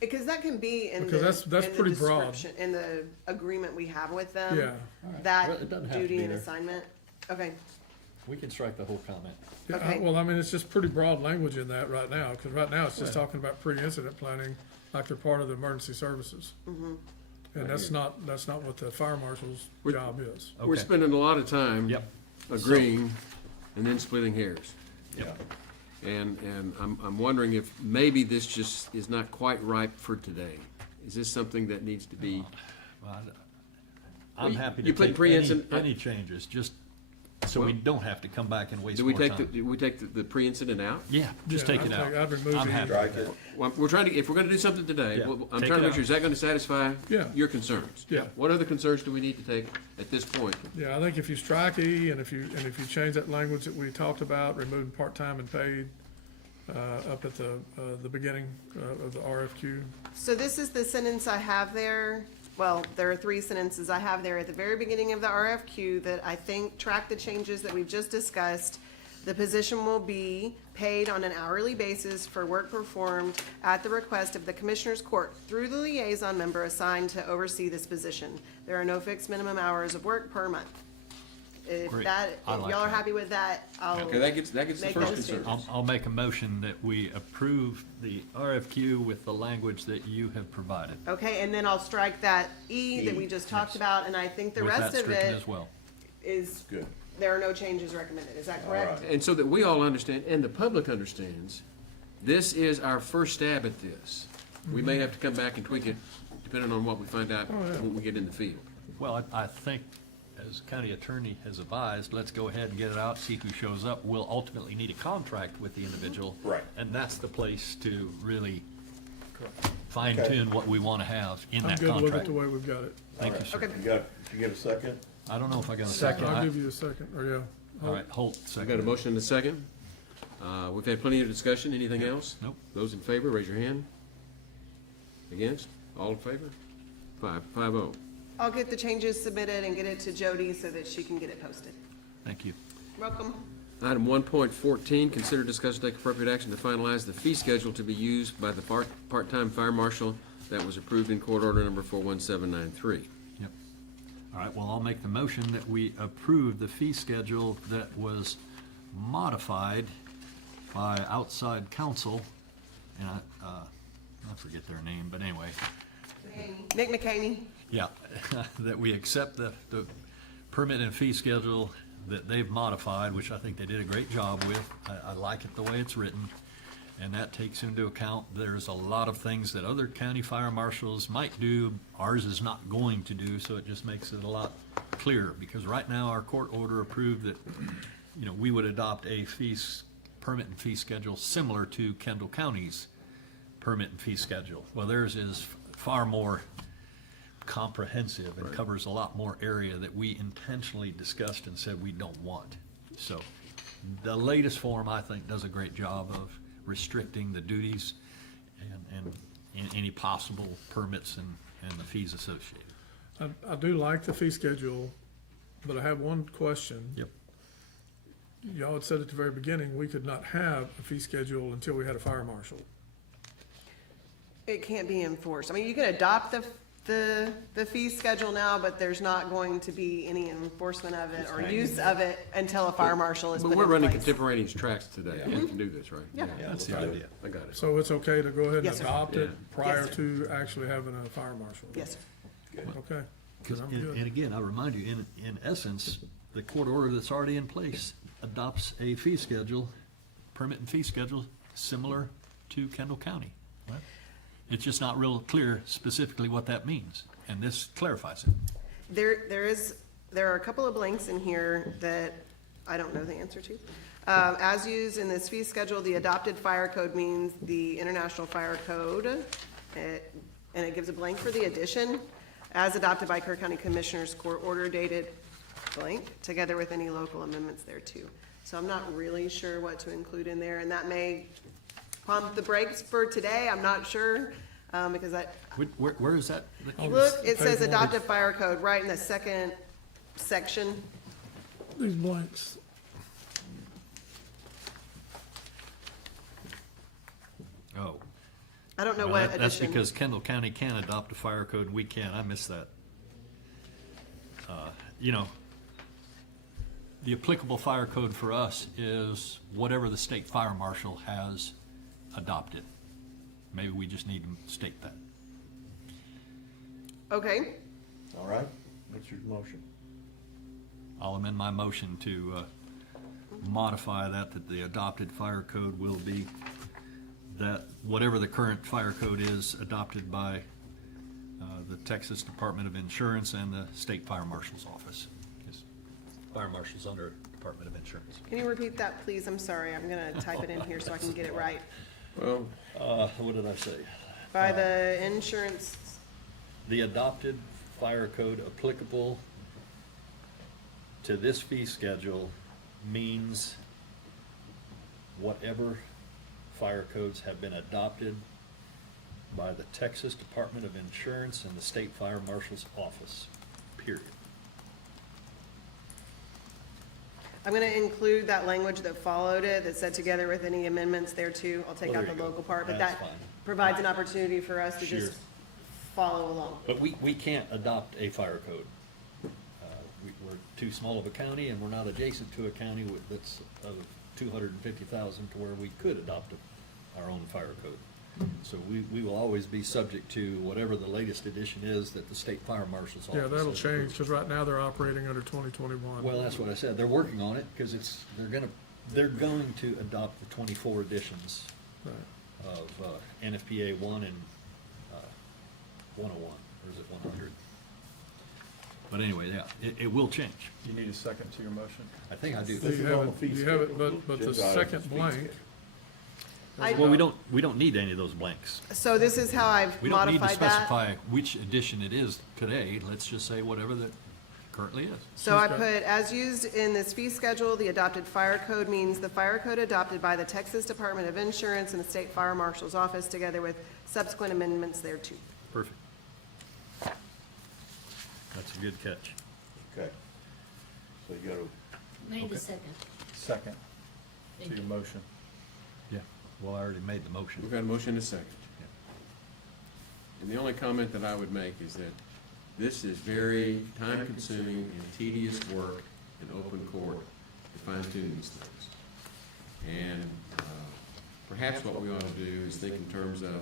Because that can be in Because the, that's in the pretty broad. description, in the agreement we have with them. Yeah. All right. That Well, it doesn't have to duty be and there. assignment. Okay. We can strike the whole comment. Yeah, Okay. well, I mean, it's just pretty broad language in that right now, because right now it's just talking about pre-incident planning, like they're part of the emergency services. And that's not what the fire marshal's job is. We're Okay. spending a lot of time Yep. agreeing and then splitting hairs. Yep. And I'm wondering if maybe this just is not quite ripe for today. Is this something that needs to be? Well, I'm You- happy to you put take pre-incident- any changes, just so we Well, don't have to come back and waste Do we more take time. the pre-incident out? Yeah, just take it out. I'd remove I'm E. happy with that. Well, we're trying to, if we're gonna do something today, Yeah, I'm take trying it to make sure, out. is that gonna satisfy Yeah. your concerns? Yeah. What other concerns do we need to take at this point? Yeah, I think if you strike E, and if you change that language that we talked about, removing part-time and paid, up at the beginning, of the RFQ. So this is the sentence I have there. Well, there are 3 sentences I have there at the very beginning of the RFQ that I think track the changes that we've just discussed. The position will be paid on an hourly basis for work performed at the request of the Commissioners Court through the liaison member assigned to oversee this position. There are no fixed minimum hours of work per month. If Great. that, I if like y'all are that. happy with that, I'll Okay, that gets the make first those concern. changes. I'll make a motion that we approve the RFQ with the language that you have provided. Okay, and then I'll strike that E that we just talked yes. about, and I think the With rest that of stricken it as well. is, Good. there are no changes recommended. Is that correct? And so that we all understand, and the public understands, this is our first stab at this. We may have to come back and tweak it, depending on what we find out when we get in the field. Well, I think, as county attorney has advised, let's go ahead and get it out, see who shows up. We'll ultimately need a contract with the individual. Right. And that's the place to really fine tune what we want to have in I'm that good with it contract. the way we've got it. Thank you, sir. Okay. Did you get a second? I don't know if I got a Second. second. I'll give you a second, or yeah. All right, Holt, We second. got a motion and a second. We've had plenty of discussion. Anything else? Nope. Those in favor, raise your hand. Against? All in favor? 5-0. I'll get the changes submitted and get it to Jody so that she can get it posted. Thank you. Welcome. Item 1.14, consider discuss and take appropriate action to finalize the fee schedule to be used by the part-time fire marshal that was approved in court order number 41793. Yep. All right, well, I'll make the motion that we approve the fee schedule that was modified by outside counsel, and I forget their name, but anyway, Nick McCaney. yeah, that we accept the permit and fee schedule that they've modified, which I think they did a great job with. I like it the way it's written, and that takes into account there's a lot of things that other county fire marshals might do, ours is not going to do, so it just makes it a lot clearer, because right now our court order approved that, you know, we would adopt a permit and fee schedule similar to Kendall County's permit and fee schedule. Well, theirs is far more comprehensive and covers a lot more area that we intentionally discussed and said we don't want. So the latest form, I think, does a great job of restricting the duties and any possible permits and the fees associated. I do like the fee schedule, but I have one question. Yep. Y'all had said at the very beginning, we could not have a fee schedule until we had a fire marshal. It can't be enforced. I mean, you can adopt the fee schedule now, but there's not going to be any enforcement of it or use of it until a fire marshal is put But in we're running place. contemporaneous tracks today. We can do this, right? Yeah. That's the idea. I got it. So it's okay to go ahead and Yes, sir. adopt it Yeah. prior Yes, sir. to actually having a fire marshal? Yes, sir. Okay. Because, I'm and good. again, I remind you, in essence, the court order that's already in place adopts a fee schedule, permit and fee schedule, similar to Kendall County. It's just not real clear specifically what that means, and this clarifies it. There are a couple of blanks in here that I don't know the answer to. As used in this fee schedule, the adopted fire code means the International Fire Code, and it gives a blank for the addition, as adopted by Kerr County Commissioners Court, order dated blank, together with any local amendments thereto. So I'm not really sure what to include in there, and that may pump the brakes for today, I'm not sure, because Where is that? look, it says adopted fire code right in the second section. These blanks. Oh. I don't know Well, what that- That's addition. because Kendall County can adopt a fire code, we can't, I missed that. You know, the applicable fire code for us is whatever the state fire marshal has adopted. Maybe we just need to state that. Okay, All right, what's your motion? I'll amend my motion to modify that the adopted fire code will be that whatever the current fire code is adopted by the Texas Department of Insurance and the State Fire Marshal's Office. Yes, Fire Marshal's under Department of Insurance. can you repeat that, please? I'm sorry, I'm gonna type it in here so I can get it right. Well, what did I say? By the insurance, The adopted fire code applicable to this fee schedule means whatever fire codes have been adopted by the Texas Department of Insurance and the State Fire Marshal's Office, period. I'm gonna include that language that followed it, that said together with any amendments thereto. I'll take Oh, out there the you go. local part, but That's that fine. provides an opportunity for us to Sure. just follow along. But we can't adopt a fire code. We're too small of a county, and we're not adjacent to a county that's of 250,000 to where we could adopt our own fire code. So we will always be subject to whatever the latest edition is that the State Fire Marshal's Office. Yeah, that'll has change, approved. because right now they're operating under 2021. Well, that's what I said. They're working on it, because they're going to adopt the 24 editions Right. of NFPA 1 and 101, or is it 100? But anyway, yeah, it will change. You need a second to your motion? I think I do. Do you have it, do you have it, but the second blank, Well, we don't need any of those blanks. So this is how I've We don't need to modified that. specify which edition it is today. Let's just say whatever that currently is. So I put, as used in this fee schedule, the adopted fire code means the fire code adopted by the Texas Department of Insurance and the State Fire Marshal's Office, together with subsequent amendments thereto. Perfect. That's a good catch. Okay. So you gotta, Need Okay. a second. Second to your motion. Yeah, well, I already made the motion. We've got a motion and a second. And the only comment that I would make is that this is very time-consuming and tedious work in open court to fine-tune these things. And perhaps what we ought to do is think in terms of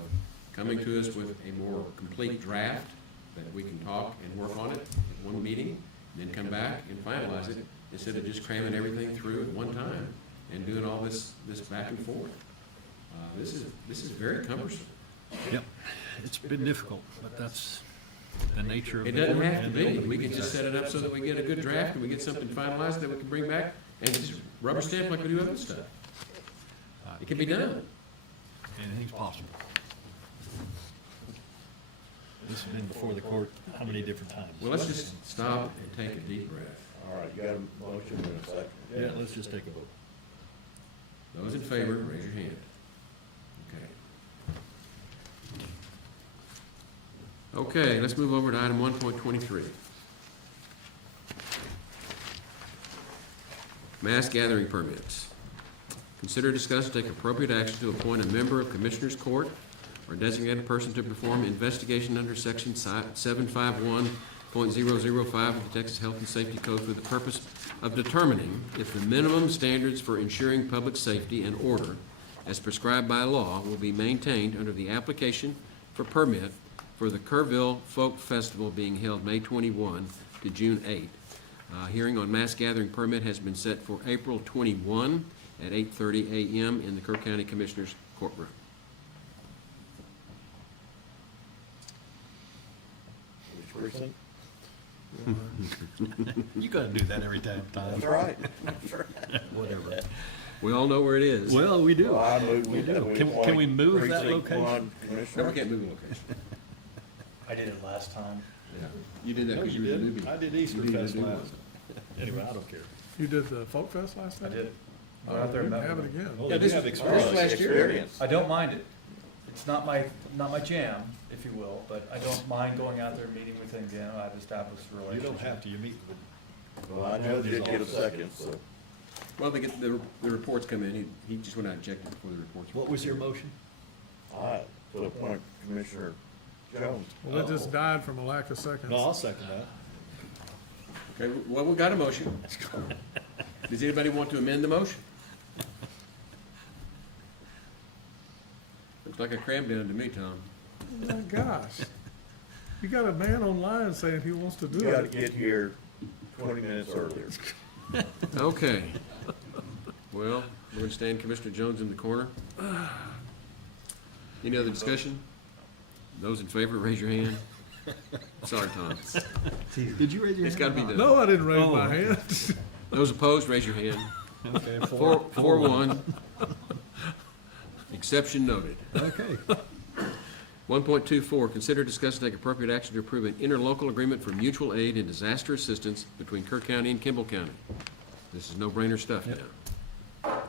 coming to us with a more complete draft that we can talk and work on it at one meeting, and then come back and finalize it, instead of just cramming everything through at one time and doing all this back and forth. This is very cumbersome. Yep, it's been difficult, but that's the nature of It it. doesn't have to and be. the- We can just set it up so that we get a good draft and we get something finalized that we can bring back and just rubber stamp like we do other stuff. It can be done. Anything's possible. This has been before the court how many different times? Well, let's just stop and take a deep breath. all right, you got a motion and a second. Yeah, let's just take a vote. Those in favor, raise your hand. Okay. Okay, let's move over to item 1.23. Mass gathering permits. Consider, discuss, and take appropriate action to appoint a member of Commissioners Court or designated person to perform investigation under section 751.005 of the Texas Health and Safety Code for the purpose of determining if the minimum standards for ensuring public safety and order as prescribed by law will be maintained under the application for permit for the Kerrville Folk Festival being held May 21 to June 8. Hearing on mass gathering permit has been set for April 21 at 8:30 a.m. in the Kerr County Commissioners Courtroom. Which precinct? You gotta do that every time, Tom. That's right. That's right. Whatever. We all know where it is. Well, we do. Well, I move We do. we Can we appoint move that precinct location? one No, commissioner. we can't move the location. I did it last time. You did that because you were the newbie. I did You Easter needed to Fest do last. one. Anyway, I don't care. You did the Folk Fest last I time? did it. Oh, Went out there we and can met have it with them. again. Well, Yeah, they this do have this experience. last year. Experience. I don't mind it. It's not my jam, if you will, but I don't mind going out there and meeting with them again. I've established a You relationship. don't have to, you meet with. Well, I know they did get a second, so. Well, they get, the reports come in, he just went out and checked it before the reports. What was your motion? To appoint Commissioner Jones. Well, it just died from a lack of seconds. No, I'll second that. Okay, well, we got a motion. Does anybody want to amend the motion? Looks like a cram down to me, Tom. Oh my gosh. You got a man online saying he wants to do You gotta it. get here 20 minutes earlier. Okay. Well, we're gonna stand Commissioner Jones in the corner. Any other discussion? Those in favor, raise your hand. Sorry, Tom. Did you raise your hand? It's gotta be done. No, I didn't raise Oh. my hand. Those opposed, raise your hand. Okay, 4-1. Exception noted. Okay. 1.24, consider, discuss, and take appropriate action to approve an interlocal agreement for mutual aid and disaster assistance between Kerr County and Kimball County. This is no-brainer stuff now.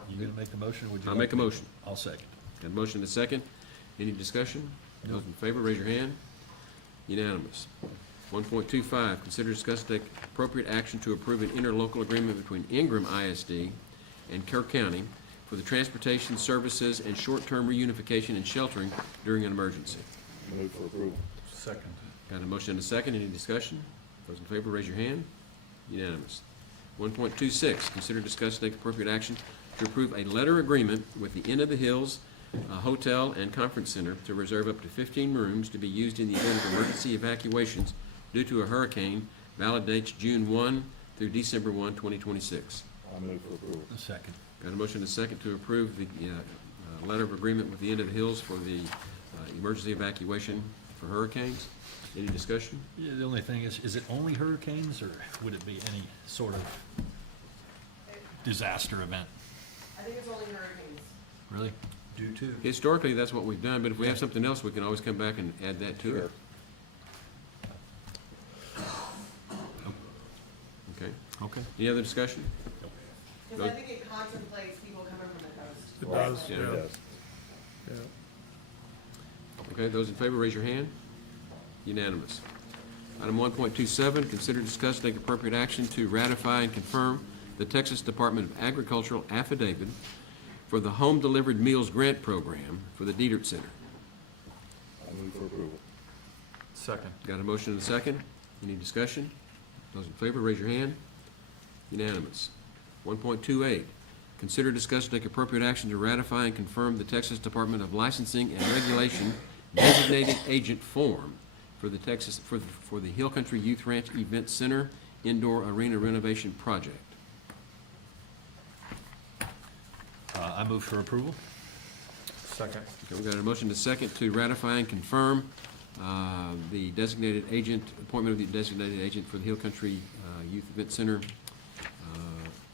You gonna make the motion? Would you? I'll like make a to? motion. I'll second. Got a motion and a second. Any discussion? Those in favor, raise your hand. Unanimous. 1.25, consider, discuss, and take appropriate action to approve an interlocal agreement between Ingram ISD and Kerr County for the transportation services and short-term reunification and sheltering during an emergency. Move for approval. Second. Got a motion and a second. Any discussion? Those in favor, raise your hand. Unanimous. 1.26, consider, discuss, and take appropriate action to approve a letter agreement with the Inn of the Hills Hotel and Conference Center to reserve up to 15 rooms to be used in the event of emergency evacuations due to a hurricane. Valid dates June 1 through December 1, 2026. I move for approval. A second. Got a motion and a second to approve the letter of agreement with the Inn of the Hills for the emergency evacuation for hurricanes. Any discussion? Yeah, the only thing is it only hurricanes, or would it be any sort of disaster event? I think it's only hurricanes. Really? Due to. Historically, that's what we've done, but if we have something else, we can always come back and add that to it. Okay. Okay. Any other discussion? Because I think it contemplates people coming from the coast. It does, Yeah, yeah. it Yeah. Okay, those in favor, raise your hand. Unanimous. Item 1.27, consider, discuss, take appropriate action to ratify and confirm the Texas Department of Agricultural affidavit for the Home Delivered Meals Grant Program for the Dietert Center. I move for approval. Second. Got a motion and a second. Any discussion? Those in favor, raise your hand. Unanimous. 1.28, consider, discuss, take appropriate action to ratify and confirm the Texas Department of Licensing and Regulation designated agent form for the for the Hill Country Youth Ranch Event Center Indoor Arena Renovation Project. I move for approval. Second. Okay, we got a motion to second to ratify and confirm the designated agent, appointment of the designated agent for the Hill Country Youth Event Center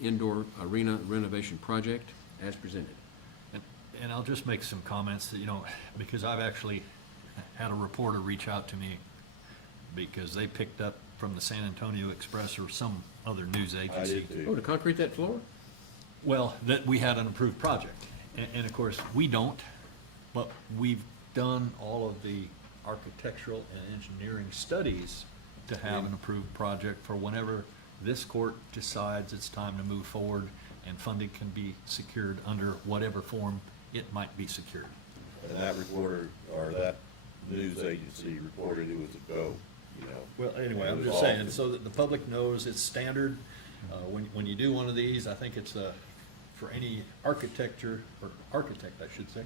Indoor Arena Renovation Project as presented. And I'll just make some comments that, because I've actually had a reporter reach out to me because they picked up from the San Antonio Express or some other news agency. Oh, to concrete that floor? Well, that we had an approved project. And of course, we don't, but we've done all of the architectural and engineering studies to have an approved project for whenever this court decides it's time to move forward and funding can be secured under whatever form it might be secured. And that reporter, or that news agency reported it was a go, Well, anyway, I'm It was just all- saying, so that the public knows it's standard. When you do one of these, I think it's for any architecture, or architect, I should say,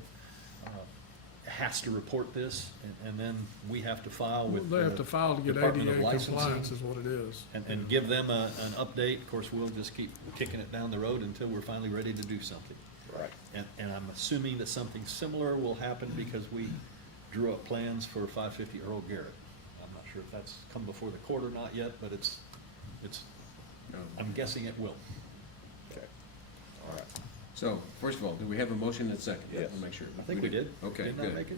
has to report this, and then we have to file with They have the to file to get Department of ADA Licensing. compliance is what it is. And give them an update. Of course, we'll just keep kicking it down the road until we're finally ready to do something. Right. And I'm assuming that something similar will happen because we drew up plans for 550 Earl Garrett. I'm not sure if that's come before the court or not yet, but I'm guessing it will. Okay. So, first of all, do we have a motion and a second? Yes. I'll make sure. I think we did. Okay, Didn't I good. make it?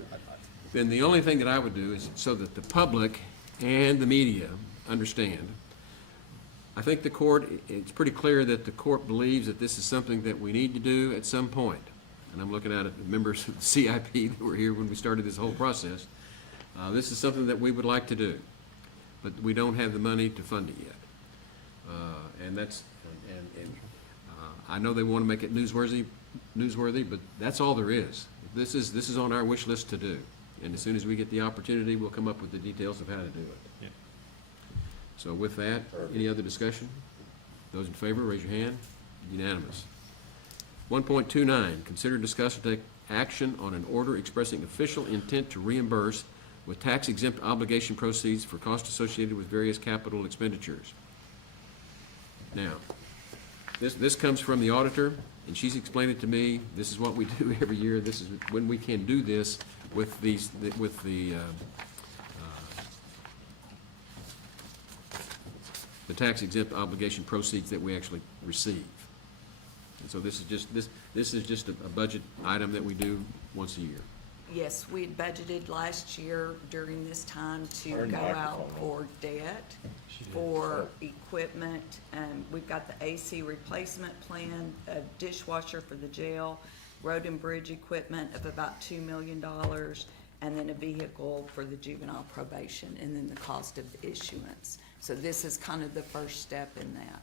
Then the only thing that I would do is, so that the public and the media understand, I think the court, it's pretty clear that the court believes that this is something that we need to do at some point. And I'm looking at the members of the CIP that were here when we started this whole process. This is something that we would like to do, but we don't have the money to fund it yet. I know they want to make it newsworthy, but that's all there is. This is on our wish list to do. And as soon as we get the opportunity, we'll come up with the details of how to do it. Yeah. So with that, any other discussion? Those in favor, raise your hand. Unanimous. 1.29, consider, discuss, and take action on an order expressing official intent to reimburse with tax-exempt obligation proceeds for costs associated with various capital expenditures. Now, this comes from the auditor, and she's explained it to me. This is what we do every year. This is when we can do this with the tax-exempt obligation proceeds that we actually receive. And so this is just a budget item that we do once a year. Yes, we had budgeted last year during this time to Turn the go microphone out on. for debt, for equipment. We've got the AC replacement plan, a dishwasher for the jail, road and bridge equipment of about $2 million, and then a vehicle for the juvenile probation, and then the cost of the issuance. So this is kind of the first step in that.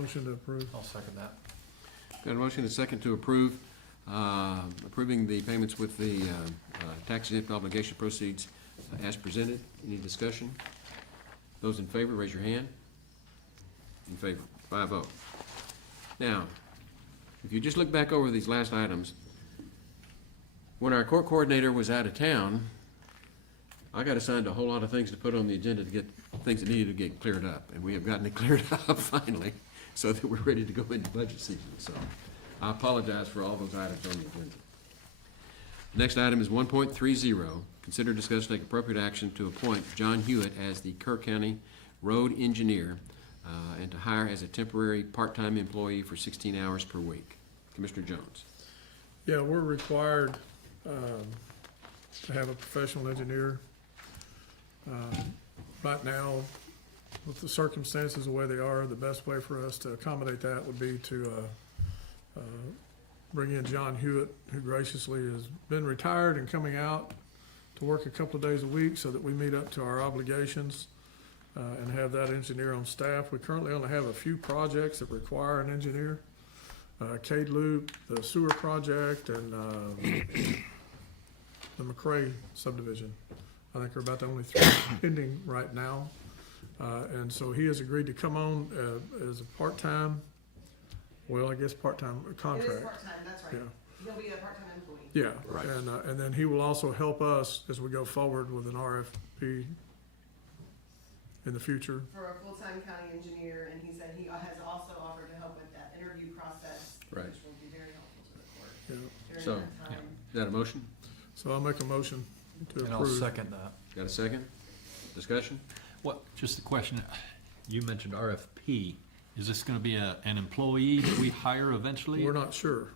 Motion to approve. I'll second that. Got a motion and a second to approve, approving the payments with the tax-exempt obligation proceeds as presented. Any discussion? Those in favor, raise your hand. In favor, 5-0. Now, if you just look back over these last items, when our court coordinator was out of town, I got assigned a whole lot of things to put on the agenda to get things that needed to get cleared up, and we have gotten it cleared up finally, so that we're ready to go into budget season. So I apologize for all those items on the agenda. The next item is 1.30, consider, discuss, take appropriate action to appoint John Hewitt as the Kerr County Road Engineer and to hire as a temporary part-time employee for 16 hours per week. Commissioner Jones. Yeah, we're required to have a professional engineer. Right now, with the circumstances the way they are, the best way for us to accommodate that would be to bring in John Hewitt, who graciously has been retired and coming out to work a couple of days a week so that we meet up to our obligations and have that engineer on staff. We currently only have a few projects that require an engineer. Cade Loop, the sewer project, and the McCray subdivision. I think are about the only three pending right now. And so he has agreed to come on as a part-time, well, I guess part-time contract. It is part-time, that's right. Yeah. He'll be a part-time employee. Yeah, Right. And then he will also help us as we go forward with an RFP in the future. For a full-time county engineer, and he said he has also offered to help with that interview process, Right. which will be very helpful to the court Yeah. during So, that time. Is that a motion? So I'll make a motion to And I'll approve. second that. Got a second? Discussion? What, just a question, you mentioned RFP. Is this gonna be an employee that we hire eventually? We're not sure.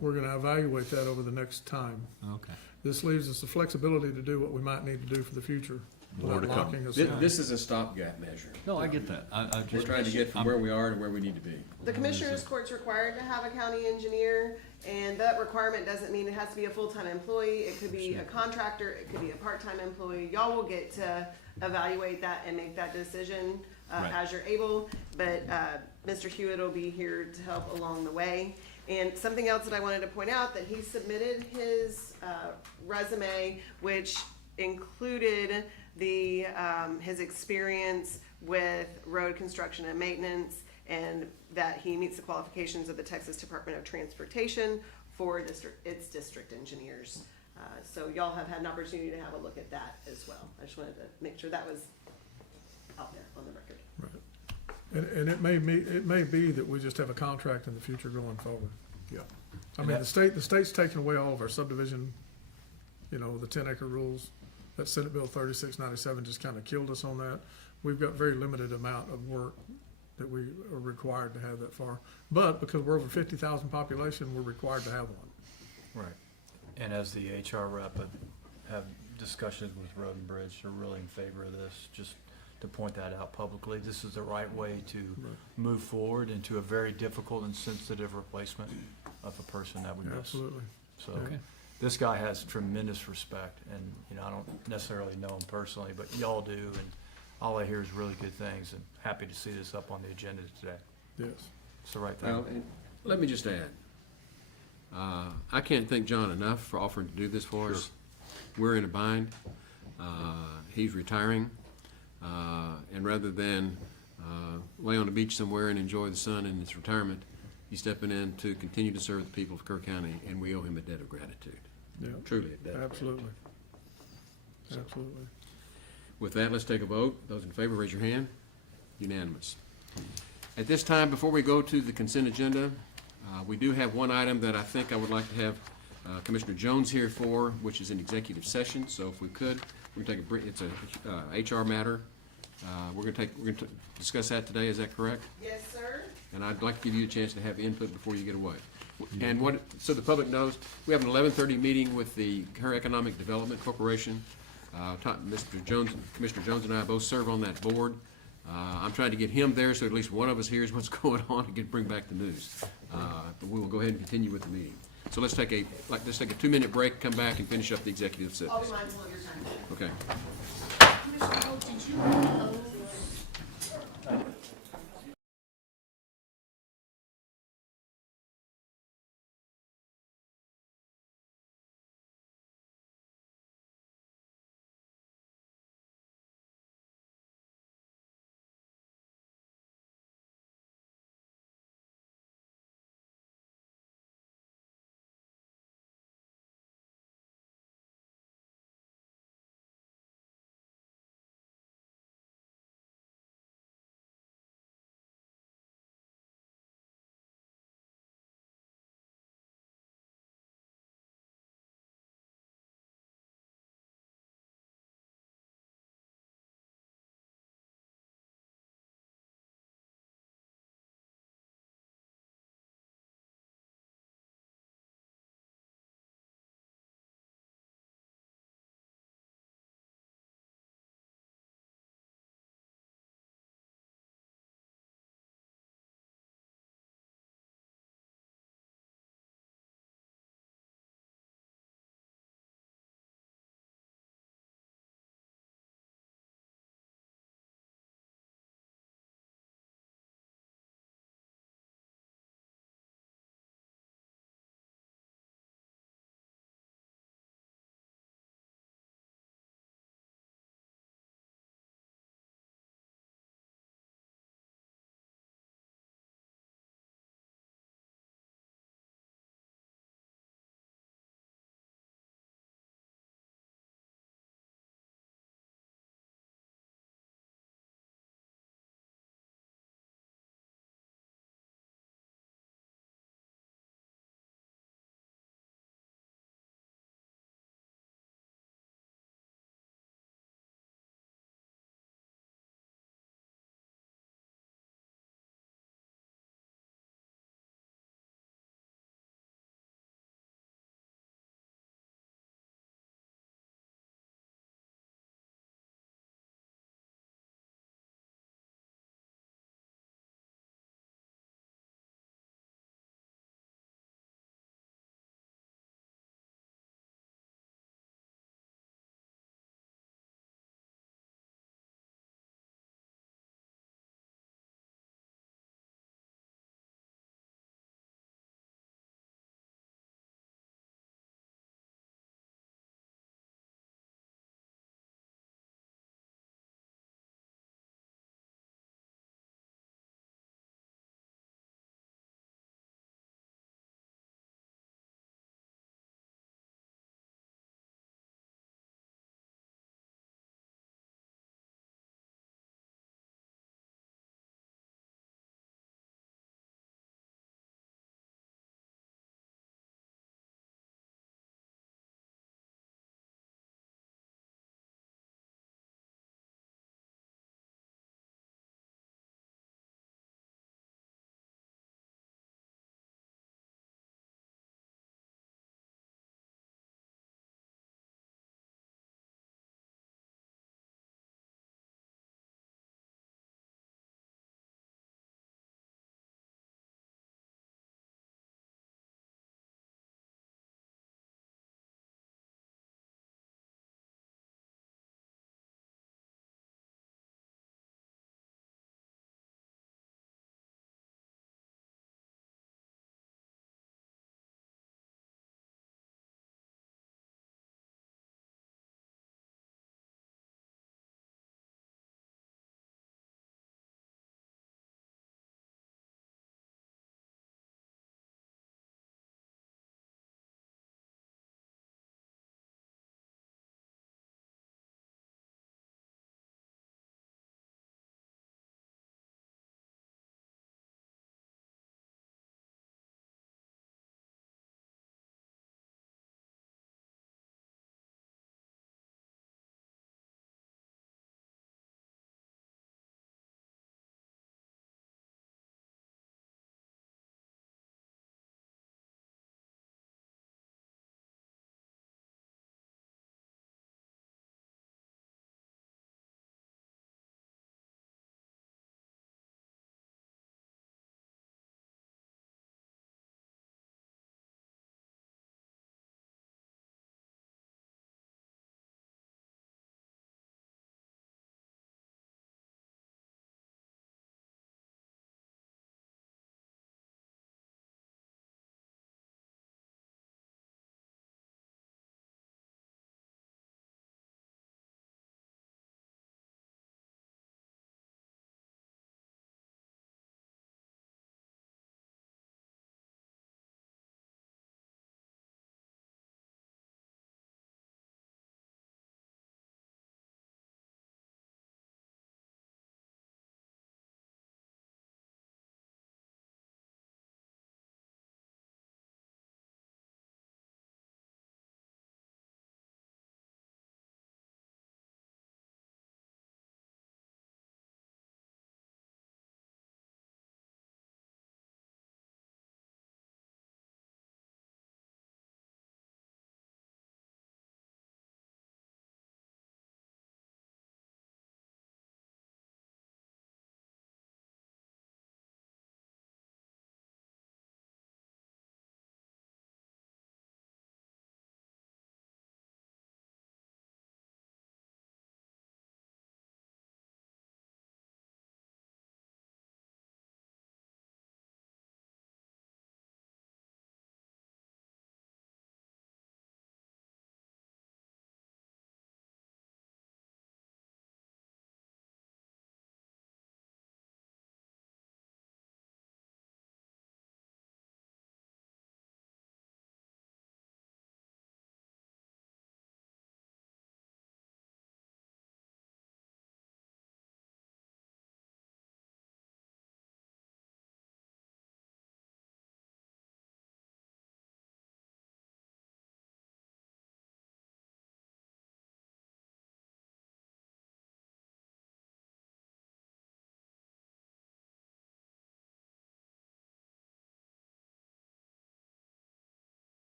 We're gonna evaluate that over the next time. Okay. This leaves us the flexibility to do what we might need to do for the future More without to come. locking us in. This is a stopgap measure. No, I get that. I We're just, trying to get from where we are to where we need to be. The Commissioners Court's required to have a county engineer, and that requirement doesn't mean it has to be a full-time employee. It could be a contractor, it could be a part-time employee. Y'all will get to evaluate that and make that decision Right. as you're able, but Mr. Hewitt will be here to help along the way. And something else that I wanted to point out, that he submitted his resume, which included the his experience with road construction and maintenance, and that he meets the qualifications of the Texas Department of Transportation for its district engineers. So y'all have had an opportunity to have a look at that as well. I just wanted to make sure that was out there on the record. And it may be that we just have a contract in the future going forward. Yeah. I mean, the state's taken away all of our subdivision, the 10-acre rules. That Senate Bill 3697 just kind of killed us on that. We've got very limited amount of work that we are required to have that far. But because we're over 50,000 population, we're required to have one. Right. And as the HR rep, I have discussions with Road and Bridge. They're really in favor of this, just to point that out publicly. This is the right way to move forward into a very difficult and sensitive replacement of a person that we miss. Absolutely. So Okay. this guy has tremendous respect, and I don't necessarily know him personally, but y'all do, and all I hear is really good things, and happy to see this up on the agenda today. Yes. It's the right thing. Well, and let me just add, I can't thank John enough for offering to do this for us. We're in a bind. He's retiring, and rather than lay on the beach somewhere and enjoy the sun in his retirement, he's stepping in to continue to serve the people of Kerr County, and we owe him a debt of gratitude. Yeah. Truly a debt of Absolutely. So- Absolutely. With that, let's take a vote. Those in favor, raise your hand. Unanimous. At this time, before we go to the consent agenda, we do have one item that I think I would like to have Commissioner Jones here for, which is an executive session. So if we could, we're gonna take a break. It's a HR matter. We're gonna discuss that today. Is that correct? Yes, sir. And I'd like to give you a chance to have input before you get away. And so the public knows, we have an 11:30 meeting with the Kerr Economic Development Corporation. Mr. Jones, Commissioner Jones and I both serve on that board. I'm trying to get him there so at least one of us hears what's going on and can bring back the news. But we will go ahead and continue with the meeting. So let's take a 2-minute break, come back and finish up the executive session. I'll be mindful of your time. Okay. Commissioner Holt, did you oppose?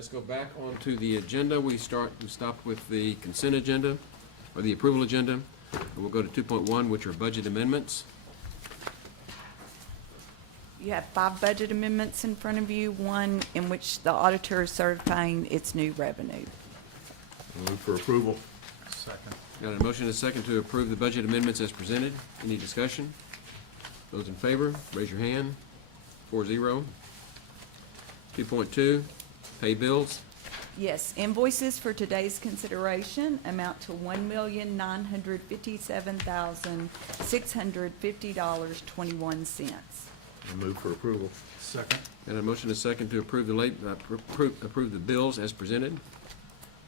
Let's go back onto the agenda. We stopped with the consent agenda, or the approval agenda. And we'll go to 2.1, which are budget amendments. You have 5 budget amendments in front of you, one in which the auditor is certifying its new revenue. Move for approval. Second. Got a motion and a second to approve the budget amendments as presented. Any discussion? Those in favor, raise your hand. 4-0. 2.2, pay bills. Yes, invoices for today's consideration amount to $1,957,650.21. I move for approval. Second. Got a motion and a second to approve approve the bills as presented.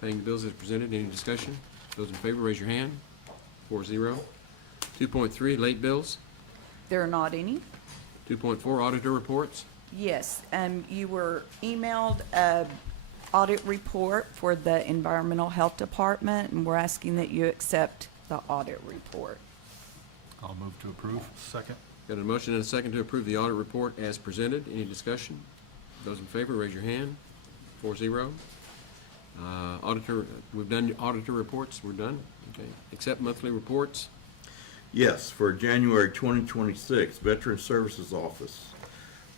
Paying the bills as presented. Any discussion? Those in favor, raise your hand. 4-0. 2.3, late bills. There are not any. 2.4, auditor reports. Yes, you were emailed a audit report for the Environmental Health Department, and we're asking that you accept the audit report. I'll move to approve. Second. Got a motion and a second to approve the audit report as presented. Any discussion? Those in favor, raise your hand. 4-0. Auditor, we've done auditor reports. We're done. Okay. Accept monthly reports. Yes, for January 2026, Veteran Services Office,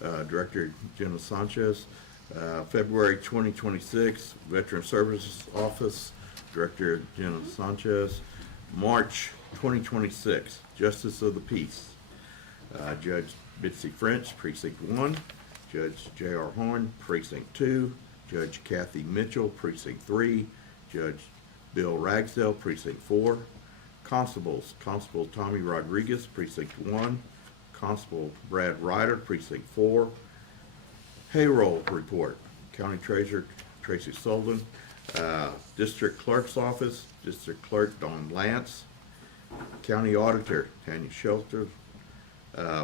Director Jenna Sanchez. February 2026, Veteran Services Office, Director Jenna Sanchez. March 2026, Justice of the Peace, Judge Bitsy French, Precinct 1, Judge J.R. Horn, Precinct 2, Judge Kathy Mitchell, Precinct 3, Judge Bill Ragsdale, Precinct 4, Constables, Constable Tommy Rodriguez, Precinct 1, Constable Brad Ryder, Precinct 4, Payroll Report, County Treasurer Tracy Sullivan, District Clerk's Office, District Clerk Don Lance, County Auditor Tanya Shelter,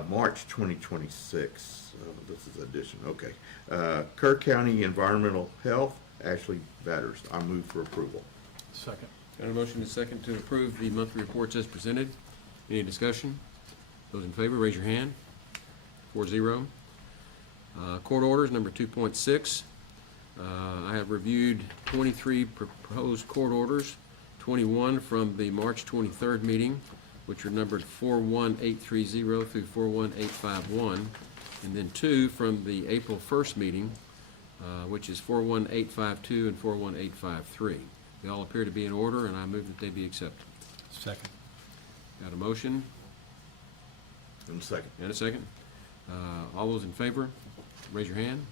March 2026, this is addition, okay. Kerr County Environmental Health, Ashley Vatters. I move for approval. Second. Got a motion and a second to approve the monthly reports as presented. Any discussion? Those in favor, raise your hand. 4-0. Court orders, number 2.6. I have reviewed 23 proposed court orders, 21 from the March 23rd meeting, which are numbered 41830 through 41851, and then 2 from the April 1st meeting, which is 41852 and 41853. They all appear to be in order, and I move that they be accepted. Second. Got a motion And second. and a second. All those in favor, raise your hand.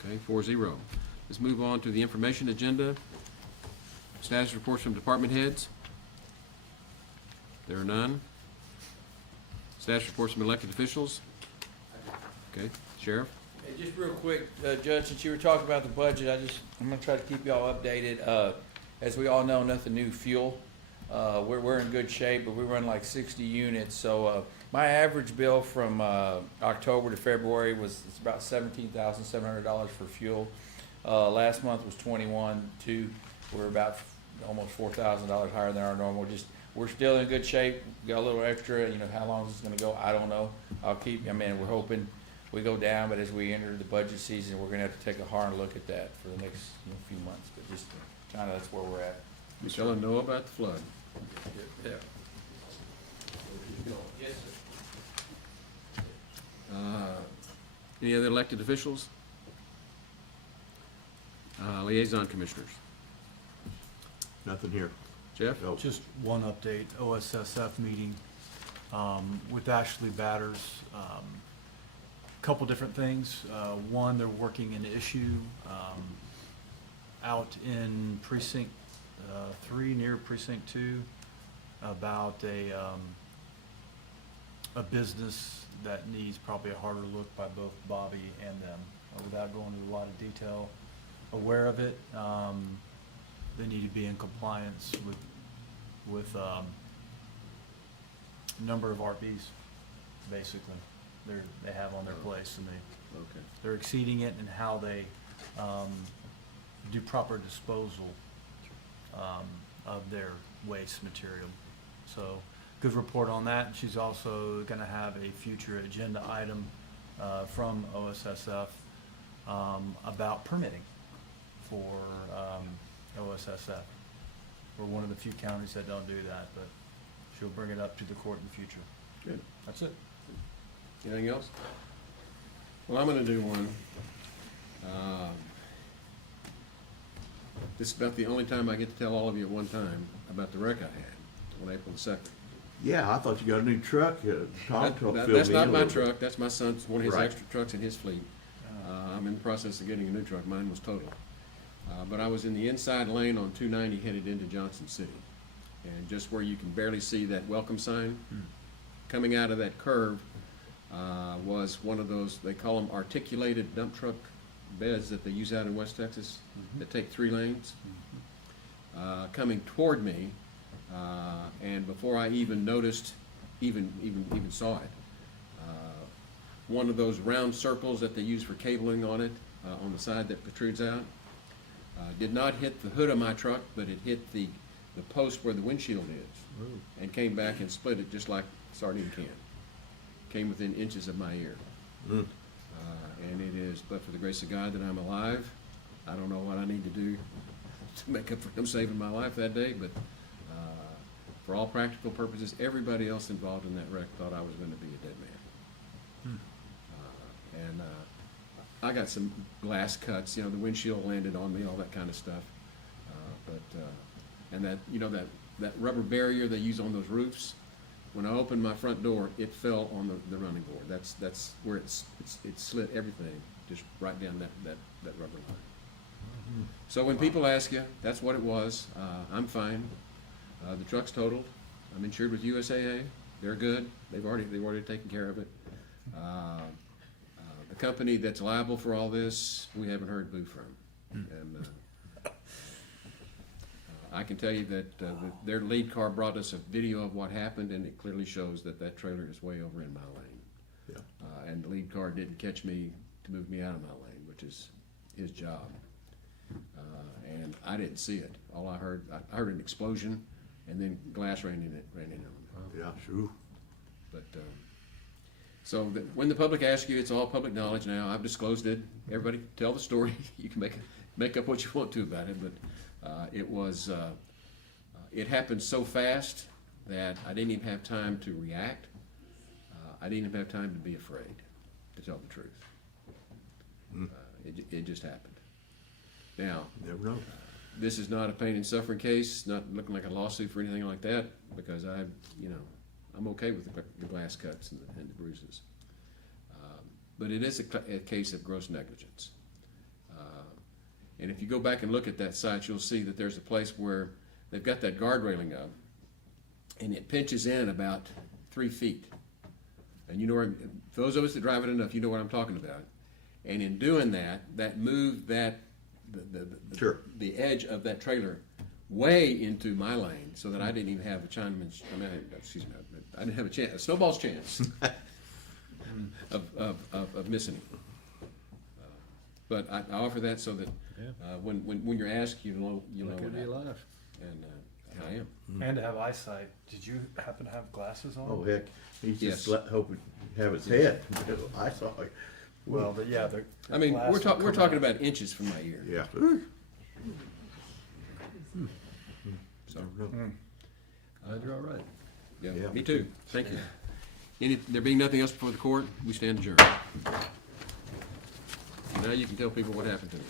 Okay, 4-0. Let's move on to the information agenda. Status reports from department heads. There are none. Status reports from elected officials. Okay, Sheriff? Hey, just real quick, Judge, since you were talking about the budget, I'm gonna try to keep y'all updated. As we all know, nothing new fuel. We're in good shape, but we run like 60 units, so my average bill from October to February it's about $17,700 for fuel. Last month was 21,200. We're about almost $4,000 higher than our normal. We're still in good shape. Got a little extra. You know, how long is this going to go? I don't know. We're hoping we go down, but as we enter the budget season, we're going to have to take a hard look at that for the next few months. But just kind of that's where we're at. Ms. Ellen, know about the flood. Yeah. Yes, sir. Any other elected officials? Liaison commissioners. Nothing here. Jeff? Nope. Just one update, OSSF meeting with Ashley Batters. Couple different things. One, they're working an issue out in precinct 3 near precinct 2 about a business that needs probably a harder look by both Bobby and them. Without going into a lot of detail, aware of it. They need to be in compliance with a number of RVs, basically. They have on their place, and they're exceeding it in how they do proper disposal of their waste material. So, good report on that. She's also going to have a future agenda item from OSSF about permitting for OSSF. We're one of the few counties that don't do that, but she'll bring it up to the court in the future. Good. That's it. Anything else? Well, I'm gonna do one. This is about the only time I get to tell all of you at one time about the wreck I had on April the 2nd. Yeah, I thought you got a new truck. Tom filled me in That's a not my little bit. truck, that's my son's, one of his Right. extra trucks in his fleet. I'm in the process of getting a new truck, mine was total. But I was in the inside lane on 290 headed into Johnson City. And just where you can barely see that welcome sign, coming out of that curve was one of those, they call them articulated dump truck beds that they use out in West Texas that take 3 lanes. Coming toward me, and before I even noticed, even saw it, one of those round circles that they use for cabling on it, on the side that protrudes out, did not hit the hood of my truck, but it hit the post where the windshield is, and came back and split it just like a sardine can. Came within inches of my ear. And it is, but for the grace of God that I'm alive. I don't know what I need to do to make up for him saving my life that day, but for all practical purposes, everybody else involved in that wreck thought I was going to be a dead man. And I got some glass cuts, the windshield landed on me, all that kind of stuff. And that, that rubber barrier they use on those roofs, when I opened my front door, it fell on the running board. That's where it slit everything, just right down that rubber line. So when people ask you, that's what it was. I'm fine. The truck's totaled. I'm insured with USAA. They're good. They've already taken care of it. The company that's liable for all this, we haven't heard boo from. And I can tell you that their lead car brought us a video of what happened, and it clearly shows that trailer is way over in my lane. Yeah. And the lead car didn't catch me to move me out of my lane, which is his job. And I didn't see it. All I heard an explosion, and then glass ran in on me. Yeah, sure. But so when the public asks you, it's all public knowledge now. I've disclosed it. Everybody tell the story. You can make up what you want to about it, but it happened so fast that I didn't even have time to react. I didn't even have time to be afraid, to tell the truth. It just happened. Now, Never know. this is not a pain and suffering case, not looking like a lawsuit for anything like that, because I'm okay with the glass cuts and the bruises. But it is a case of gross negligence. And if you go back and look at that site, you'll see that there's a place where they've got that guard railing up, and it pinches in about 3 feet. And for those of us that drive it enough, you know what I'm talking about. And in doing that, that moved the edge of that trailer way into my lane, so that I didn't even have I didn't have a snowball's chance of missing it. But I offer that so that when you're asked, you know what happened. And I am. And to have eyesight. Did you happen to have glasses on? Oh, heck. He's just Yes. hoping to have his head. I saw it. Well, but yeah, I mean, we're talking about inches from my ear. Yeah. So, Glad you're all right. yeah, Yeah. me too. Thank you. There being nothing else before the court, we stand adjourned. Now you can tell people what happened to me.